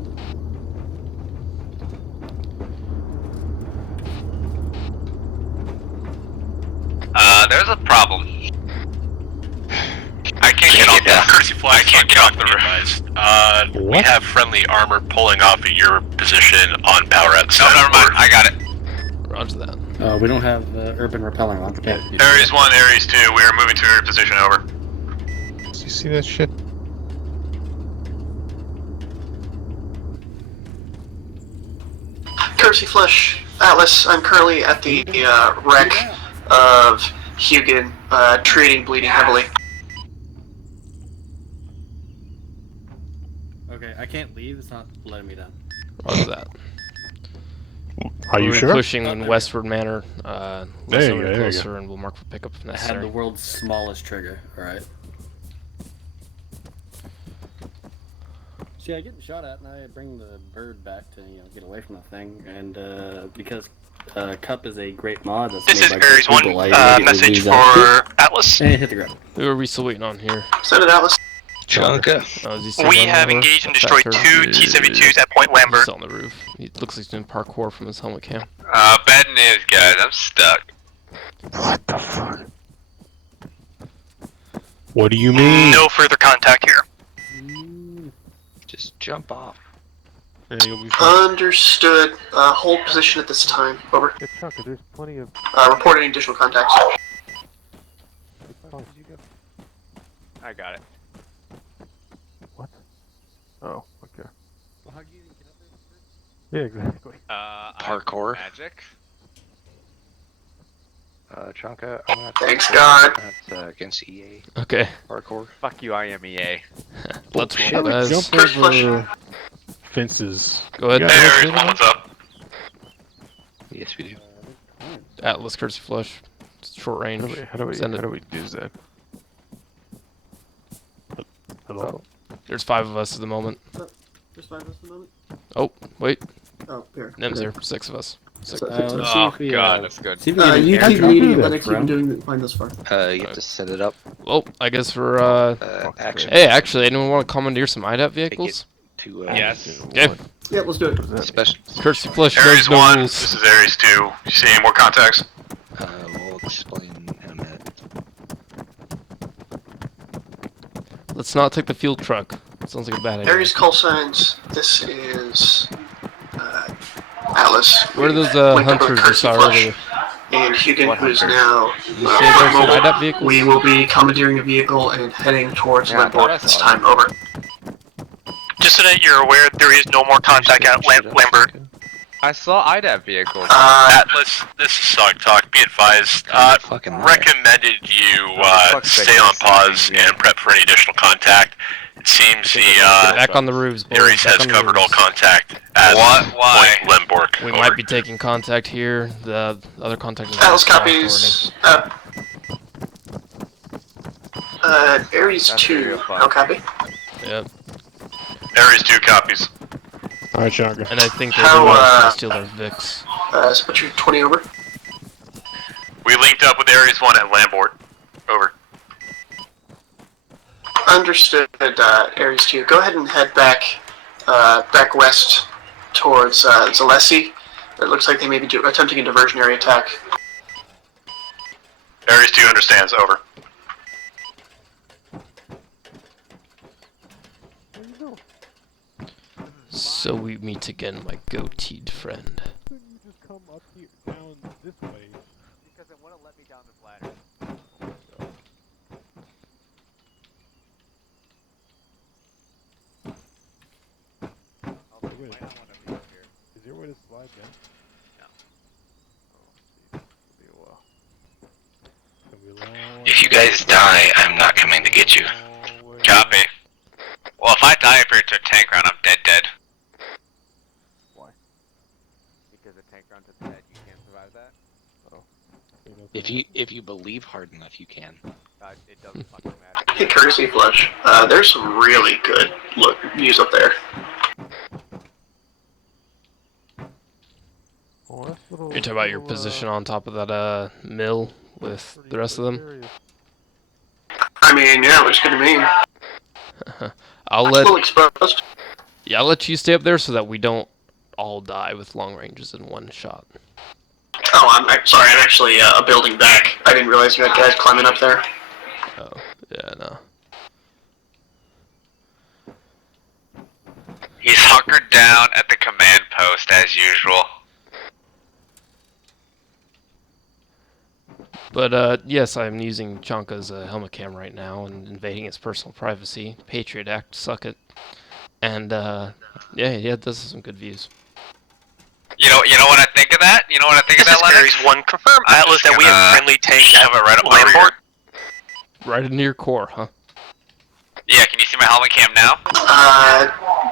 There's a problem. I can't get off the I can't get off the roof. We have friendly armor pulling off at your position on power outside. No, never mind. I got it. Roger that. We don't have urban repelling on. Okay. Ares 1, Ares 2, we are moving to your position, over. Do you see that shit? Courtesy Flush, Atlas, I'm currently at the wreck of Hugin, treating, bleeding heavily. Okay, I can't leave. It's not letting me down. Roger that. Are you sure? We're pushing in westward manner. Let's there you go, closer, and we'll mark for pickup if I necessary. had the world's smallest trigger. All right. See, I get shot at, and I bring the bird back to get away from the thing, and because Cup is a great mod that's This made is by Ares 1, people, I message lose for that. Atlas. And hit the ground. Who are we still waiting on here? Send it, Atlas. Jonka. We have engaged and destroyed 2 T-72s at Point Lambert. He's on the roof. He looks like he's doing parkour from his helmet cam. Bad news, guys. I'm stuck. What the fuck? What do you mean? No further contact here. Just jump off. Yeah, you'll be fine. Understood. Hold position at this time. Over. Get Jonka, there's plenty of... Reporting additional contacts. I got it. What? Oh, okay. Well, how do you even get up there? Yeah, exactly. Parkour. Magic. Chonka, I'm gonna Thanks, God. That's against EA. Okay. Parkour. Fuck you, I am EA. Let's Shit, roll, guys. jump over fences. Go ahead. Ares 1, what's up? Yes, we do. Atlas Courtesy Flush. Short range. How do we Send it. do that? Hello? There's 5 of us at the moment. There's 5 of us at the moment. Oh, wait. Oh, here. Nim's here. 6 of us. Let's Oh, see if we, God, that's good. See if we can You get keep an leading it, airdrop, let it keep bro. doing mine thus far. You have to set it up. Oh, I guess we're, Action. Hey, actually, anyone want to commandeer some IDAP vehicles? To, Yes. Yeah. Yeah, let's do it. Special. Courtesy Flush, Ares knows no 1, rules. this is Ares 2. You see any more contacts? We'll explain in a minute. Let's not take the fuel truck. Sounds like a bad idea. Ares call signs. This is Atlas. Where are those Linked up with hunters you Courtesy saw Flush. earlier? And Hugin, who is now You say there's some mobile. IDAP vehicles? We will be commandeering a vehicle and heading towards Limborg at this time. Over. Just so that you're aware, there is no more contact at Lambert. I saw IDAP vehicles. Atlas, this is SOG Talk. Be advised. Recommended you stay on pause and prep for any additional contact. It seems the Back on the roofs, boys. Ares Back has on the covered all roofs. contact at Why? Point Limborg. We Over. might be taking contact here. The other contact is Atlas south copies. Ares 2, how copy? Yep. Ares 2 copies. Alright, Chandra. And I think they're trying to steal their Vix. Split 20 over. We linked up with Ares 1 at Lambort. Over. Understood, Ares 2. Go ahead and head back west towards Zalessi. It looks like they may be attempting a diversionary attack. Ares 2 understands, over. So we meet again, my goateed friend. You just come up here, down this way. Because it wouldn't let me down this ladder. Oh, wait. Might not want to be up here. Is there a way to slide down? No. Oh, geez. It'll be a while. If you guys die, I'm not coming to get you. Copy. Well, if I die for a tank round, I'm dead. Why? Because a tank round to the head, you can't survive that? If you believe hard enough, you can. It doesn't fucking matter. Hey, courtesy flush. There's some really good views up there. You're talking about your position on top of that mill with the rest of them? I mean, yeah, looks good to me. I'll Little exposed. Yeah, I'll let you stay up there so that we don't all die with long ranges in one shot. Oh, I'm sorry. I'm actually a building back. I didn't realize you had guys climbing up there. Oh, yeah, no. He's hunkered down at the command post as usual. But, yes, I'm using Chanka's helmet cam right now and invading his personal privacy. Patriot Act, suck it. And, yeah, it does have some good views. You know what I think of that? You know what I think of that, Lennox? Ares 1, confirm Atlas that we have friendly tanks have it right up my report. Right into your core, huh? Yeah, can you see my helmet cam now?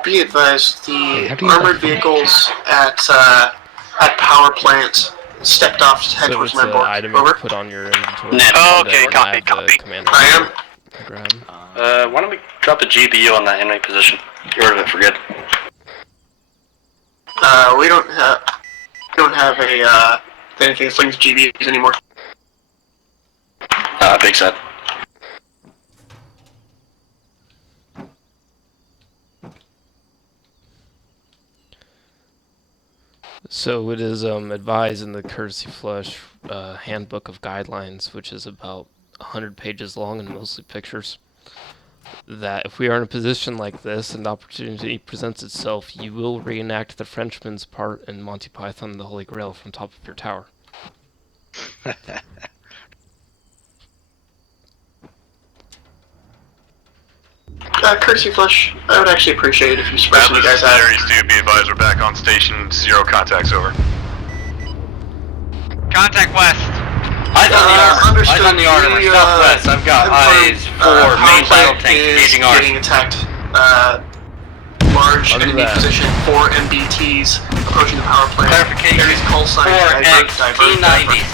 Be advised, the armored vehicles at power plant stepped off to head So towards it's an Lambert. item Over. you put on your inventory. Oh, okay, And, copy, add the copy. command I am. grab. Why don't we drop a GBU on that enemy position? Get rid of it for good. We don't have anything that slings GBUs anymore. Big set. So it is advised in the Courtesy Flush Handbook of Guidelines, which is about 100 pages long and mostly pictures, that if we are in a position like this and the opportunity presents itself, you will reenact the Frenchman's part in Monty Python and the Holy Grail from top of your tower. Courtesy Flush, I would actually appreciate it if you spread some of you guys out. Ares 2, be advised, we're back on station. 0 contacts, over. Contact west. Eyes on the armor. Understood. Eyes on the armor. The, Southwest. I've got eyes for main battle tank engaging ours. Getting attacked. Large Under enemy that. position. 4 MBTs approaching the power plant. Clarification. Ares call sign. 4 T90s.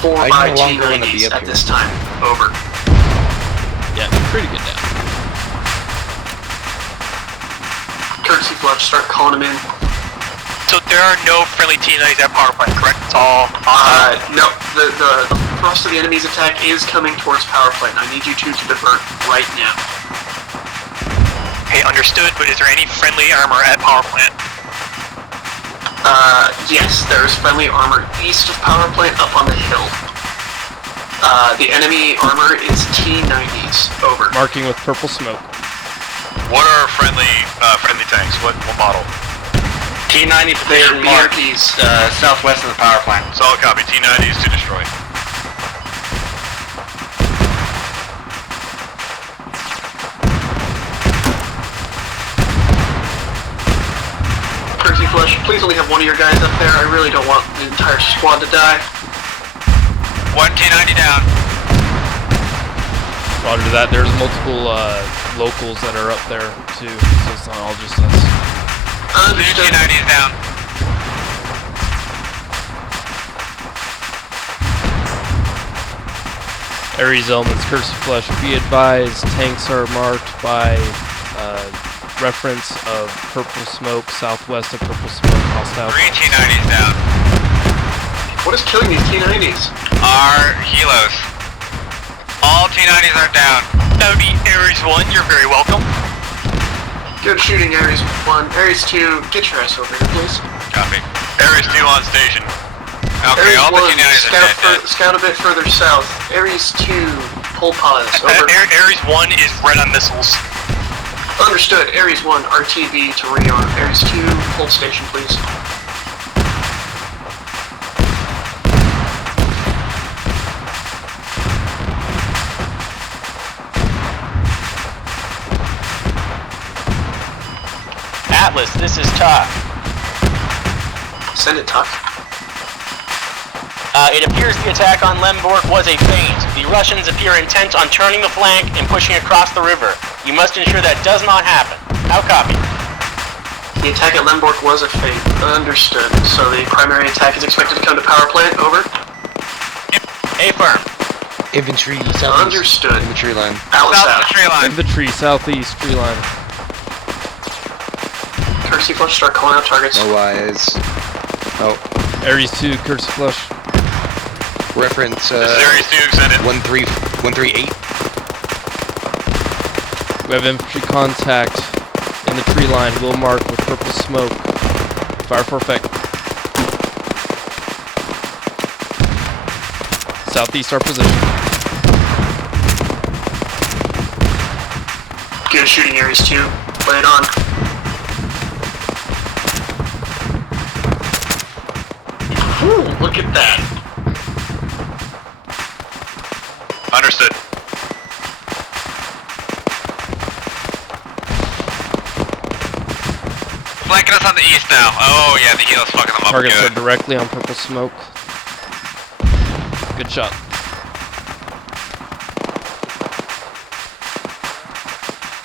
4 I by no longer wanna be T90s up at here. this time. Over. Yeah, pretty good now. Courtesy Flush, start calling them in. So there are no friendly T90s at power plant, correct? It's all No, the thrust of the enemy's attack is coming towards power plant. I need you two to divert right now. okay, understood, but is there any friendly armor at power plant? Yes, there's friendly armor east of power plant up on the hill. The enemy armor is T90s. Over. Marking with purple smoke. What are friendly tanks? What model? T90 position marked southwest of the power plant. Solid copy. T90s to destroy. Courtesy Flush, please only have one of your guys up there. I really don't want the entire squad to die. 1 T90 down. Roger that. There's multiple locals that are up there too, so it's not all just us. 2 T90s down. Ares elements, Curse of Flesh. Be advised, tanks are marked by reference of purple smoke, southwest of purple smoke, hostile. 3 T90s down. What is killing these T90s? Our helos. All T90s are down. Howdy, Ares 1, you're very welcome. Good shooting, Ares 1. Ares 2, get your ass over here, please. Copy. Ares 2 on station. Okay, Ares all the 1, T90s are dead. scout a bit further south. Ares 2, pull pause, over. Ares 1 is red on missiles. Understood. Ares 1, RTB to rearm. Ares 2, pull station, please. Atlas, this is Tuck. Send it, Tuck. It appears the attack on Lemborg was a feint. The Russians appear intent on turning the flank and pushing across the river. You must ensure that does not happen. How copy? The attack at Lemborg was a feint. Understood. So the primary attack is expected to come to power plant, over. Affirm. Infantry southeast. Understood. Infantry line. Alice South out. of the tree line. Infantry, southeast, tree line. Courtesy flush, start calling out targets. Oh. Ares 2, Curse of Flesh. Reference, This is Ares 2 extended. 138. We have infantry contact in the tree line. We'll mark with purple smoke. Fire for effect. Southeast, our position. Good shooting, Ares 2. Play it on. Ooh, look at that. Understood. Flanking us on the east now. Oh yeah, the helo's fucking them up Targets good. are directly on purple smoke. Good shot.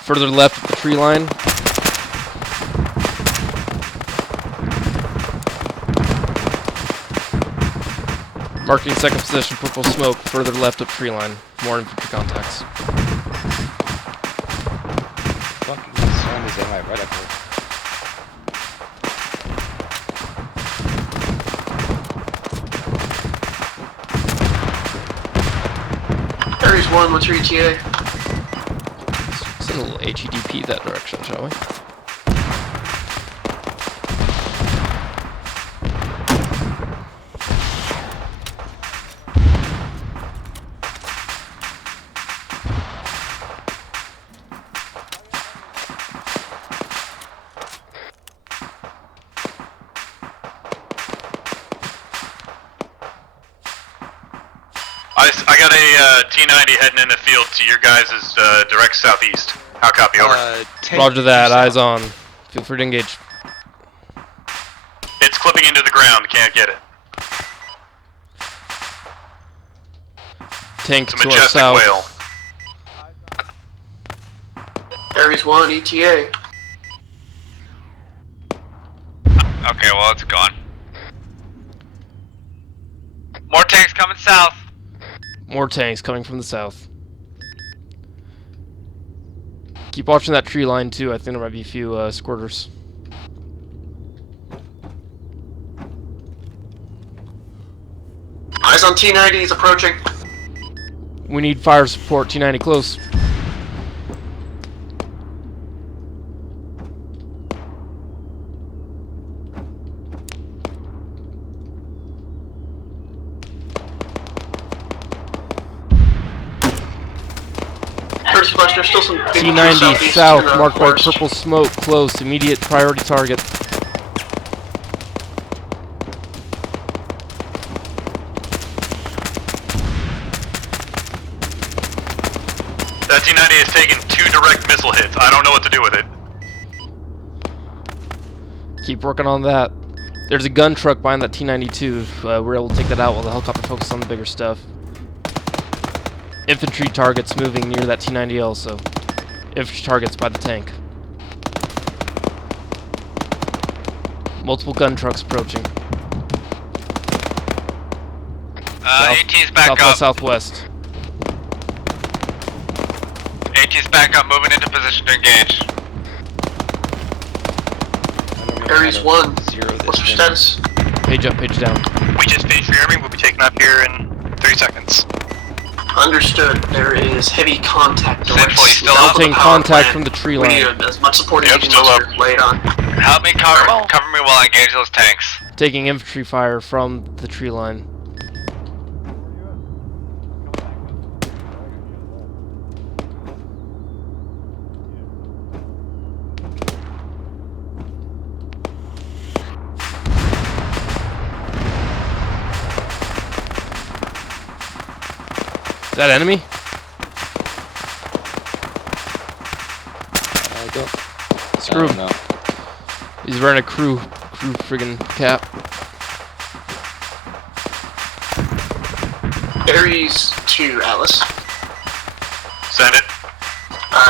Further left of the tree line. Marking second position, purple smoke, further left of tree line. More infantry contacts. Fucking sun is right up here. Ares 1, what's your ETA? Let's send a little HEDP that direction, shall we? I got a T90 heading in the field to your guys' direct southeast. How copy, over? Roger that, eyes on. Feel free to engage. It's clipping into the ground, can't get it. Tank It's a to our majestic south. whale. Ares 1, ETA. Okay, well it's gone. More tanks coming south. More tanks coming from the south. Keep watching that tree line too. I think there might be a few squirters. Eyes on T90s approaching. We need fire support. T90 close. There's still some T90 south, marked by purple smoke, close, immediate priority target. That T90 has taken 2 direct missile hits. I don't know what to do with it. Keep working on that. There's a gun truck behind that T92. We're able to take that out while the helicopter focuses on the bigger stuff. Infantry targets moving near that T90 also. Infantry targets by the tank. Multiple gun trucks approaching. AT's back southwest, up. Southwest. AT's back up, moving into position to engage. Aries 1, what's your status? Page up, page down. We just finished rearming, we'll be taking up here in 30 seconds. Understood. There is heavy contact directly I'm taking contact from the tree line. We need as much support as you can muster. Lay it on. Help me cover me while I engage those tanks. Taking infantry fire from the tree line. Is that enemy? I don't. Screw him. No. He's wearing a crew friggin' cap. Aries 2, Alice. Send it.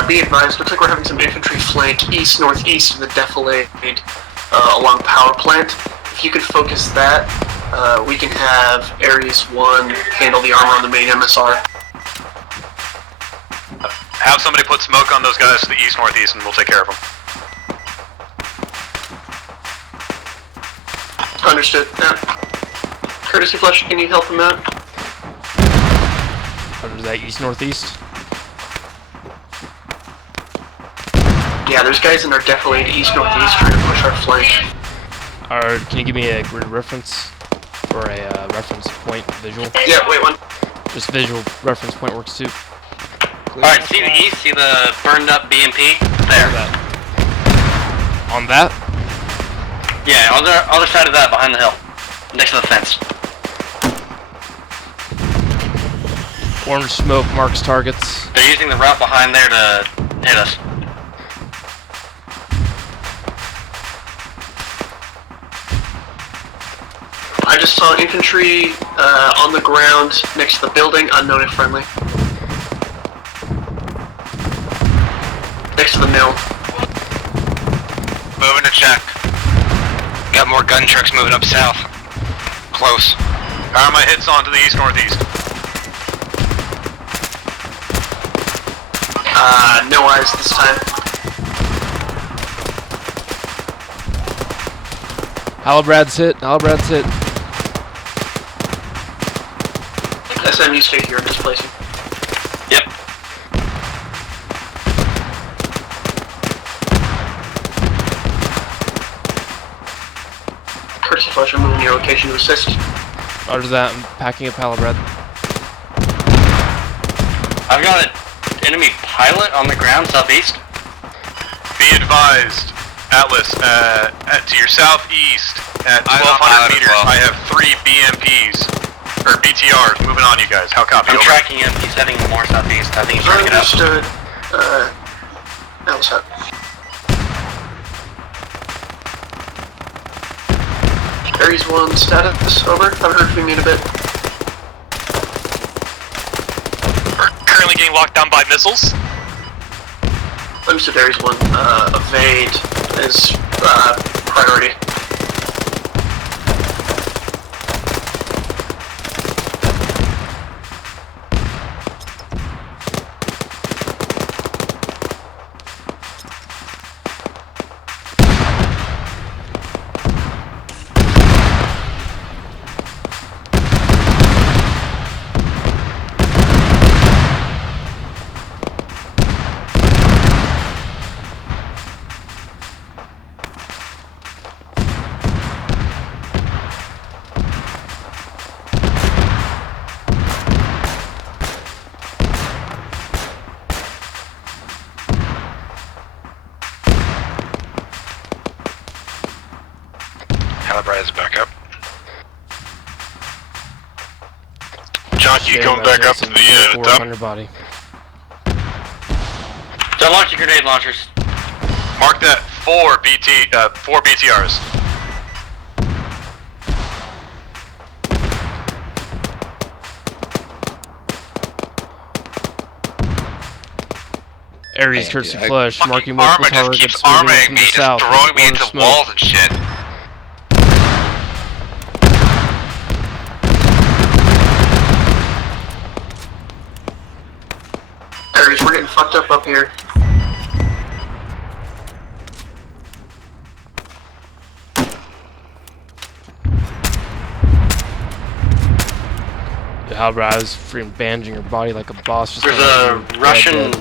Be advised, looks like we're having some infantry flank east-northeast of the defilade along power plant. If you could focus that, we can have Aries 1 handle the armor on the main MSR. Have somebody put smoke on those guys to the east-northeast and we'll take care of them. Understood. Courtesy Flush, can you help him out? Under that east-northeast? Yeah, there's guys in our defilade east-northeast trying to push our flank. Can you give me a grid reference? Or a reference point visual? Yeah, wait one. Just visual reference point works too. Alright, see the east, see the burned up BMP? There. On that? Yeah, on the other side of that, behind the hill. Next to the fence. Orange smoke marks targets. They're using the route behind there to hit us. I just saw infantry on the ground next to the building, unknown if friendly. Next to the mill. Moving to check. Got more gun trucks moving up south. Close. ArmA hits on to the east-northeast. No eyes this time. Halibrad's hit. SM, you stay here and displacing. Yep. Courtesy Flush, I'm moving your location to assist. Roger that, I'm packing up Halibrad. I've got an enemy pilot on the ground southeast. Be advised, Atlas, to your southeast, at 1,200 meters, I have 3 BMPs, or BTRs, moving on you guys. How copy? I'm tracking him, he's heading more southeast. I think he's trying to get up. Understood. Alice up. Aries 1 status, over. Haven't heard from you in a bit. We're currently getting locked down by missiles. Understood, Aries 1. Evade is priority. Calibrate back up. Jockey, coming back up to the top. On your body. Don't launch your grenade launchers. Mark that 4 BTRs. Aries Courtesy Flush, marking multiple ArmA just keeps arming me, just south. throwing me into walls and shit. Aries, we're getting fucked up here. Yeah, bro, I was freaking bandaging your body like a boss. Just There's a Russian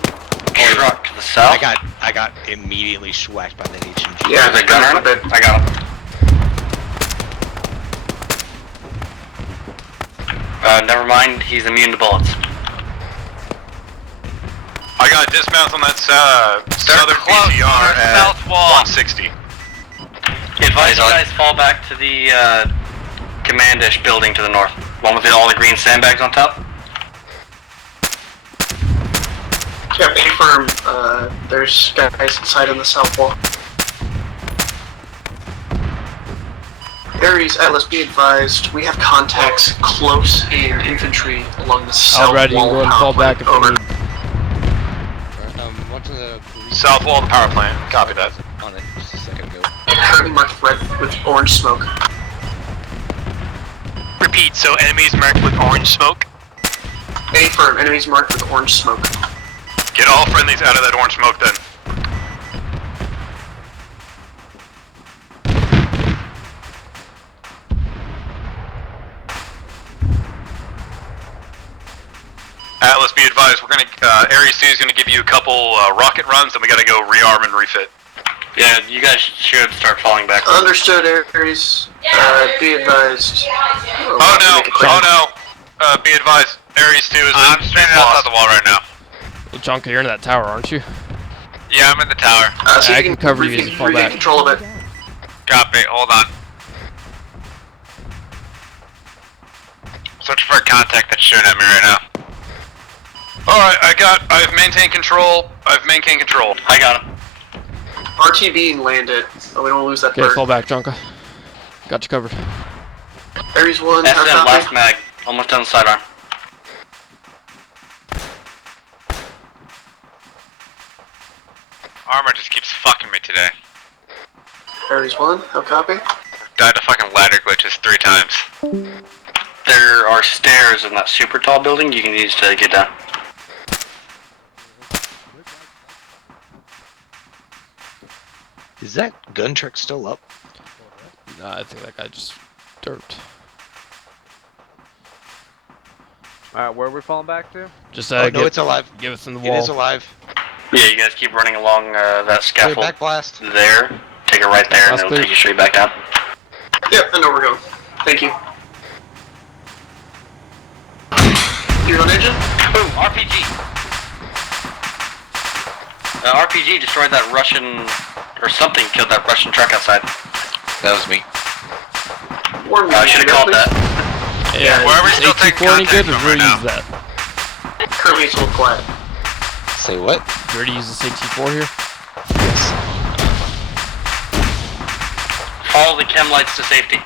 truck to the south. I got immediately swacked by that HMG. Yeah, there's a gunner on it. I got him. Never mind, he's immune to bullets. I got dismounts on that southern BTR at south wall. 160. Advise you guys fall back to the commandish building to the north. One with all the green sandbags on top. Yep, A-firm, there's guys inside on the south wall. Ares, Atlas, be advised, we have contacts close in infantry along the south Alright, you wall. can go and fall back if you need. What's the south wall of the power plant. Copy that. On it just a second ago. Currently marked red with orange smoke. Repeat, so enemies marked with orange smoke? A-firm, enemies marked with orange smoke. Get all friendlies out of that orange smoke then. Atlas, be advised, we're gonna, Ares 2 is gonna give you a couple rocket runs, and we gotta go rearm and refit. Yeah, you guys should start falling back. Understood, Ares. Be advised. Oh no, be advised, Ares 2 is I'm standing outside the wall right now. Well, Jonka, you're in that tower, aren't you? Yeah, I'm in the tower. So I can cover you as you fall back. Control of it. Copy, hold on. Searching for a contact that's shooting at me right now. Alright, I've maintained control. I got him. RTB landed. Oh, we don't lose that Okay, bird. fall back, Jonka. Got you covered. Ares 1, SM, hard copy. last mag. Almost done the sidearm. Armor just keeps fucking me today. Ares 1, how copy? Died to fucking ladder glitches 3 times. There are stairs in that super tall building you can use to get down. Is that gun truck still up? Nah, I think that guy just derped. Alright, where are we falling back to? Just no, it's alive. Give us in the wall. It is alive. Yeah, you guys keep running along that scaffold. Back blast. There. Take it right there, and it'll take you straight back down. Yep, I know where we're going. Thank you. You're on engine? Boom, RPG. RPG destroyed that Russian, or something killed that Russian truck outside. That was me. I should have called that. Yeah, where are we is still taking AT4 any good, contact or from do right use now? that? Currently it's a little quiet. Say what? You already use this AT4 here? Yes. Follow the chem lights to safety.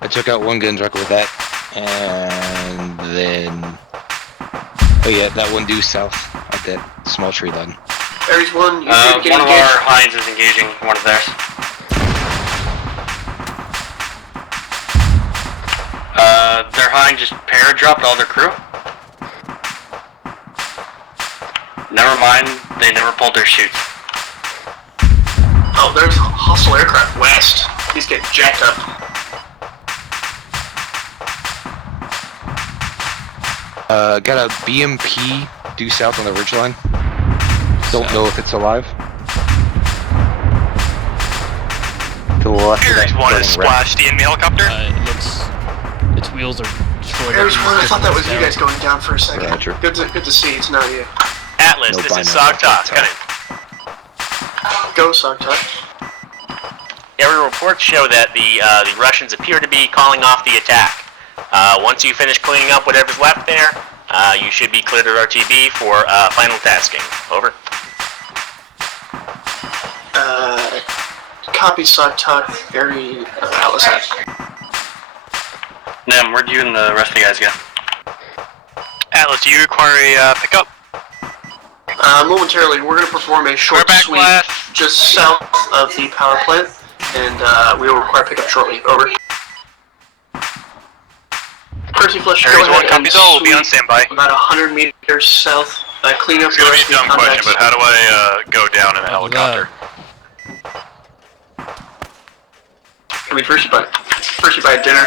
I took out one gun truck with that, and then... Oh yeah, that one due south of that small tree line. Ares 1, you're One getting of engaged. our Hinds is engaging one of theirs. Their Hind just para-dropped all their crew. Never mind, they never pulled their chutes. Oh, there's a hostile aircraft west. He's getting jacked up. Got a BMP due south on the ridgeline. Don't know if it's alive. To the left of that Ares 1 is burning wreck. splashed. The enemy helicopter? It looks... Its wheels are destroyed. Ares 1, I thought that was you guys going down for a second. Roger. Good to see, it's not you. Atlas, No this is binary SOG. Got it. Go, Sogtot. Every reports show that the Russians appear to be calling off the attack. Once you finish cleaning up whatever's left there, you should be cleared of RTB for final tasking. Over. Copy, Sogtot. Ares, Atlas. Nem, where'd you and the rest of the guys go? Atlas, do you require a pickup? Momentarily, we're going to perform a short sweep just south of the power plant, and we will require pickup shortly. Over. Courtesy Flush, Aries go 1 ahead and copy, though. We'll be on sweep standby. about 100 meters south. Clean up It's the gonna be rest a of the dumb question, contacts. but how do I go down in a helicopter? I mean, first you buy dinner.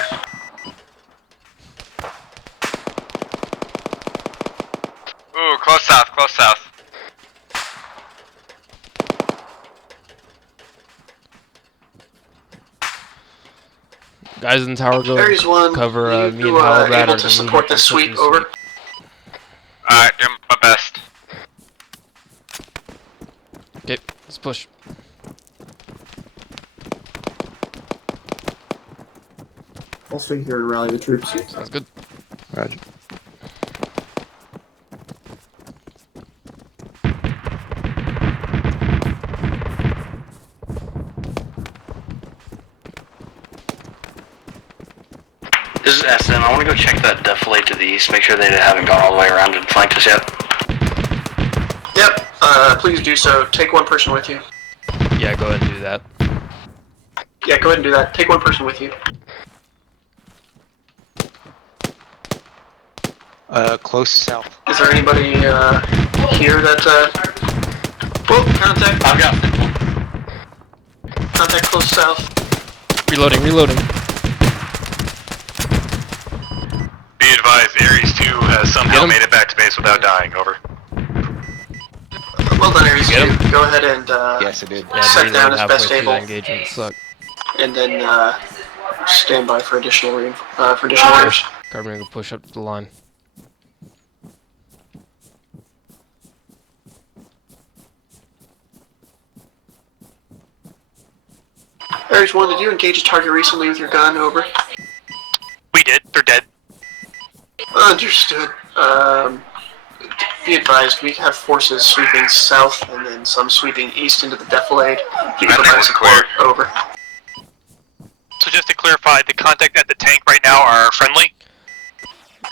Ooh, close south, close south. Guys in tower, go Aries 1, cover me and you Halbrad able are to gonna move support up this and sweep, quickly over? Alright, doing my best. Okay, let's push. I'll stay here and rally the troops. Sounds good. Roger. This is SM. I want to go check that defilade to the east, make sure they haven't gone all the way around and flanked us yet. Yep, please do so. Take one person with you. Yeah, go ahead and do that. Yeah, go ahead and do that. Take one person with you. Close south. Is there anybody here that whoa, contact. I've got Contact close south. Reloading. Be advised, Aries 2 has somehow made it back to base without dying. Over. Well done, Aries 2. Go ahead and yes, I did. set down as best Halfway through able. that engagement sucked. And then stand by for additional orders. Carbon go push up to the line. Aries 1, did you engage a target recently with your gun? Over. We did. They're dead. Understood. Be advised, we have forces sweeping south and then some sweeping east into the defilade. You can provide support. Over. So just to clarify, the contact at the tank right now are friendly?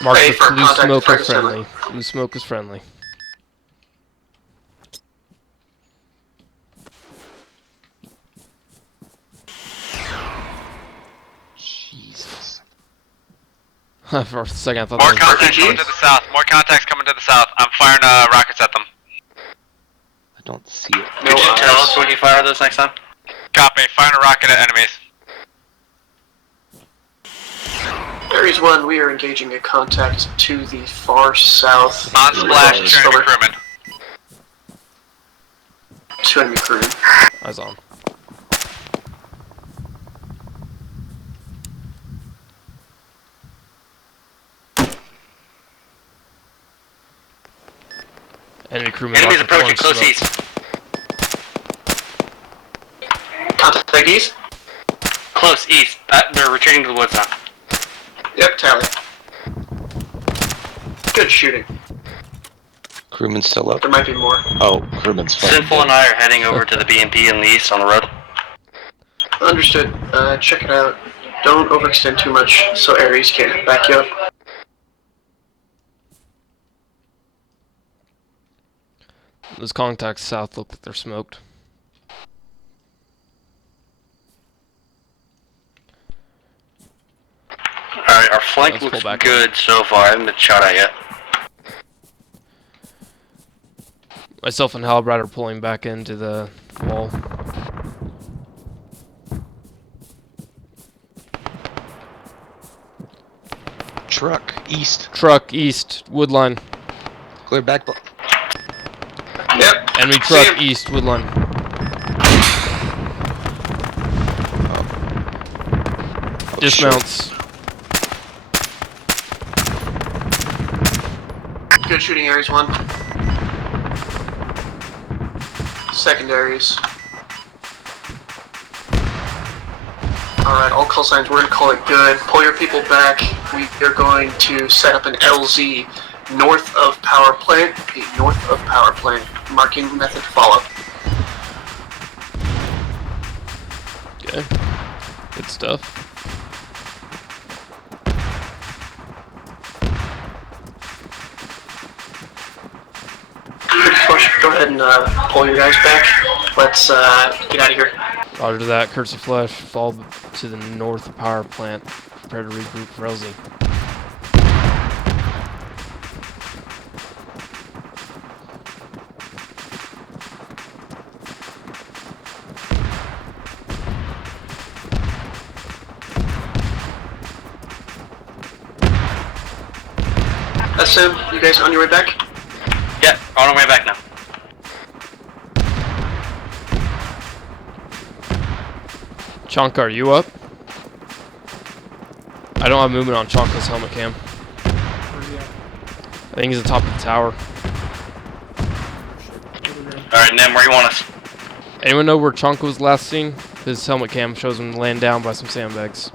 Mark Pay the for blue contact smoke target is friendly. Blue smoke is friendly. Jesus. For a second I thought More that was contacts coming to the south. More contacts coming to the south. I'm firing rockets at them. I don't see it. Could you tell us when you fire those next time? Copy. Firing a rocket at enemies. Aries 1, we are engaging a contact to the far south. On splash, two enemy crewmen. 2 enemy crewmen. Eyes on. Enemy crewman. Enemies approaching close east. Contact east? Close east. They're retreating to the woods now. Yep, tally. Good shooting. Crewman's still up. There might be more. Oh, crewman's fine. Sinful and I are heading over to the BMP in the east on the road. Understood. Check it out. Don't overextend too much so Ares can't back you up. Those contacts south look like they're smoked. Alright, our flank looks good so far. I haven't been shot at yet. Myself and Halbrad are pulling back into the wall. Truck east. Truck east, woodline. Clear back. Yep. Enemy truck east, woodline. Dismounts. Good shooting, Ares 1. Secondaries. Alright, all call signs, we're going to call it good. Pull your people back. We are going to set up an LZ north of power plant. Repeat, north of power plant. Marking method follow. Okay. Good stuff. Go ahead and pull your guys back. Let's get out of here. Roger that. Courtesy Flash, fall to the north of power plant. Prepare to regroup for LZ. SM, you guys on your way back? Yeah, on our way back now. Chonka, are you up? I don't have movement on Chonka's helmet cam. I think he's at the top of the tower. Alright, Nim, where you want us? Anyone know where Chonka was last seen? His helmet cam shows him laying down by some sandbags.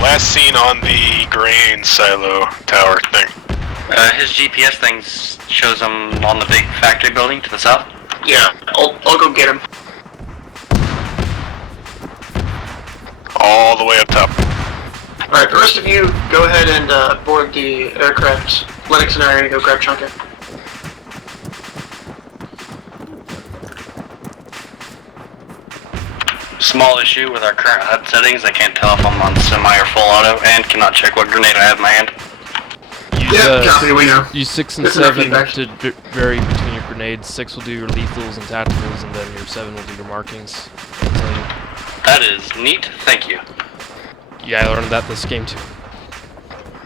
Last seen on the grain silo tower thing. His GPS thing shows him on the big factory building to the south. Yeah, I'll go get him. All the way up top. Alright, the rest of you, go ahead and board the aircraft. Lennox and I are gonna go grab Chonka. Small issue with our current HUD settings. I can't tell if I'm on semi or full auto, and cannot check what grenade I have in my hand. Copy, we know. Use 6 and This is our 7 feedback. to vary between your grenades. 6 will do your lethals and tacticals, and then your 7 will do your markings. That is neat, thank you. Yeah, I learned that this game too.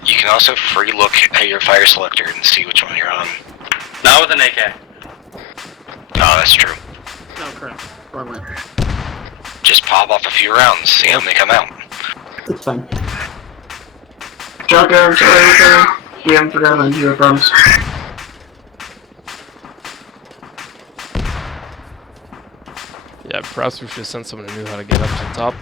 You can also free look at your fire selector and see which one you're on. Not with an AK. Oh, that's true. Oh crap, wrong way. Just pop off a few rounds, see how they come out. It's fine. Chonka, I'm sorry, we haven't forgotten you, I promise. Yeah, perhaps we should have sent someone who knew how to get up to the top.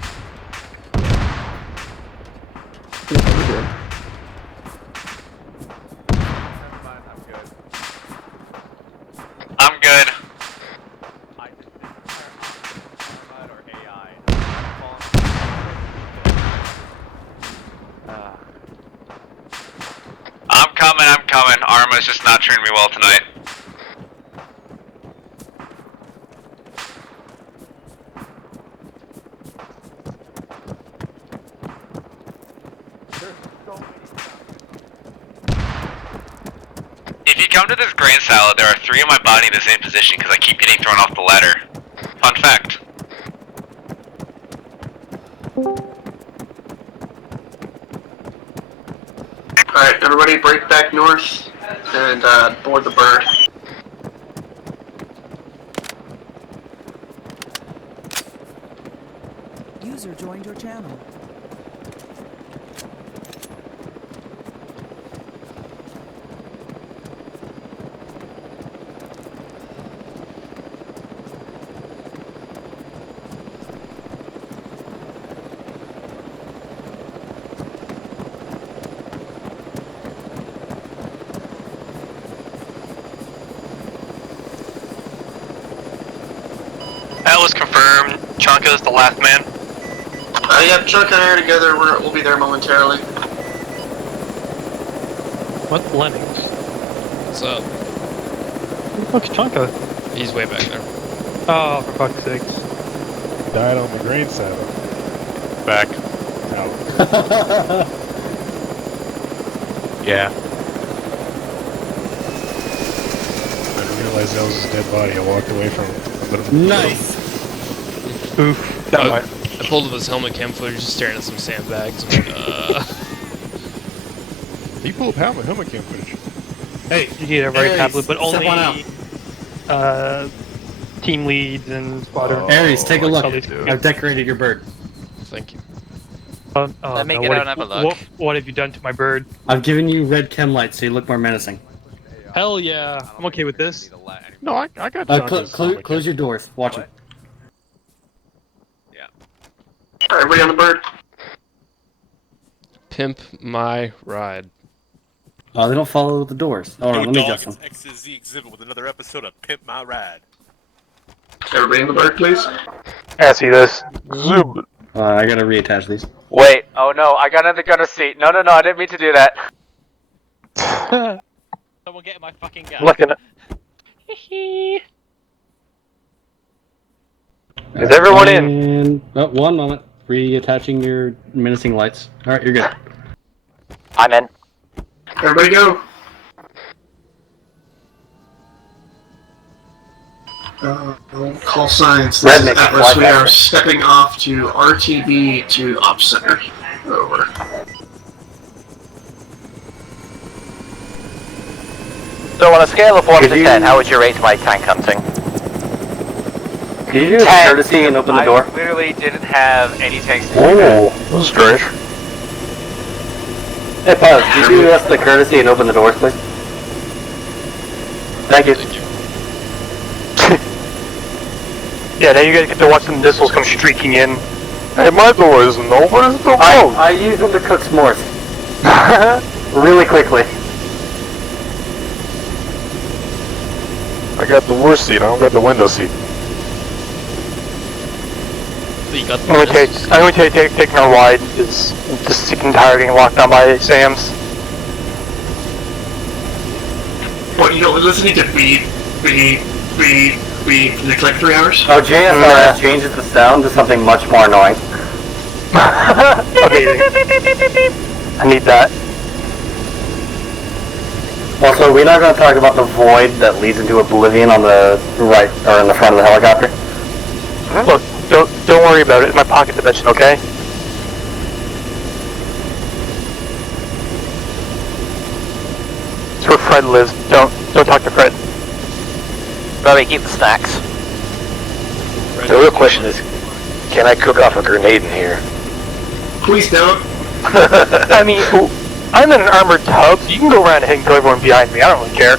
I'm good. I'm coming. ArmA's just not treating me well tonight. If you come to this grain salad, there are 3 of my body in the same position because I keep getting thrown off the ladder. Fun fact. Alright, everybody break back north and board the bird. User joined your channel. Atlas confirmed. Chonka is the last man. Yep, Chuck and I are together. We'll be there momentarily. What? Lennox? What's up? Who the fuck's Chonka? He's way back there. Oh, for fuck's sakes. Died on the grain silo. Back. Out. Yeah. I didn't realize that was his dead body. I walked away from him. Nice. Oof. I pulled up his helmet cam footage, just staring at some sandbags. I'm like, He pulled up helmet cam footage. Hey, you get a very Aries, tablet, but step only on team leads and spotter. Aries, take a look. I've I've decorated your bird. Thank you. Let me get out and have a look. What have you done to my bird? I've given you red chem lights so you look more menacing. Hell yeah, I'm okay with this. No, I got Close your doors. Watch it. Alright, everybody on the bird? Pimp my ride. Oh, they don't follow the doors. Oh, let me adjust them. X to Z exhibit with another episode of Pimp My Ride. Everybody on the bird, please? Yeah, see this? Zoom. I gotta reattach these. Wait, oh no, I got another gunner seat. No, I didn't mean to do that. Someone get my fucking gun. Looking at. Is everyone in? And, oh, one moment. Reattaching your menacing lights. Alright, you're good. I'm in. Everybody go! Call signs. This is Redneck Atlas. We fly are back. stepping off to RTB to Op Center. Over. So on a scale of 1 to 10, how would you rate my tank hunting? Could you do a courtesy and open the door? I literally didn't have any tanks to Oh, that's strange. Hey, Paz, could you do us the courtesy and open the doors, please? Thank you. Yeah, now you guys get to watch the missiles come streaking in. Hey, my door isn't open, it's open. I use them to cook s'mores. Really quickly. I got the worst seat, I don't got the window seat. You got I'm gonna take my ride, because I'm just sick and tired of getting locked down by Sam's. What, you don't listening to beep for the like 3 hours? Oh, JSRS changes the sound to something much more annoying. Okay, I need that. Also, we're not going to talk about the void that leads into oblivion on the right, or in the front of the helicopter. Look, don't worry about it. It's my pocket dimension, okay? It's where Fred lives. Don't talk to Fred. Robbie, keep the snacks. The real question is, can I cook off a grenade in here? Please don't. I mean, I'm in an armored tub, so you can go around and kill everyone behind me. I don't really care.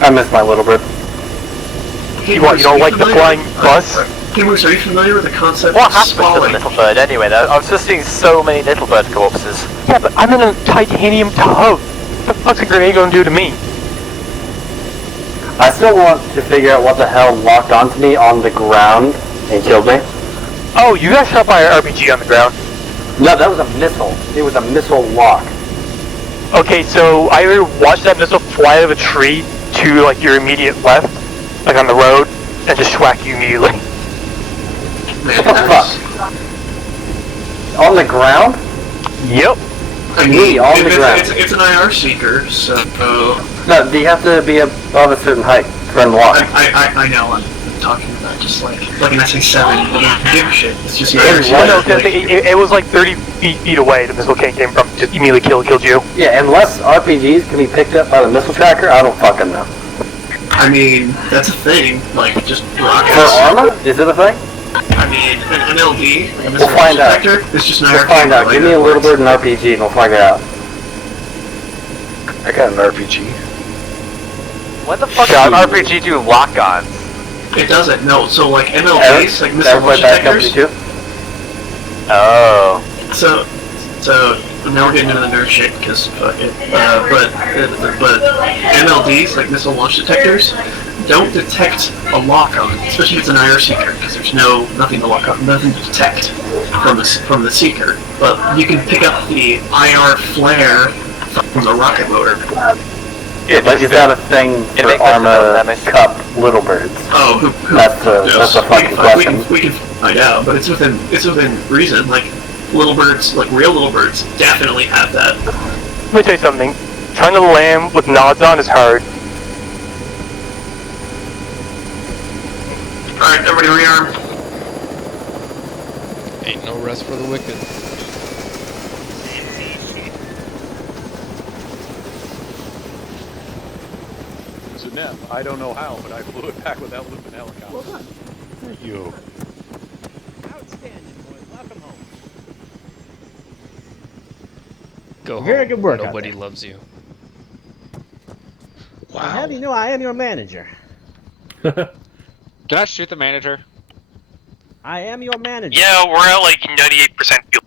I miss my little bird. You don't like the flying bus? Hey Moose, are you familiar with the concept What of happened to spalling? the little bird anyway, though? I was just seeing so many little bird corpses. Yeah, but I'm in a titanium tub. What the fuck's a grenade gonna do to me? I still want to figure out what the hell locked onto me on the ground and killed me. Oh, you got shot by an RPG on the ground. No, that was a missile. It was a missile lock. Okay, so I either watched that missile fly out of a tree to like your immediate left, like on the road, and just schwack you immediately. What the fuck? On the ground? Yep. I mean, on the ground. It's an IR seeker, so... No, you have to be above a certain height for him to walk. I know, I'm talking about just like an SA-7, I don't give a shit, it's just an Yeah, IR well, seeker. no, it was like 30 feet away the missile came from, just immediately killed you. Yeah, unless RPGs can be picked up by the missile tracker, I don't fucking know. I mean, that's a thing, like, just rockets. For ArmA? Is it a thing? I mean, an LD, like a missile We'll find out. detector, it's just an We'll IR find out. Give me a little bit. bird and RPG and we'll figure it out. I got an RPG. What the fuck does an RPG do lock-ons? It doesn't, no, so like MLDs, like missile launch detectors. Too? Oh. So now we're getting into the nerd shit because fuck it. But MLDs, like missile launch detectors, don't detect a lock on, especially if it's an IR seeker, because there's nothing to lock on, nothing to detect from the seeker. But you can pick up the IR flare from the rocket motor. Yeah, but is that a thing for ArmA Cup little birds? Oh, that's a fucking question. We can find out, but it's within reason. Like little birds, like real little birds, definitely have that. Let me tell you something. Trying to land with nods on is hard. Alright, everybody rearm. Ain't no rest for the wicked. So Nev, I don't know how, but I flew it back without looping helicopter. Well done. Thank you. Outstanding, boys. Welcome home. Go Very home. good work out Nobody there. loves you. I'll have you know I am your manager. Can I shoot the manager? I am your manager. Yeah, we're at like 98% fuel.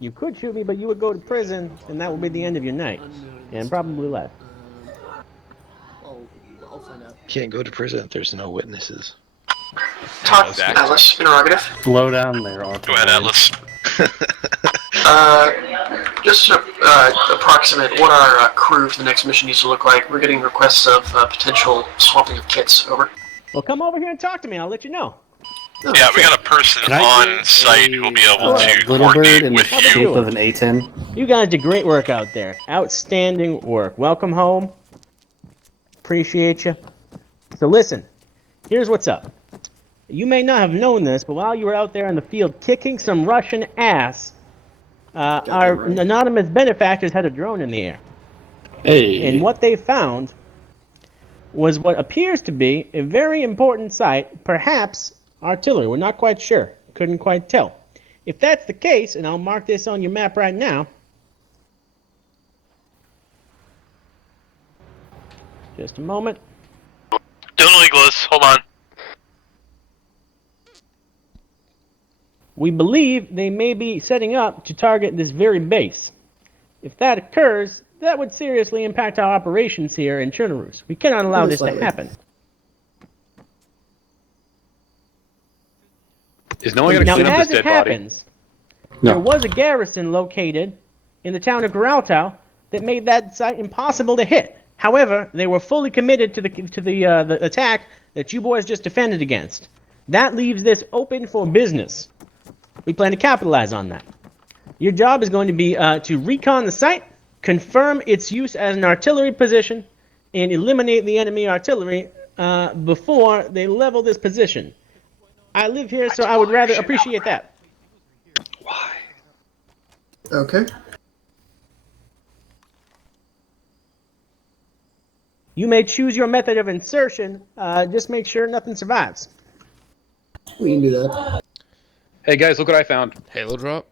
You could shoot me, but you would go to prison, and that would be the end of your night. And probably less. I'll find out. Can't go to prison if there's no witnesses. Talk, Atlas, interrogative. Slow down there, Go ahead, Atlas. Just to approximate what our crew for the next mission needs to look like. We're getting requests of potential swapping of kits. Over. Well, come over here and talk to me. I'll let you know. Yeah, we got a person on site who'll be able to Little bird coordinate in the with shape you. of an A-10. You guys did great work out there. Outstanding work. Welcome home. Appreciate you. So listen, here's what's up. You may not have known this, but while you were out there in the field kicking some Russian ass, our anonymous benefactors had a drone in the air. Hey. And what they found was what appears to be a very important site, perhaps artillery. We're not quite sure. Couldn't quite tell. If that's the case, and I'll mark this on your map right now. Just a moment. Doing Legos, hold on. We believe they may be setting up to target this very base. If that occurs, that would seriously impact our operations here in Chernobyl. We cannot allow this to happen. Is no one going to clean up this dead body? There was a garrison located in the town of Geraltau that made that site impossible to hit. However, they were fully committed to the attack that you boys just defended against. That leaves this open for business. We plan to capitalize on that. Your job is going to be to recon the site, confirm its use as an artillery position, and eliminate the enemy artillery before they level this position. I live here, so I would rather appreciate that. Why? Okay. You may choose your method of insertion. Just make sure nothing survives. We can do that. Hey guys, look what I found. Halo drop.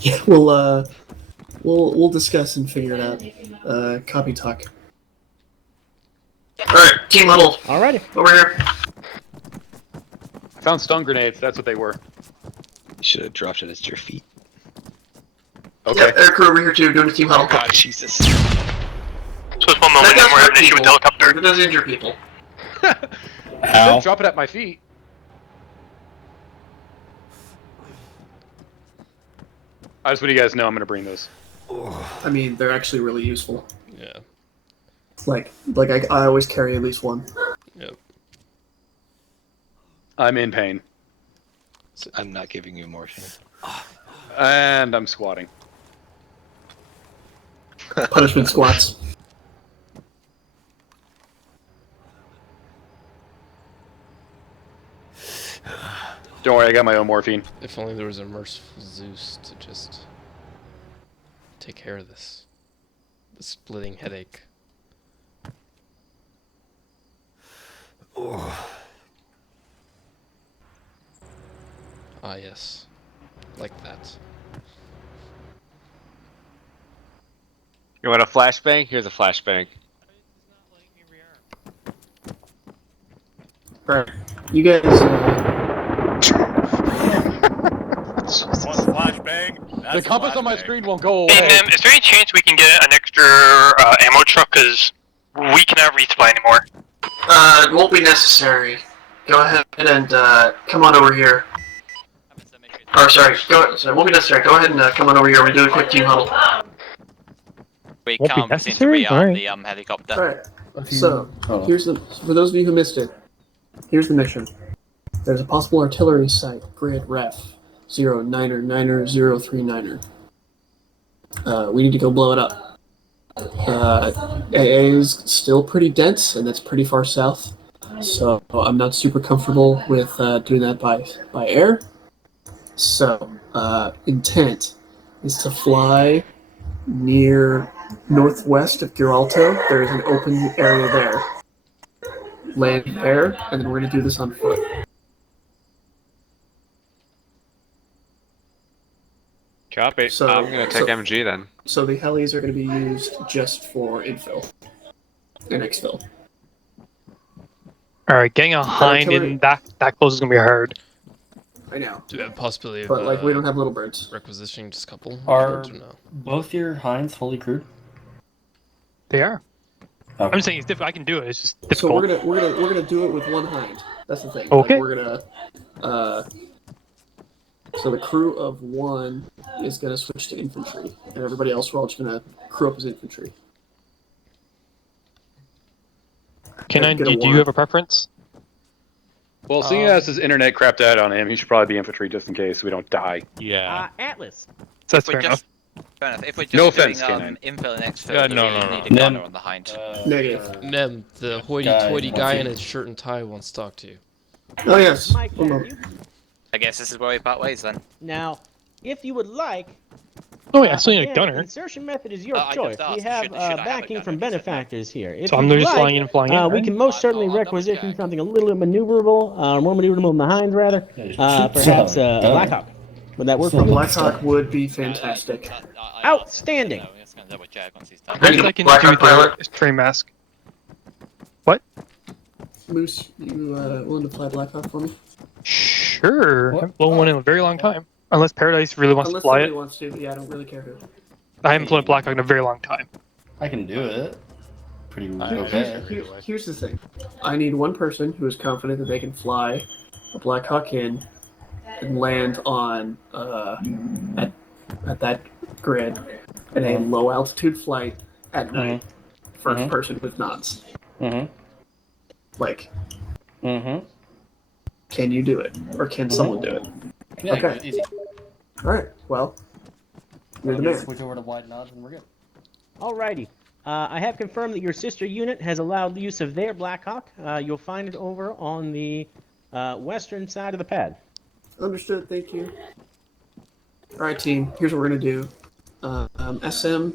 Yeah, we'll discuss and figure it out. Copy talk. Alright, team huddle. Alrighty. Over here. I found stun grenades, that's what they were. You should have dropped it at your feet. Okay. Yeah, air crew over here too, doing a team huddle. Oh god, Jesus. So just one moment, and we're having an issue with the helicopter. It does injure people. Ow. Drop it at my feet. I just want you guys to know I'm going to bring those. I mean, they're actually really useful. Yeah. Like I always carry at least one. Yep. I'm in pain. So I'm not giving you morphine. And I'm squatting. Punishment squats. Don't worry, I got my own morphine. If only there was a merciful Zeus to just take care of this. The splitting headache. Ah, yes. Like that. You want a flashbang? Here's a flashbang. Alright. You guys... One flashbang. The compass on my screen won't go away. Hey, ma'am, is there any chance we can get an extra ammo truck? Because we cannot resupply anymore. It won't be necessary. Go ahead and come on over here. Or sorry, it won't be necessary. Go ahead and come on over here. We're doing a quick team huddle. We can't seem to rearm the helicopter. Alright. So, here's for those of you who missed it, here's the mission. There's a possible artillery site, grid ref 0990039er. We need to go blow it up. AA is still pretty dense, and that's pretty far south. So I'm not super comfortable with doing that by air. So intent is to fly near northwest of Geralto. There's an open area there. Land there, and then we're going to do this on foot. Copy. So, I'm going to take MG then. So the helis are going to be used just for infill and exfil. Alright, getting a hind in that close is gonna be hard. I know. Do we have a possibility of But like we don't have little birds. requisitioning just a couple Are birds or no? both your hinds fully crewed? They are. Okay. I'm saying it's difficult. I can do it. It's just So difficult. we're gonna do it with one hind. That's the thing. Okay. Like, we're gonna so the crew of one is gonna switch to infantry, and everybody else we're all just gonna crew up as infantry. Do you have a preference? Well, seeing as his internet crapped out on him, he should probably be infantry just in case we don't die. Yeah. Atlas. That's If fair we're enough. Fair enough. If we're just No doing offense, K9. infill and exfil, Yeah, do no, we no, need no. a gunner on the hind? Negative. Nem, the hoity-toity guy in his shirt and tie wants to talk to you. Oh yes. Mike, One thank moment. you. I guess this is where we part ways then. Now, if you would like, Oh wait, I still need a again, gunner. insertion method is your I choice. just asked, We have should I have a backing gunner? from He said no. benefactors here. If So I'm you'd just like, flying in and flying in, we right? can most certainly requisition something a little maneuverable, more maneuverable than the Hinds, rather. Perhaps a Blackhawk. Would that work for you? Blackhawk would be fantastic. Outstanding. I'm just gonna double check once he's done. Best I can do there is tray mask. What? Moose, you willing to fly Blackhawk for me? Sure. I haven't flown one in a very long time. Unless Paradise really wants Unless to fly somebody it. wants to, yeah, I don't really care who. I haven't flown Blackhawk in a very long time. I can do it. Pretty Here's the thing. I need one person who is confident that they can fly a Blackhawk in and land on at that grid in a low altitude flight at night. First person with nods. Like, can you do it, or can someone do it? Yeah, Okay. easy. All right. Well, you're the man. Switch over to wide nods and we're good. Alrighty. I have confirmed that your sister unit has allowed the use of their Blackhawk. You'll find it over on the western side of the pad. Understood. Thank you. All right, team. Here's what we're gonna do. SM,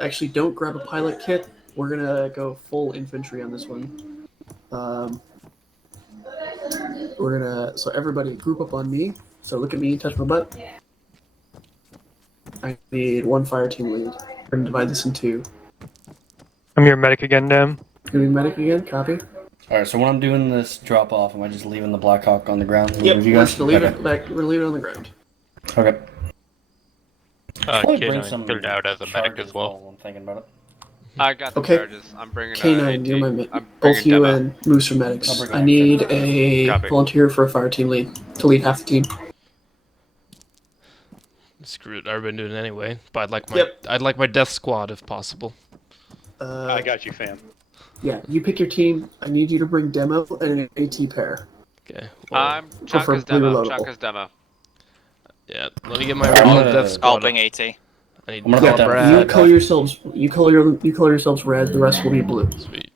actually don't grab a pilot kit. We're gonna go full infantry on this one. We're gonna so everybody group up on me. So look at me, touch my butt. I need one fire team lead. We're gonna divide this in two. I'm your medic again, Nem. Gonna be medic again. Copy. Alright, so when I'm doing this drop off, am I just leaving the Blackhawk on the ground? Yep. You We're guys? just gonna leave Okay. it back. We're gonna leave it on the ground. Okay. Probably K9 bring some put it out as a medic as well. while I'm thinking about it. I got the Okay. charges. I'm bringing K9, you're my I'm both bringing you demo. and Moose are medics. I'll bring I it. need a Copy. volunteer for a fire team lead to lead half the team. Screw it, I've been doing it anyway. But I'd like my death squad if possible. I got you, fam. Yeah, you pick your team. I need you to bring demo and an AT pair. Okay. I'm preferably Chaka's demo. reloadable. Chaka's demo. Yeah, let me get my regular death squad. I'll bring AT. I need I'm gonna put Brad. that- You color yourselves. You color yourselves red. The rest will be blue. Sweet.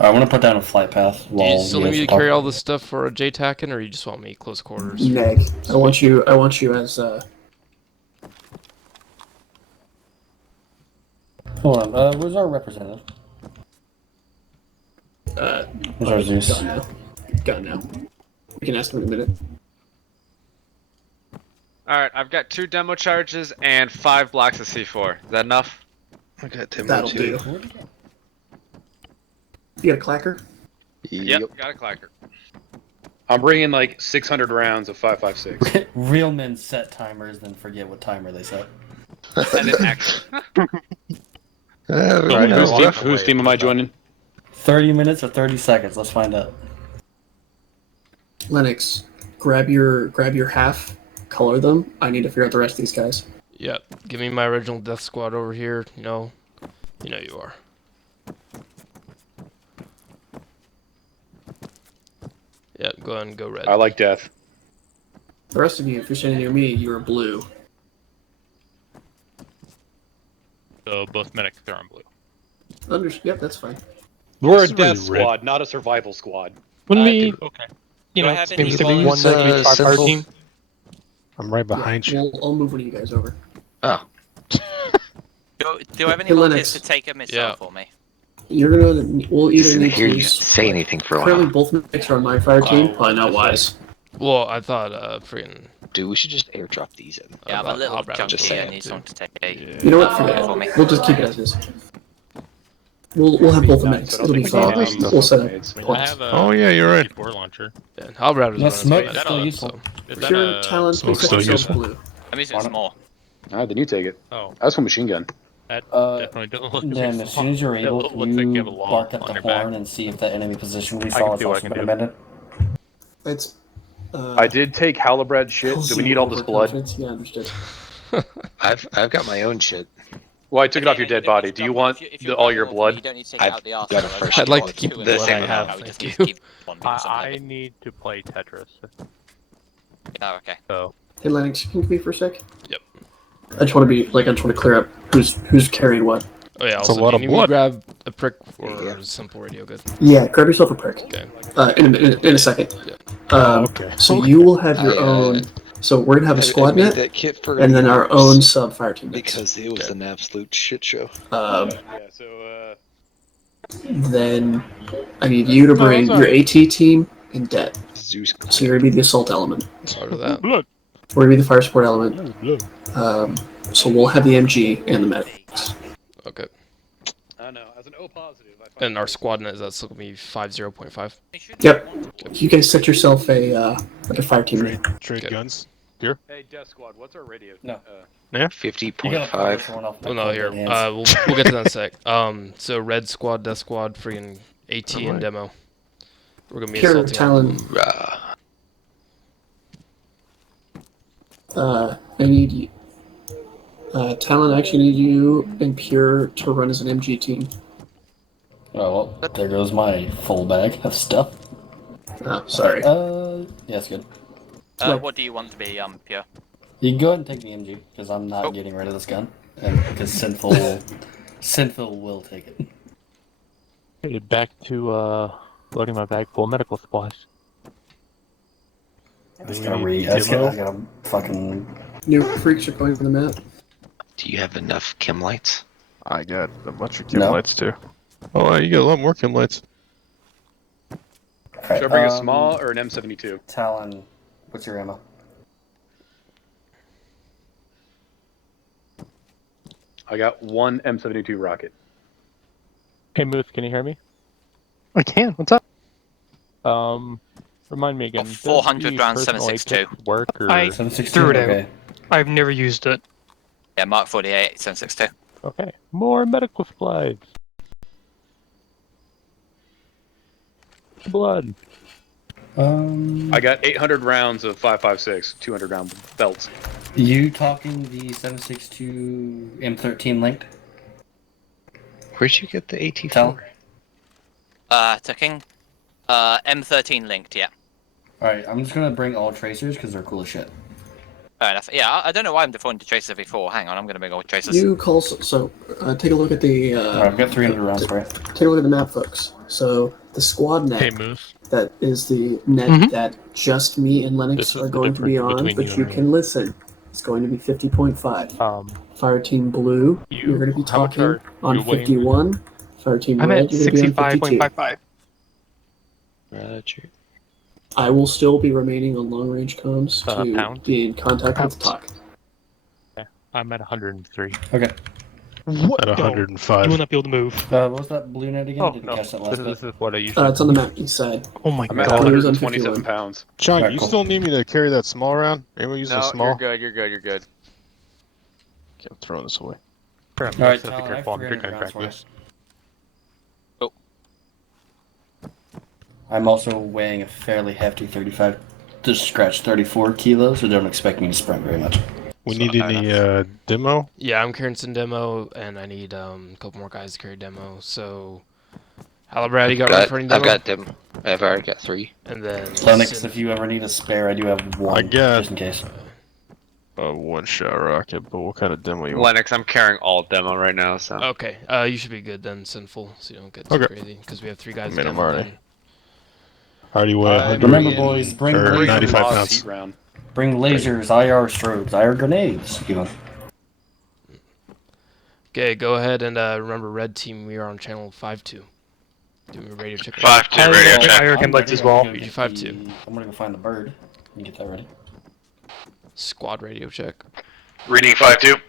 I want to put down a flight path. Do you still need me to carry all this stuff for a JTAC-in, or you just want me close quarters? Neg. I want you as Hold on. Where's our representative? Where's our Zeus? Gone now. Gone now. We can ask him in a minute. Alright, I've got 2 demo charges and 5 blocks of C4. Is that enough? I got demo That'll too. do. You got a clacker? Yep, got a clacker. I'm bringing like 600 rounds of 5.56. Real men set timers, then forget what timer they set. And an X. Whose team am I joining? 30 minutes or 30 seconds? Let's find out. Lennox, grab your half, color them. I need to figure out the rest of these guys. Yeah, give me my original death squad over here. You know you are. Yeah, go ahead and go red. I like death. The rest of you, if you're standing near me, you're blue. So both medics are on blue. Yep, that's fine. We're This a is death really red. squad, not a survival squad. Wouldn't we, Okay. you Do I know, have maybe any stick volunteers, one maybe five power Central? team? I'm right behind you. I'll move one of you guys over. Oh. Do I have any Hey, volunteers Lennox. to take a missile for me? We'll either Didn't need hear to you use. say anything for a Apparently, while. both medics are on my fire team. Probably not wise. Well, I thought, freaking. Dude, we should just airdrop these in. Yeah, I'm a little Just junky. I saying. need someone to take a. You know what? Forget for me. it. We'll just keep it as is. We'll have both the medics. It'll be fine. We'll set up points. Oh yeah, you're right. Yeah, Halbrad No, was smoke running is space, still so- useful. Pure talent. Smoke's Set still yourselves useful. blue. I'm using small. Alright, then you take it. Oh. That's one machine gun. That definitely doesn't look Then as soon as you're able, can you bark at the horn and see if the enemy position we I saw can is see what I also can been do. amended? It's. I did take Halibrad's shit. Do we need all this blood? Yeah, understood. I've got my own shit. Well, I took it off your dead body. Do you want all your blood? You don't need to take it out the I've arsenal. got a fresh I'd like to blood. keep The the same I have. amount. We just Thank need to you. keep one because of I it. need to play Tetris. Oh, okay. So Hey Lennox, can you come here for a sec? Yep. I just want to clear up who's carrying what. Oh yeah, It's a also, lot do of you need me to blood. grab a prick or a simple radio good? Yeah, grab yourself a prick. Okay. In a second. Yeah. Okay. So you will have your own. So we're gonna have a squad I made net, that kit for and then our years own sub fire team nets. because it was an absolute shit show. Then I need you to bring your AT team and Det. Zeus. So you're gonna be the assault element. Part of that. Blood. We're gonna be the fire support element. Blood. So we'll have the MG and the medics. Okay. I know. As an O positive, I find And our squad net is that still gonna be 50.5. Yep. You guys set yourself a fire team net. Trade guns. Here. Hey, Death Squad, what's our radio? No. Yeah. 50.5. Oh no, here. We'll get to that in a sec. So red squad, death squad, freaking AT and demo. We're gonna be Pure assaulting. Talon. I need you. Talon, I actually need you and Pure to run as an MG team. Oh well, there goes my full bag of stuff. Oh, sorry. Yeah, it's good. What do you want to be, Pure? You can go ahead and take the MG because I'm not getting rid of this gun, and because Sinful will take it. Headed back to loading my bag full of medical supplies. I gotta fucking. New freaks are going for the map. Do you have enough chem lights? I got a bunch of chem lights too. Oh, you got a lot more chem lights. Right, Should I bring a small or an M72? Talon, what's your ammo? I got one M72 rocket. Hey Moose, can you hear me? I can. What's up? Remind me again. Got 400 round 7.62. Work or I threw it out. I've never used it. Yeah, Mark 48, 7.62. Okay. More medical supplies. Blood. I got 800 rounds of 5.56, 200 round belts. You talking the 7.62 M13 linked? Where'd you get the AT4? Talon? Ticking. M13 linked, yeah. Alright, I'm just gonna bring all tracers because they're cool as shit. Fair enough. Yeah, I don't know why I'm defaulting to tracers every 4. Hang on, I'm gonna bring all tracers. You call take a look at the. Alright, I've got 300 rounds for you. Take a look at the map, folks. So the squad net. Hey Moose. That is the net that just me and Lennox are going to be on, but you can listen. It's going to be 50.5. Fire Team Blue, you're going to be talking on 51. Fire Team I'm Red, at you're going to be on 52. 65.55. Roger. I will still be remaining on long range comms to pound? be in contact with the talk. Okay. I'm at 103. Okay. What? At 105. You will not be able to move. What was that blue net again? Oh, Didn't no. catch that last bit. This is what I usually It's on the map, east side. Oh my I'm at god. 127 pounds. John, Alright, you cool. still need me to carry that small round? Anyone using a small? you're good. You're good. Okay, I'm throwing this away. Crap, Alright, so be Talon, I have careful. I'm 300 going rounds back for you. loose. I'm also weighing a fairly hefty 35. Just scratch 34 kilos, so don't expect me to sprint very much. We need any demo? Yeah, I'm carrying some demo, and I need a couple more guys to carry demo. So, Halabrad, you got ready for any demo? I've got demo. I've already got 3. And then Lennox, if you ever need a spare, I do have one, I got just in case. a one-shot rocket, but what kind of demo you want? Lennox, I'm carrying all demo right now, so. Okay, you should be good then, Sinful, so you don't get too crazy, because we have 3 guys. I mean, I'm demo already. then. I already weigh 100. Remember, boys, bring or lasers. 95 Heat pounds. round. Bring lasers, IR strobes, IR grenades. Okay, go ahead and remember, red team, we are on channel 52. Do a radio check. 5-2 radio check. I can lights as well. You 5-2. I'm gonna go find the bird and get that ready. Squad radio check. Reading 5-2.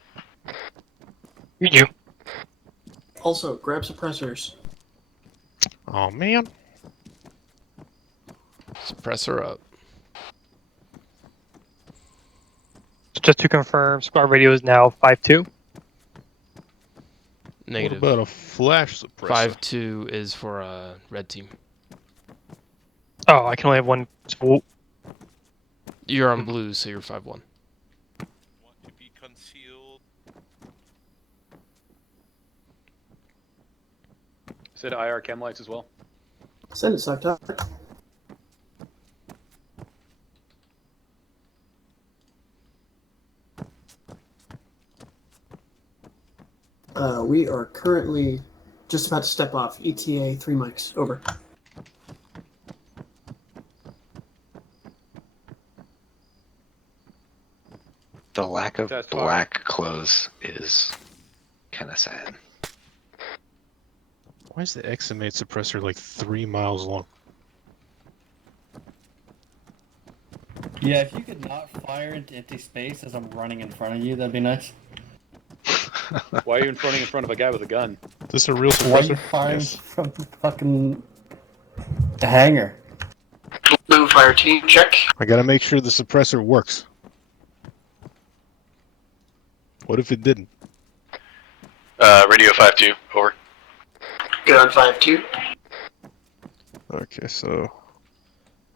You. Also, grab suppressors. Oh man. Suppressor up. Just to confirm, squad radio is now 5-2. Negative. What about a flash suppressor? 5-2 is for red team. Oh, I can only have one. You're on blue, so you're 5-1. Want to be concealed. Said IR chem lights as well. Send it, Sock Talk. We are currently just about to step off. ETA 3 mics. Over. The lack of black clothes is kind of sad. Why is the XM8 suppressor like 3 miles long? Yeah, if you could not fire into empty space as I'm running in front of you, that'd be nice. Why are you running in front of a guy with a gun? Is this a real suppressor? Why are you firing from the fucking hangar? Blue fire team, check. I gotta make sure the suppressor works. What if it didn't? Radio 5-2, over. Good on 5-2. Okay, so...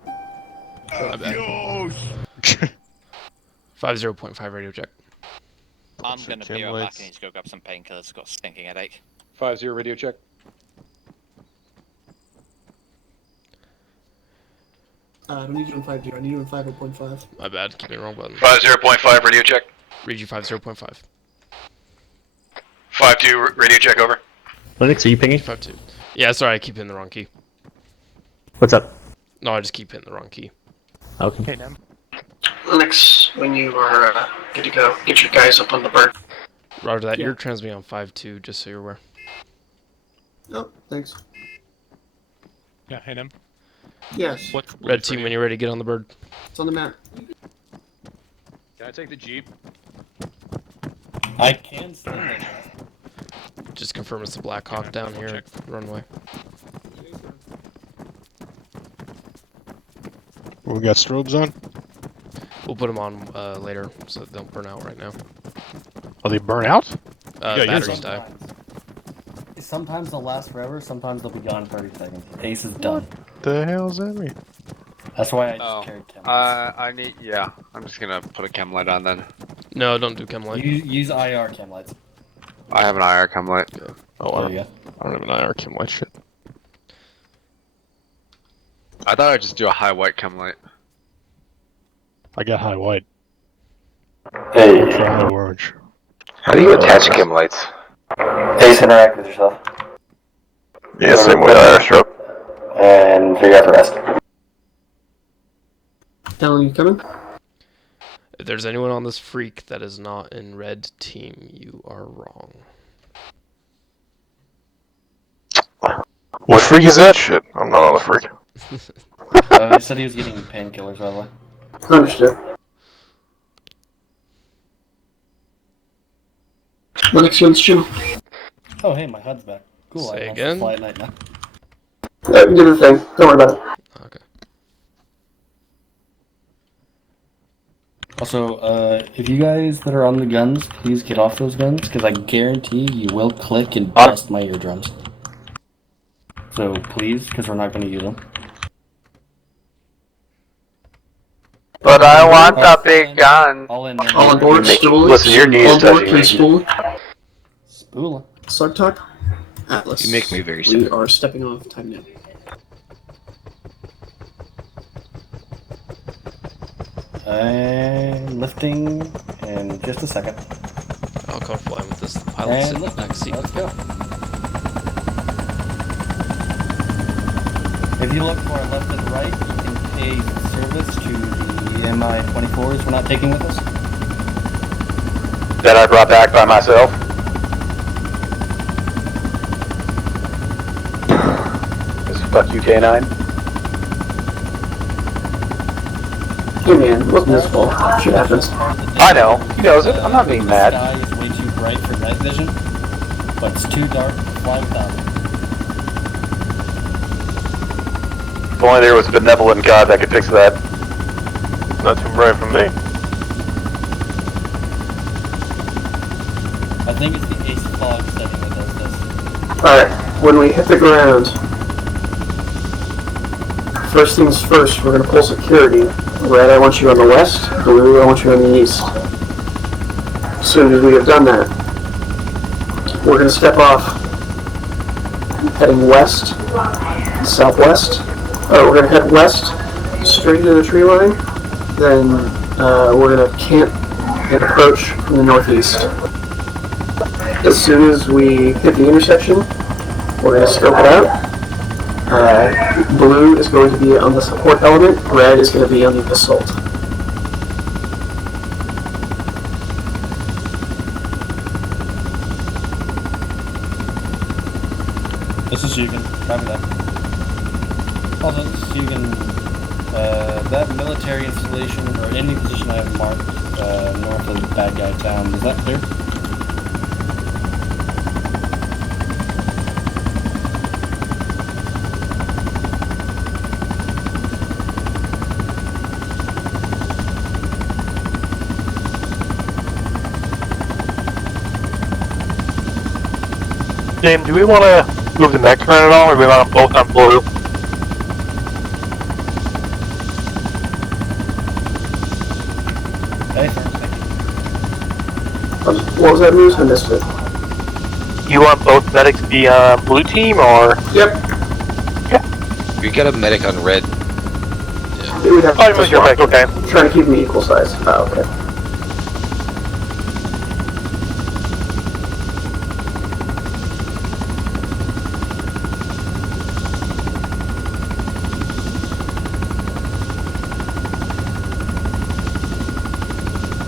My bad. 50.5 radio check. I'm gonna be right back. I need to go grab some painkillers. Got a stinking headache. 5-0 radio check. I don't need you in 5-0. I need you in 50.5. My bad. Keep me wrong button. 50.5 radio check. Read you 50.5. 5-2 radio check, over. Linux, are you pinging? 5-2. Yeah, sorry, I keep hitting the wrong key. What's up? No, I just keep hitting the wrong key. Okay. Linux, when you are good to go, get your guys up on the bird. Roger that. Yeah. You're transmitting on 5-2, just so you're aware. Oh, thanks. Yeah, hit him. Yes. Red team, when you're ready, get on the bird. It's on the map. Can I take the Jeep? I can stand it. Just confirm it's the Black Hawk down here at runway. We got strobes on? We'll put them on later, so they don't burn out right now. Oh, they burn out? Batteries die. Sometimes they'll last forever, sometimes they'll be gone in 30 seconds. Ace is done. What the hell does that mean? That's why I just carried chem. I need, yeah, I'm just gonna put a chem light on then. No, don't do chem light. Use IR chem lights. I have an IR chem light. Yeah. Oh, I don't have an IR chem light shit. I thought I'd just do a high white chem light. I got high white. Hey. High orange. How do you attach chem lights? Ace, interact with yourself. Yeah, same way IR strobe. And figure out the rest. Talon, you coming? If there's anyone on this freak that is not in red team, you are wrong. What freak is that shit? I'm not on the freak. He said he was getting painkillers, by the way. Understood. Linux wins, Jim. Oh, hey, my HUD's back. Cool, Say I can again? fly at night now. Do the thing. Don't worry about it. Okay. Also, if you guys that are on the guns, please get off those guns, because I guarantee you will click and bust my eardrums. So please, because we're not going to use them. But I want the big gun. All in All on board, Spoolie. Listen, your knees All on board, touching me. please, Spoolie. Spoolie. Sartok. Atlas. You make me very We sad. are stepping off time now. I'm lifting in just a second. I'll come flying with this pilot sitting in the back seat. Let's go. If you look to our left and right, you can pay service to the MI-24s we're not taking with us. That I brought back by myself. This fuck you, K9. Hey man, it wasn't his fault. Shit happens. I know. He knows it. I'm not being mad. The sky is way too bright for night vision, but it's too dark to fly without it. If only there was a benevolent God that could fix that. Not too bright for me. I think it's the Ace Fog setting that does this. Alright, when we hit the ground, first things first, we're going to pull security. Red, I want you on the west. Blue, I want you on the east. As soon as we have done that, we're going to step off, heading west, southwest. We're going to head west, straight into the tree line. Then we're going to camp and approach from the northeast. As soon as we hit the intersection, we're going to scope it out. Blue is going to be on the support element, red is going to be on the assault. This is Hugan. Copy that. Also, this is Hugan. That military installation, or any position I have marked north of the bad guy town, is that clear? James, do we want to move the mech turn at all, or do we want them both on blue? Hey, What was that news? I missed it. You want both medics to be blue team, or? Yep. We got a medic on red. It would have Oh, you moved your mech, okay. Trying to keep them equal size. Oh, okay.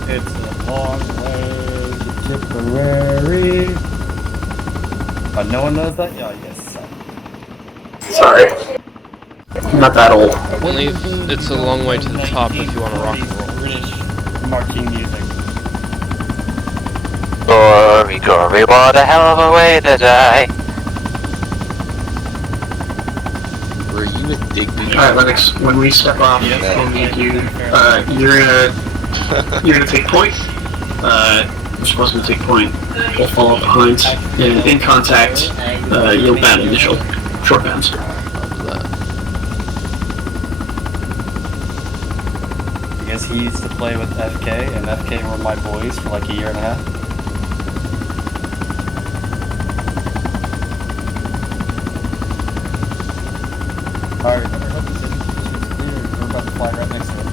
It's a long way to Tipperary. But no one knows that? Yeah, yes. Sorry. I'm not that old. Only if it's a long way to the top if you want to rock and roll. British marching music. Glory, glory, what a hell of a way to die. Were you a Digby? Alright, Lennox, when we step off, we'll need you. You're gonna take point. You're supposed to take point. We'll follow behind. And in contact, you'll bound initial. Short bounds. Because he used to play with FK, and FK were my boys for like a year and a half. Alright, remember hope this isn't clear. We're about to fly right next to it.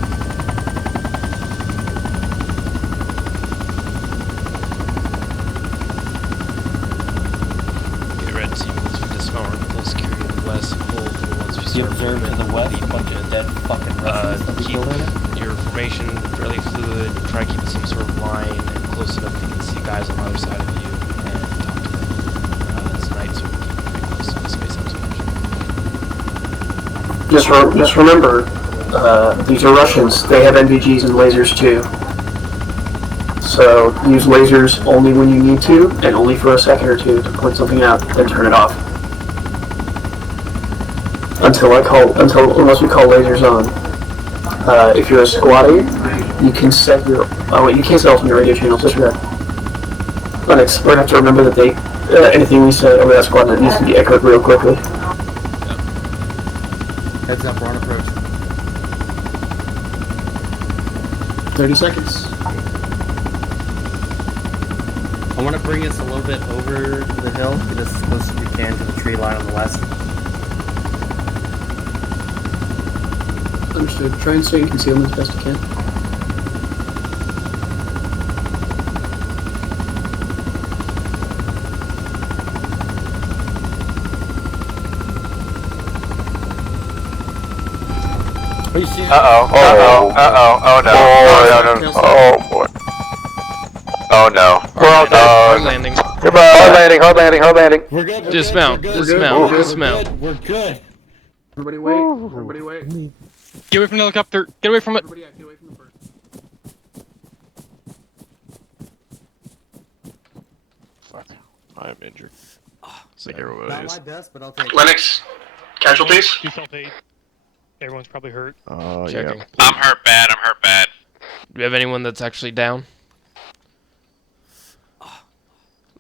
Okay, red team, once we dismount, we're full security to the west, hold, and once we You start observe to the west a bunch of dead fucking Russians that we keep killed earlier? your formation fairly fluid, try to keep it some sort of line, and close enough you can see guys on the other side of you, and talk to them. It's night, so we're keeping pretty close to the space observation. Just remember, these are Russians. They have NVGs and lasers too. So use lasers only when you need to, and only for a second or two to point something out, then turn it off. Unless we call lasers on. If you're a squatty, you can set your. Oh wait, you can't set alternate radio channels. Disregard. Lennox, we're gonna have to remember that they anything we say over that squad net needs to be echoed real quickly. Heads up, we're on approach. 30 seconds. I want to bring us a little bit over the hill, get us as close as we can to the tree line on the west. Understood. Try and stay in concealment as best you can. Oh no. Oh boy. Oh no. We're all dead. Hard landing. Goodbye. Hard landing. We're good. Dismount. Dismount. We're good. Everybody wait. Everybody wait. Get away from the helicopter. Get away from it. Everybody get away from the bird. Fuck. I'm injured. Like everybody Not is. my best, but I'll take it. Lennox, casualties? Do self-aid. Everyone's probably hurt. Checking. Yeah. I'm hurt bad. Do you have anyone that's actually down?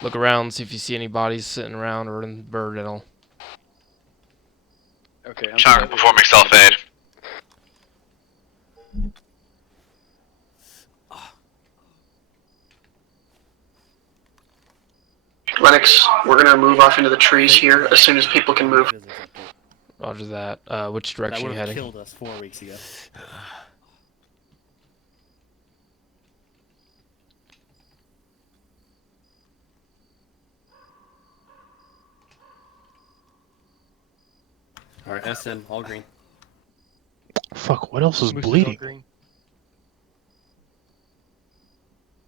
Look around, see if you see any bodies sitting around or in the bird at all. Okay, I'm Shock performing self-aid. Lennox, we're gonna move off into the trees here as soon as people can move. Roger that. Which direction are you heading? Killed us 4 weeks ago. Alright, SM, all green. Fuck, what else is Moose all bleeding? green.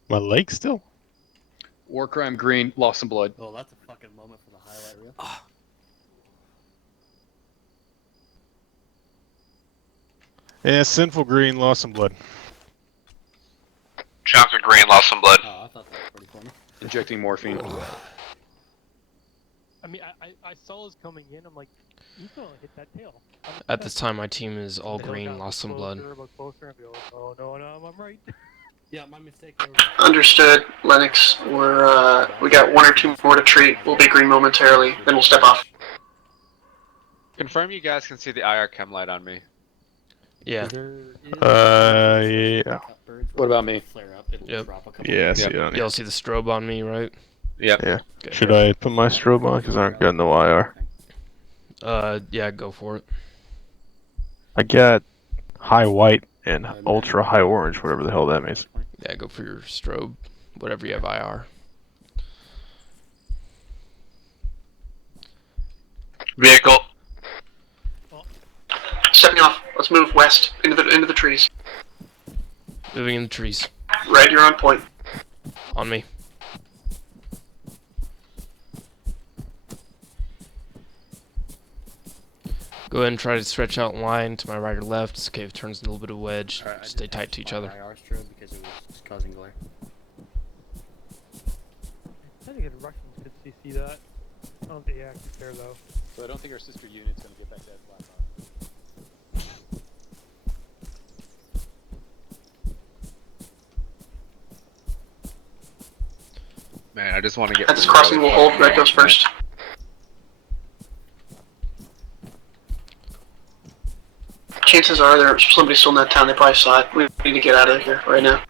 My leg still? War crime green, lost some blood. Oh, that's a fucking moment for the highlight reel. Yeah, sinful green, lost some blood. Jonker green, lost some blood. Oh, I thought that was pretty funny. Injecting morphine. I mean, I saw us coming in. I'm like, he's gonna hit that tail. At this time, my team is all The hill green, got lost some blood. closer, and be like, oh no, I'm right. Yeah, my mistake. Understood, Lennox. We got 1 or 2 more to treat. We'll be green momentarily, then we'll step off. Confirm you guys can see the IR chem light on me. Yeah. Yeah. What about me? Yep. Yeah, I see it on you. Y'all see the strobe on me, right? Yep. Yeah. Okay. Should I put my strobe on? Because I don't got no IR. Yeah, go for it. I got high white and ultra high orange, whatever the hell that means. Yeah, go for your strobe, whatever you have IR. Vehicle. Stepping off. Let's move west into the trees. Moving in the trees. Red, you're on point. On me. Go ahead and try to stretch out in line to my right or left. It's okay if it turns a little bit of wedge. Alright, Stay tight to each other. IR strobe because it was causing glare. I think the Russians could see that. I don't think they actually care though. So I don't think our sister unit's gonna get back to that flat. Man, I just want to get. At this crossing, we'll hold. Red goes first. Chances are there's somebody still in that town. They probably saw it. We need to get out of here right now.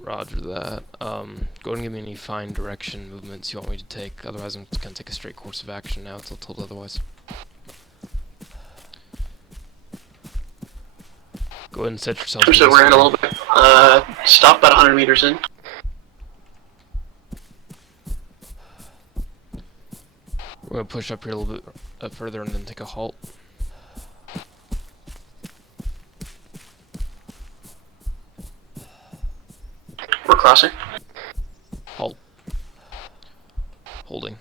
Roger that. Go ahead and give me any fine direction movements you want me to take. Otherwise, I'm just going to take a straight course of action now until told otherwise. Go ahead and set yourself. So we're in a little bit. Stop about 100 meters in. We're going to push up here a little bit further and then take a halt. We're crossing. Halt. Holding.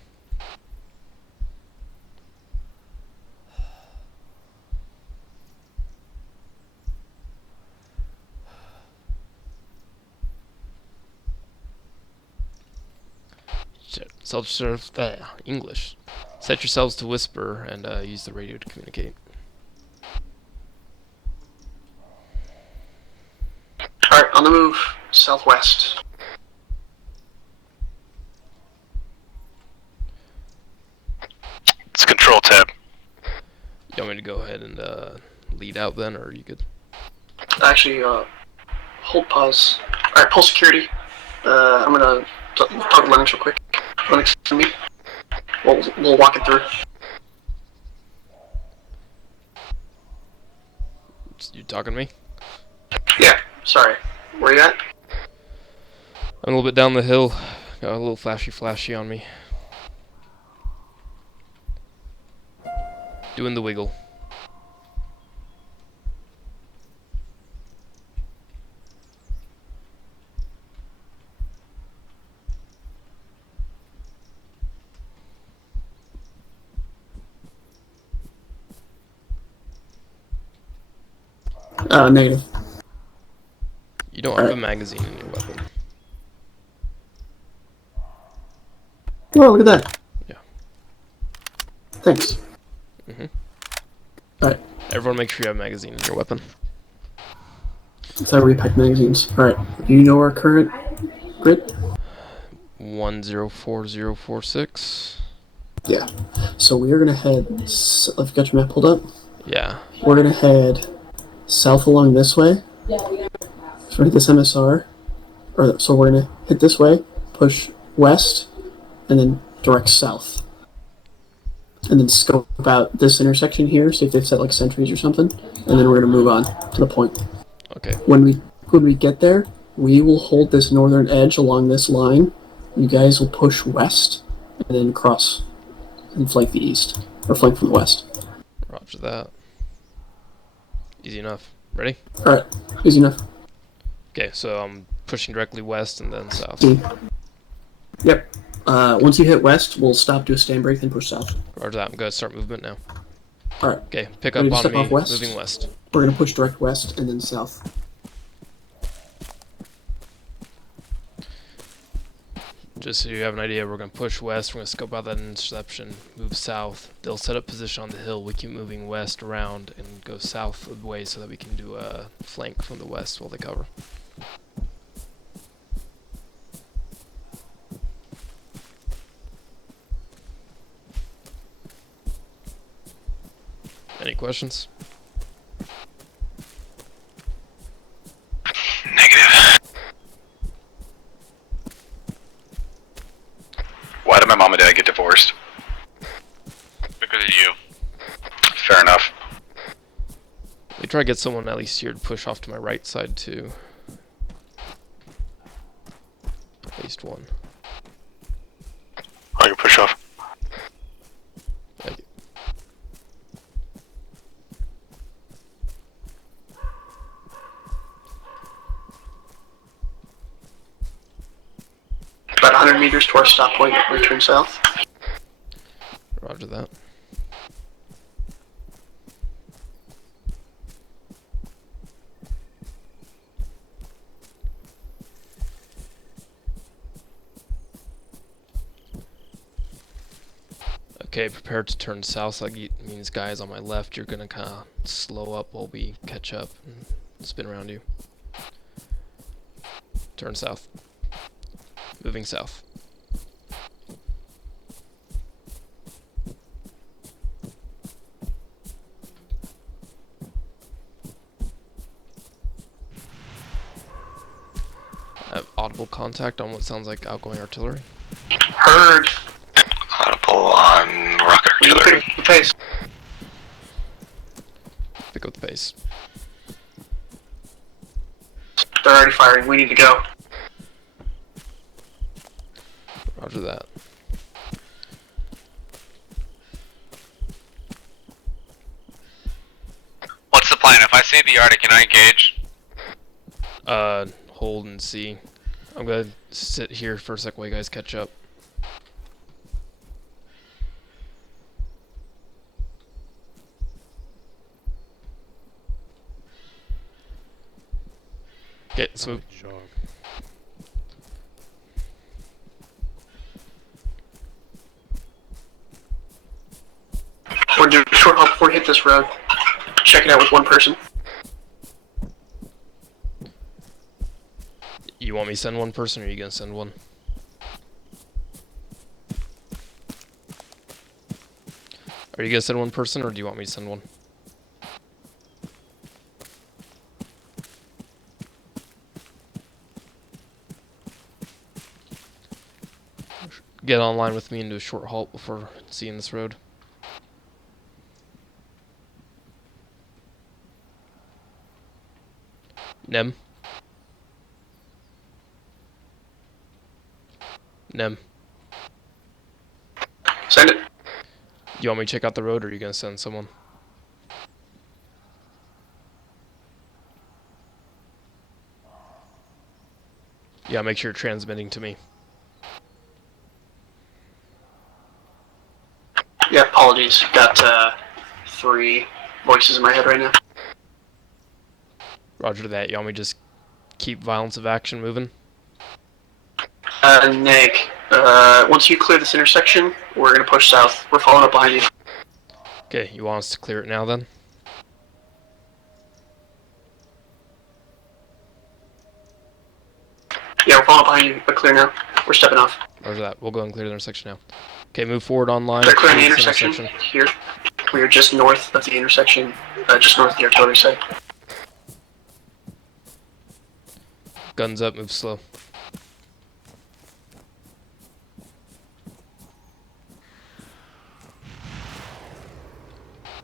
English. Set yourselves to whisper and use the radio to communicate. Alright, on the move. Southwest. It's control tab. You want me to go ahead and lead out then, or are you good? Actually, hold pause. Alright, pull security. I'm gonna talk to Lennox real quick. Lennox and me. We'll walk it through. You talking to me? Yeah, sorry. Where you at? I'm a little bit down the hill. Got a little flashy on me. Doing the wiggle. Negative. You don't have a magazine in your weapon. Oh, look at that. Yeah. Thanks. Alright. Everyone make sure you have a magazine in your weapon. That's how we repack magazines. Alright. Do you know our current grid? 104046. Yeah. So we are gonna head. I've got your map pulled up. Yeah. We're gonna head south along this way. So hit this MSR. So we're gonna hit this way, push west, and then direct south. And then scope out this intersection here, see if they've set like sentries or something, and then we're gonna move on to the point. Okay. When we get there, we will hold this northern edge along this line. You guys will push west and then cross and flank the east, or flank from the west. Roger that. Easy enough. Ready? Alright, easy enough. Okay, so I'm pushing directly west and then south. Yep. Once you hit west, we'll stop, do a stand break, then push south. Roger that. I'm going to start movement now. Alright. Okay, pick Ready up to on step me, off west? moving west. We're going to push direct west and then south. Just so you have an idea, we're going to push west, we're going to scope out that interception, move south. They'll set up position on the hill, we keep moving west around and go south of the way so that we can do a flank from the west while they cover. Any questions? Negative. Why did my mom and dad get divorced? Because of you. Fair enough. Let me try to get someone at least here to push off to my right side too. At least one. I can push off. Thank you. About 100 meters to our stop point, return south. Roger that. Okay, prepare to turn south. That means guys on my left, you're gonna kind of slow up while we catch up and spin around you. Turn south. Moving south. I have audible contact on what sounds like outgoing artillery. Heard. Audible on rocket artillery. The pace. Pick up the pace. They're already firing. We need to go. Roger that. What's the plan? If I see the Arctic, can I engage? Hold and see. I'm gonna sit here for a sec while you guys catch up. Okay, let's move. We're doing a short hop before we hit this road. Check it out with one person. You want me to send one person, or are you gonna send one? Are you gonna send one person, or do you want me to send one? Get online with me and do a short halt before seeing this road. Nem. Nem. Send it. You want me to check out the road, or are you gonna send someone? Yeah, make sure you're transmitting to me. Yeah, apologies. Got 3 voices in my head right now. Roger that. You want me to just keep violence of action moving? Nick, once you clear this intersection, we're gonna push south. We're following up behind you. Okay, you want us to clear it now then? Yeah, we're following up behind you, but clear now. We're stepping off. Roger that. We'll go and clear the intersection now. Okay, move forward online. They're clearing the Clear this intersection here. We are just north of the intersection, just north of the artillery site. Guns up, move slow.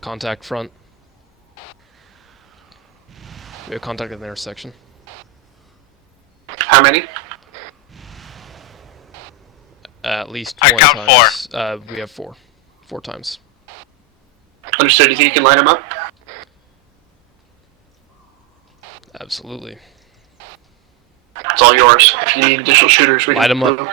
Contact front. We have contact at the intersection. How many? At least I one count times. We have 4. 4 times. Understood. Do you think you can line them up? Absolutely. It's all yours. If you need additional shooters, we Light can 'em up. move.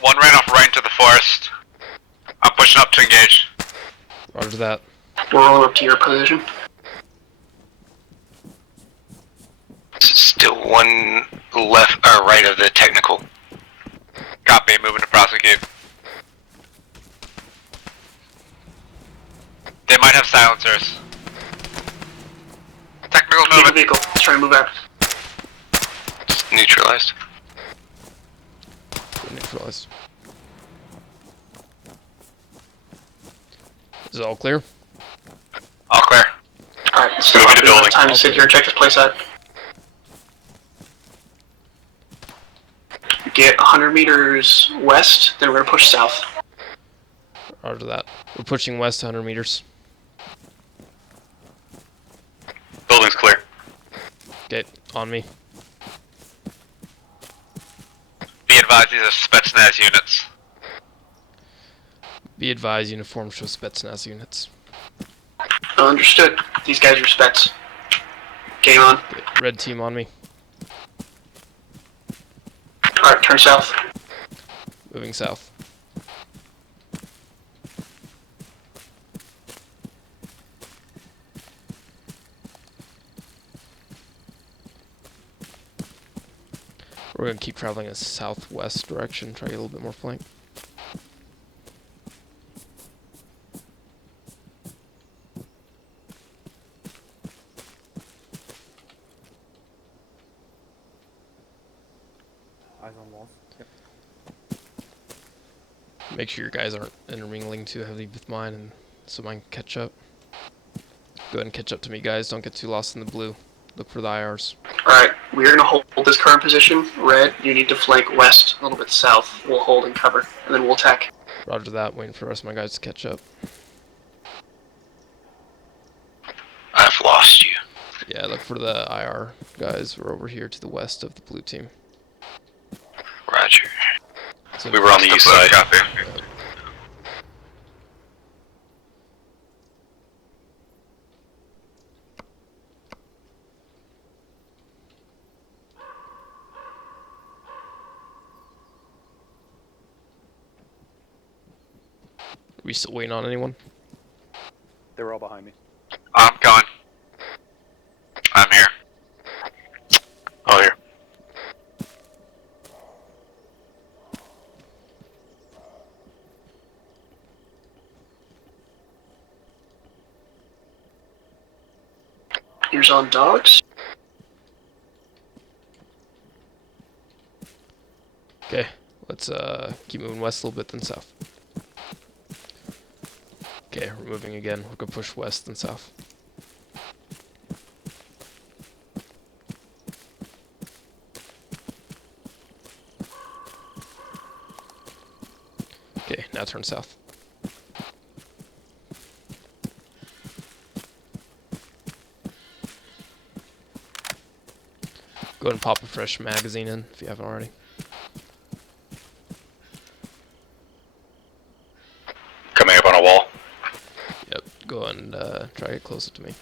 One ran off right into the forest. I'm pushing up to engage. Roger that. We're rolling up to your position. Still one left or right of the technical. Copy, moving to prosecute. They might have silencers. Technical's moving. Vehicle. Let's try and move out. Just neutralized. Neutralized. Is it all clear? All clear. Alright, let's go. We don't have time to sit here and check this place out. Get 100 meters west, then we're gonna push south. Roger that. We're pushing west 100 meters. Building's clear. Okay, on me. Be advised, these are Spetsnaz units. Be advised, uniforms show Spetsnaz units. Understood. These guys are Spets. Game on. Okay, red team on me. Alright, turn south. Moving south. We're gonna keep traveling in a southwest direction, try to get a little bit more flank. Eyes on walls. Yep. Make sure your guys aren't intermingling too heavily with mine, and so mine can catch up. Go ahead and catch up to me, guys. Don't get too lost in the blue. Look for the IRs. Alright, we're gonna hold this current position. Red, you need to flank west, a little bit south. We'll hold and cover, and then we'll attack. Roger that. Waiting for the rest of my guys to catch up. I've lost you. Yeah, look for the IR guys. We're over here to the west of the blue team. Roger. So We were on the east side. Copy. Are we still waiting on anyone? They were all behind me. I'm going. I'm here. Oh, here. Ears on dogs. Okay, let's keep moving west a little bit, then south. Okay, we're moving again. We're gonna push west and south. Okay, now turn south. Go ahead and pop a fresh magazine in if you haven't already. Coming up on a wall. Yep, go and try to get closer to me.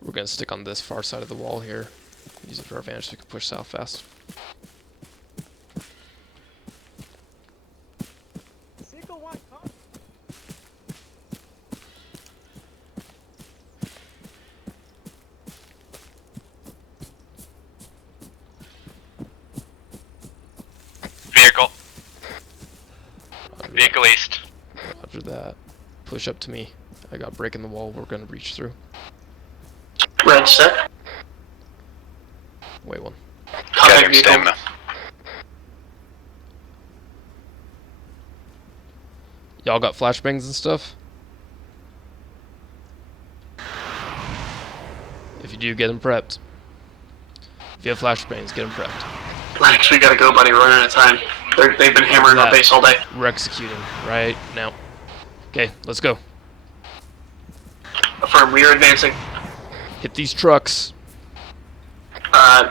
We're gonna stick on this far side of the wall here. Use it for our advantage so we can push south fast. Vehicle. Vehicle east. Roger that. Push up to me. I got a break in the wall. We're gonna reach through. Red set. Wait one. Contact vehicle. Stamina. Y'all got flashbangs and stuff? If you do, get them prepped. If you have flashbangs, get them prepped. Lennox, we gotta go, buddy. We're running out of time. They've been hammering our base all day. We're executing right now. Okay, let's go. Affirm, we are advancing. Hit these trucks.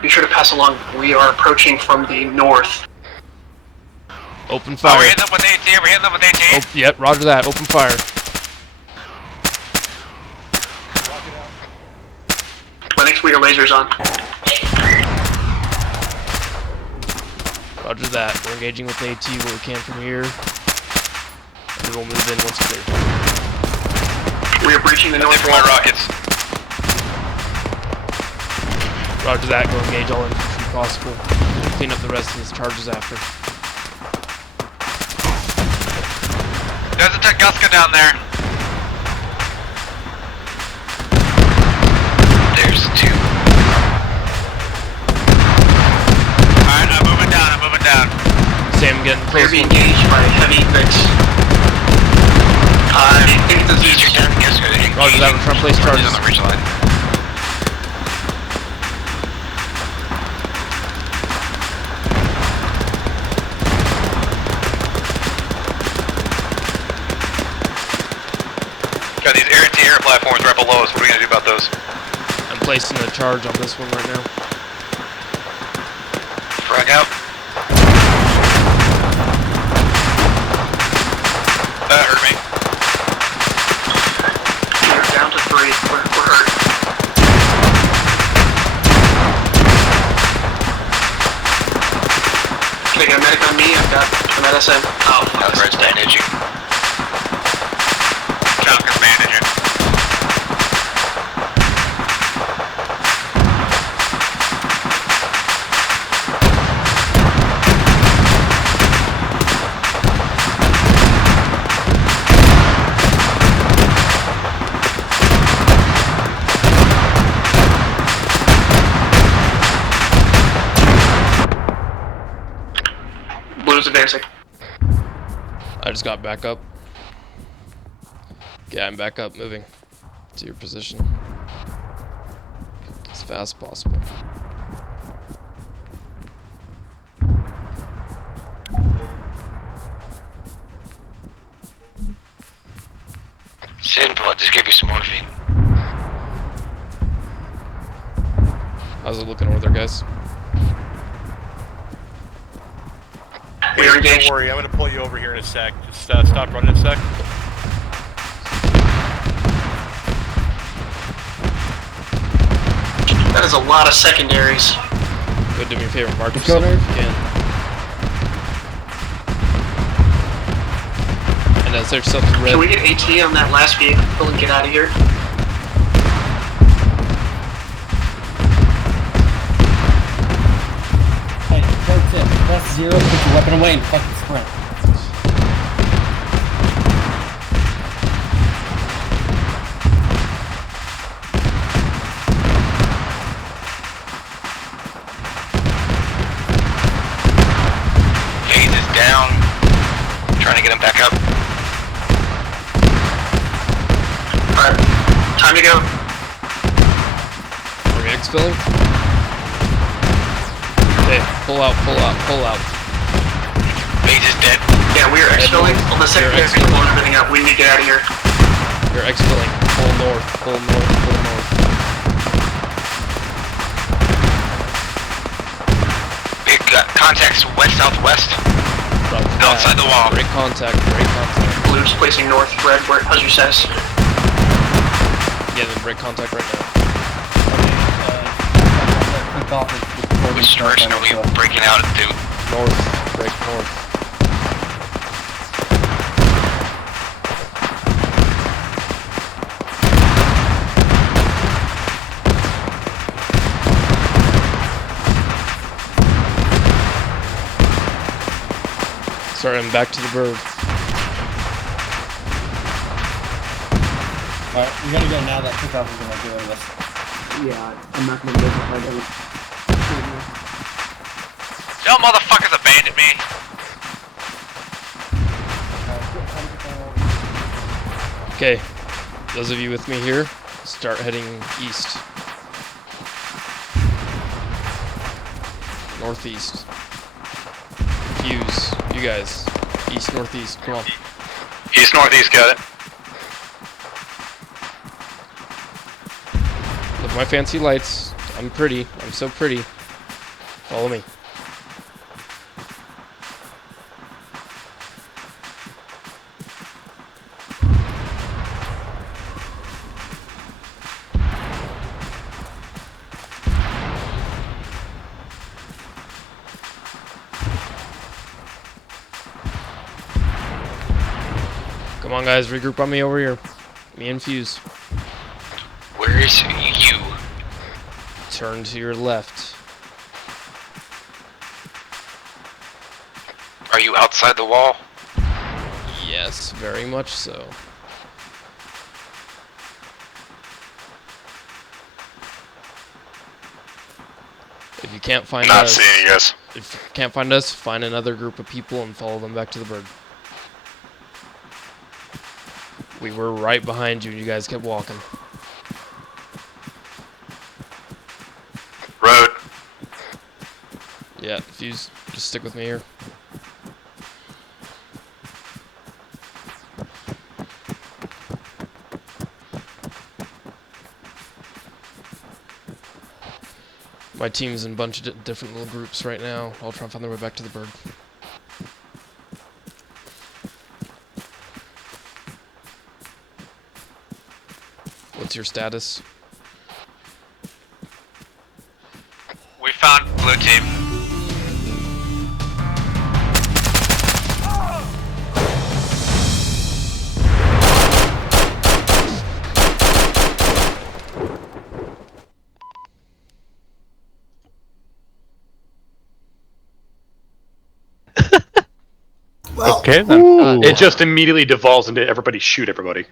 Be sure to pass along. We are approaching from the north. Open fire. Oh, we're hitting them with AT, we're hitting them with AT. Yep, roger that. Open fire. Lennox, we are lasers on. Roger that. We're engaging with AT where we can from here. And we'll move in once clear. We are breaching the north wall. Rockets. Roger that. Go engage all infantry possible. Clean up the rest of his charges after. There's a Tunguska down there. There's two. Alright, I'm moving down. Sam getting We are close. being engaged by heavy mix. I think this is Roger that. We're trying to place charges. On the ridge line. Got these air-to-air platforms right below us. What are we gonna do about those? I'm placing a charge on this one right now. Frag out. That hurt me. We're down to 3. We're hurt. Can I get a medic on me? I've got an SM. Oh, That's right, bandaging. Counter bandaging. Blue's advancing. I just got back up. Yeah, I'm back up, moving to your position. As fast as possible. Simple, I just gave you some morphine. How's it looking over there, guys? We are engaged. Don't worry, I'm gonna pull you over here in a sec. Just stop running a sec. That is a lot of secondaries. Go do me a favor, mark Let's go yourself there. if you can. And as there's something red. Can we get AT on that last vehicle and get out of here? Hey, pro tip. Press 0, put your weapon away, and fucking sprint. Hayes is down. Trying to get him back up. Alright, time to go. Are we exfilling? Okay, pull out. Hayes is dead. Yeah, we are exfilling. On the second You're vehicle, blowing everything up. We need to get out of here. You're exfilling. Pull north. Big contacts west-southwest. Outside the wall. Break contact. Blue's placing north. Red, how's your status? Yeah, then break contact right now. Quick off it. Which direction are we breaking out into? North. Break north. Sorry, I'm back to the bird. Alright, we gotta go now that kickoff is gonna do this. Yeah, I'm not gonna get it if I don't. Y'all motherfuckers abandoned me. Okay, those of you with me here, start heading east. Northeast. Fuse, you guys. East, northeast, come on. East-northeast, got it. my fancy lights. I'm pretty. I'm so pretty. Follow me. Come on, guys, regroup on me over here. Me and Fuse. Where is you? Turn to your left. Are you outside the wall? Yes, very much so. If you can't find Not us, seeing you guys. If you can't find us, find another group of people and follow them back to the bird. We were right behind you and you guys kept walking. Road. Yeah, Fuse, just stick with me here. My team's in a bunch of different little groups right now. I'll try and find their way back to the bird. What's your status? We found blue team. Okay then. It just immediately devolves into everybody shoot everybody.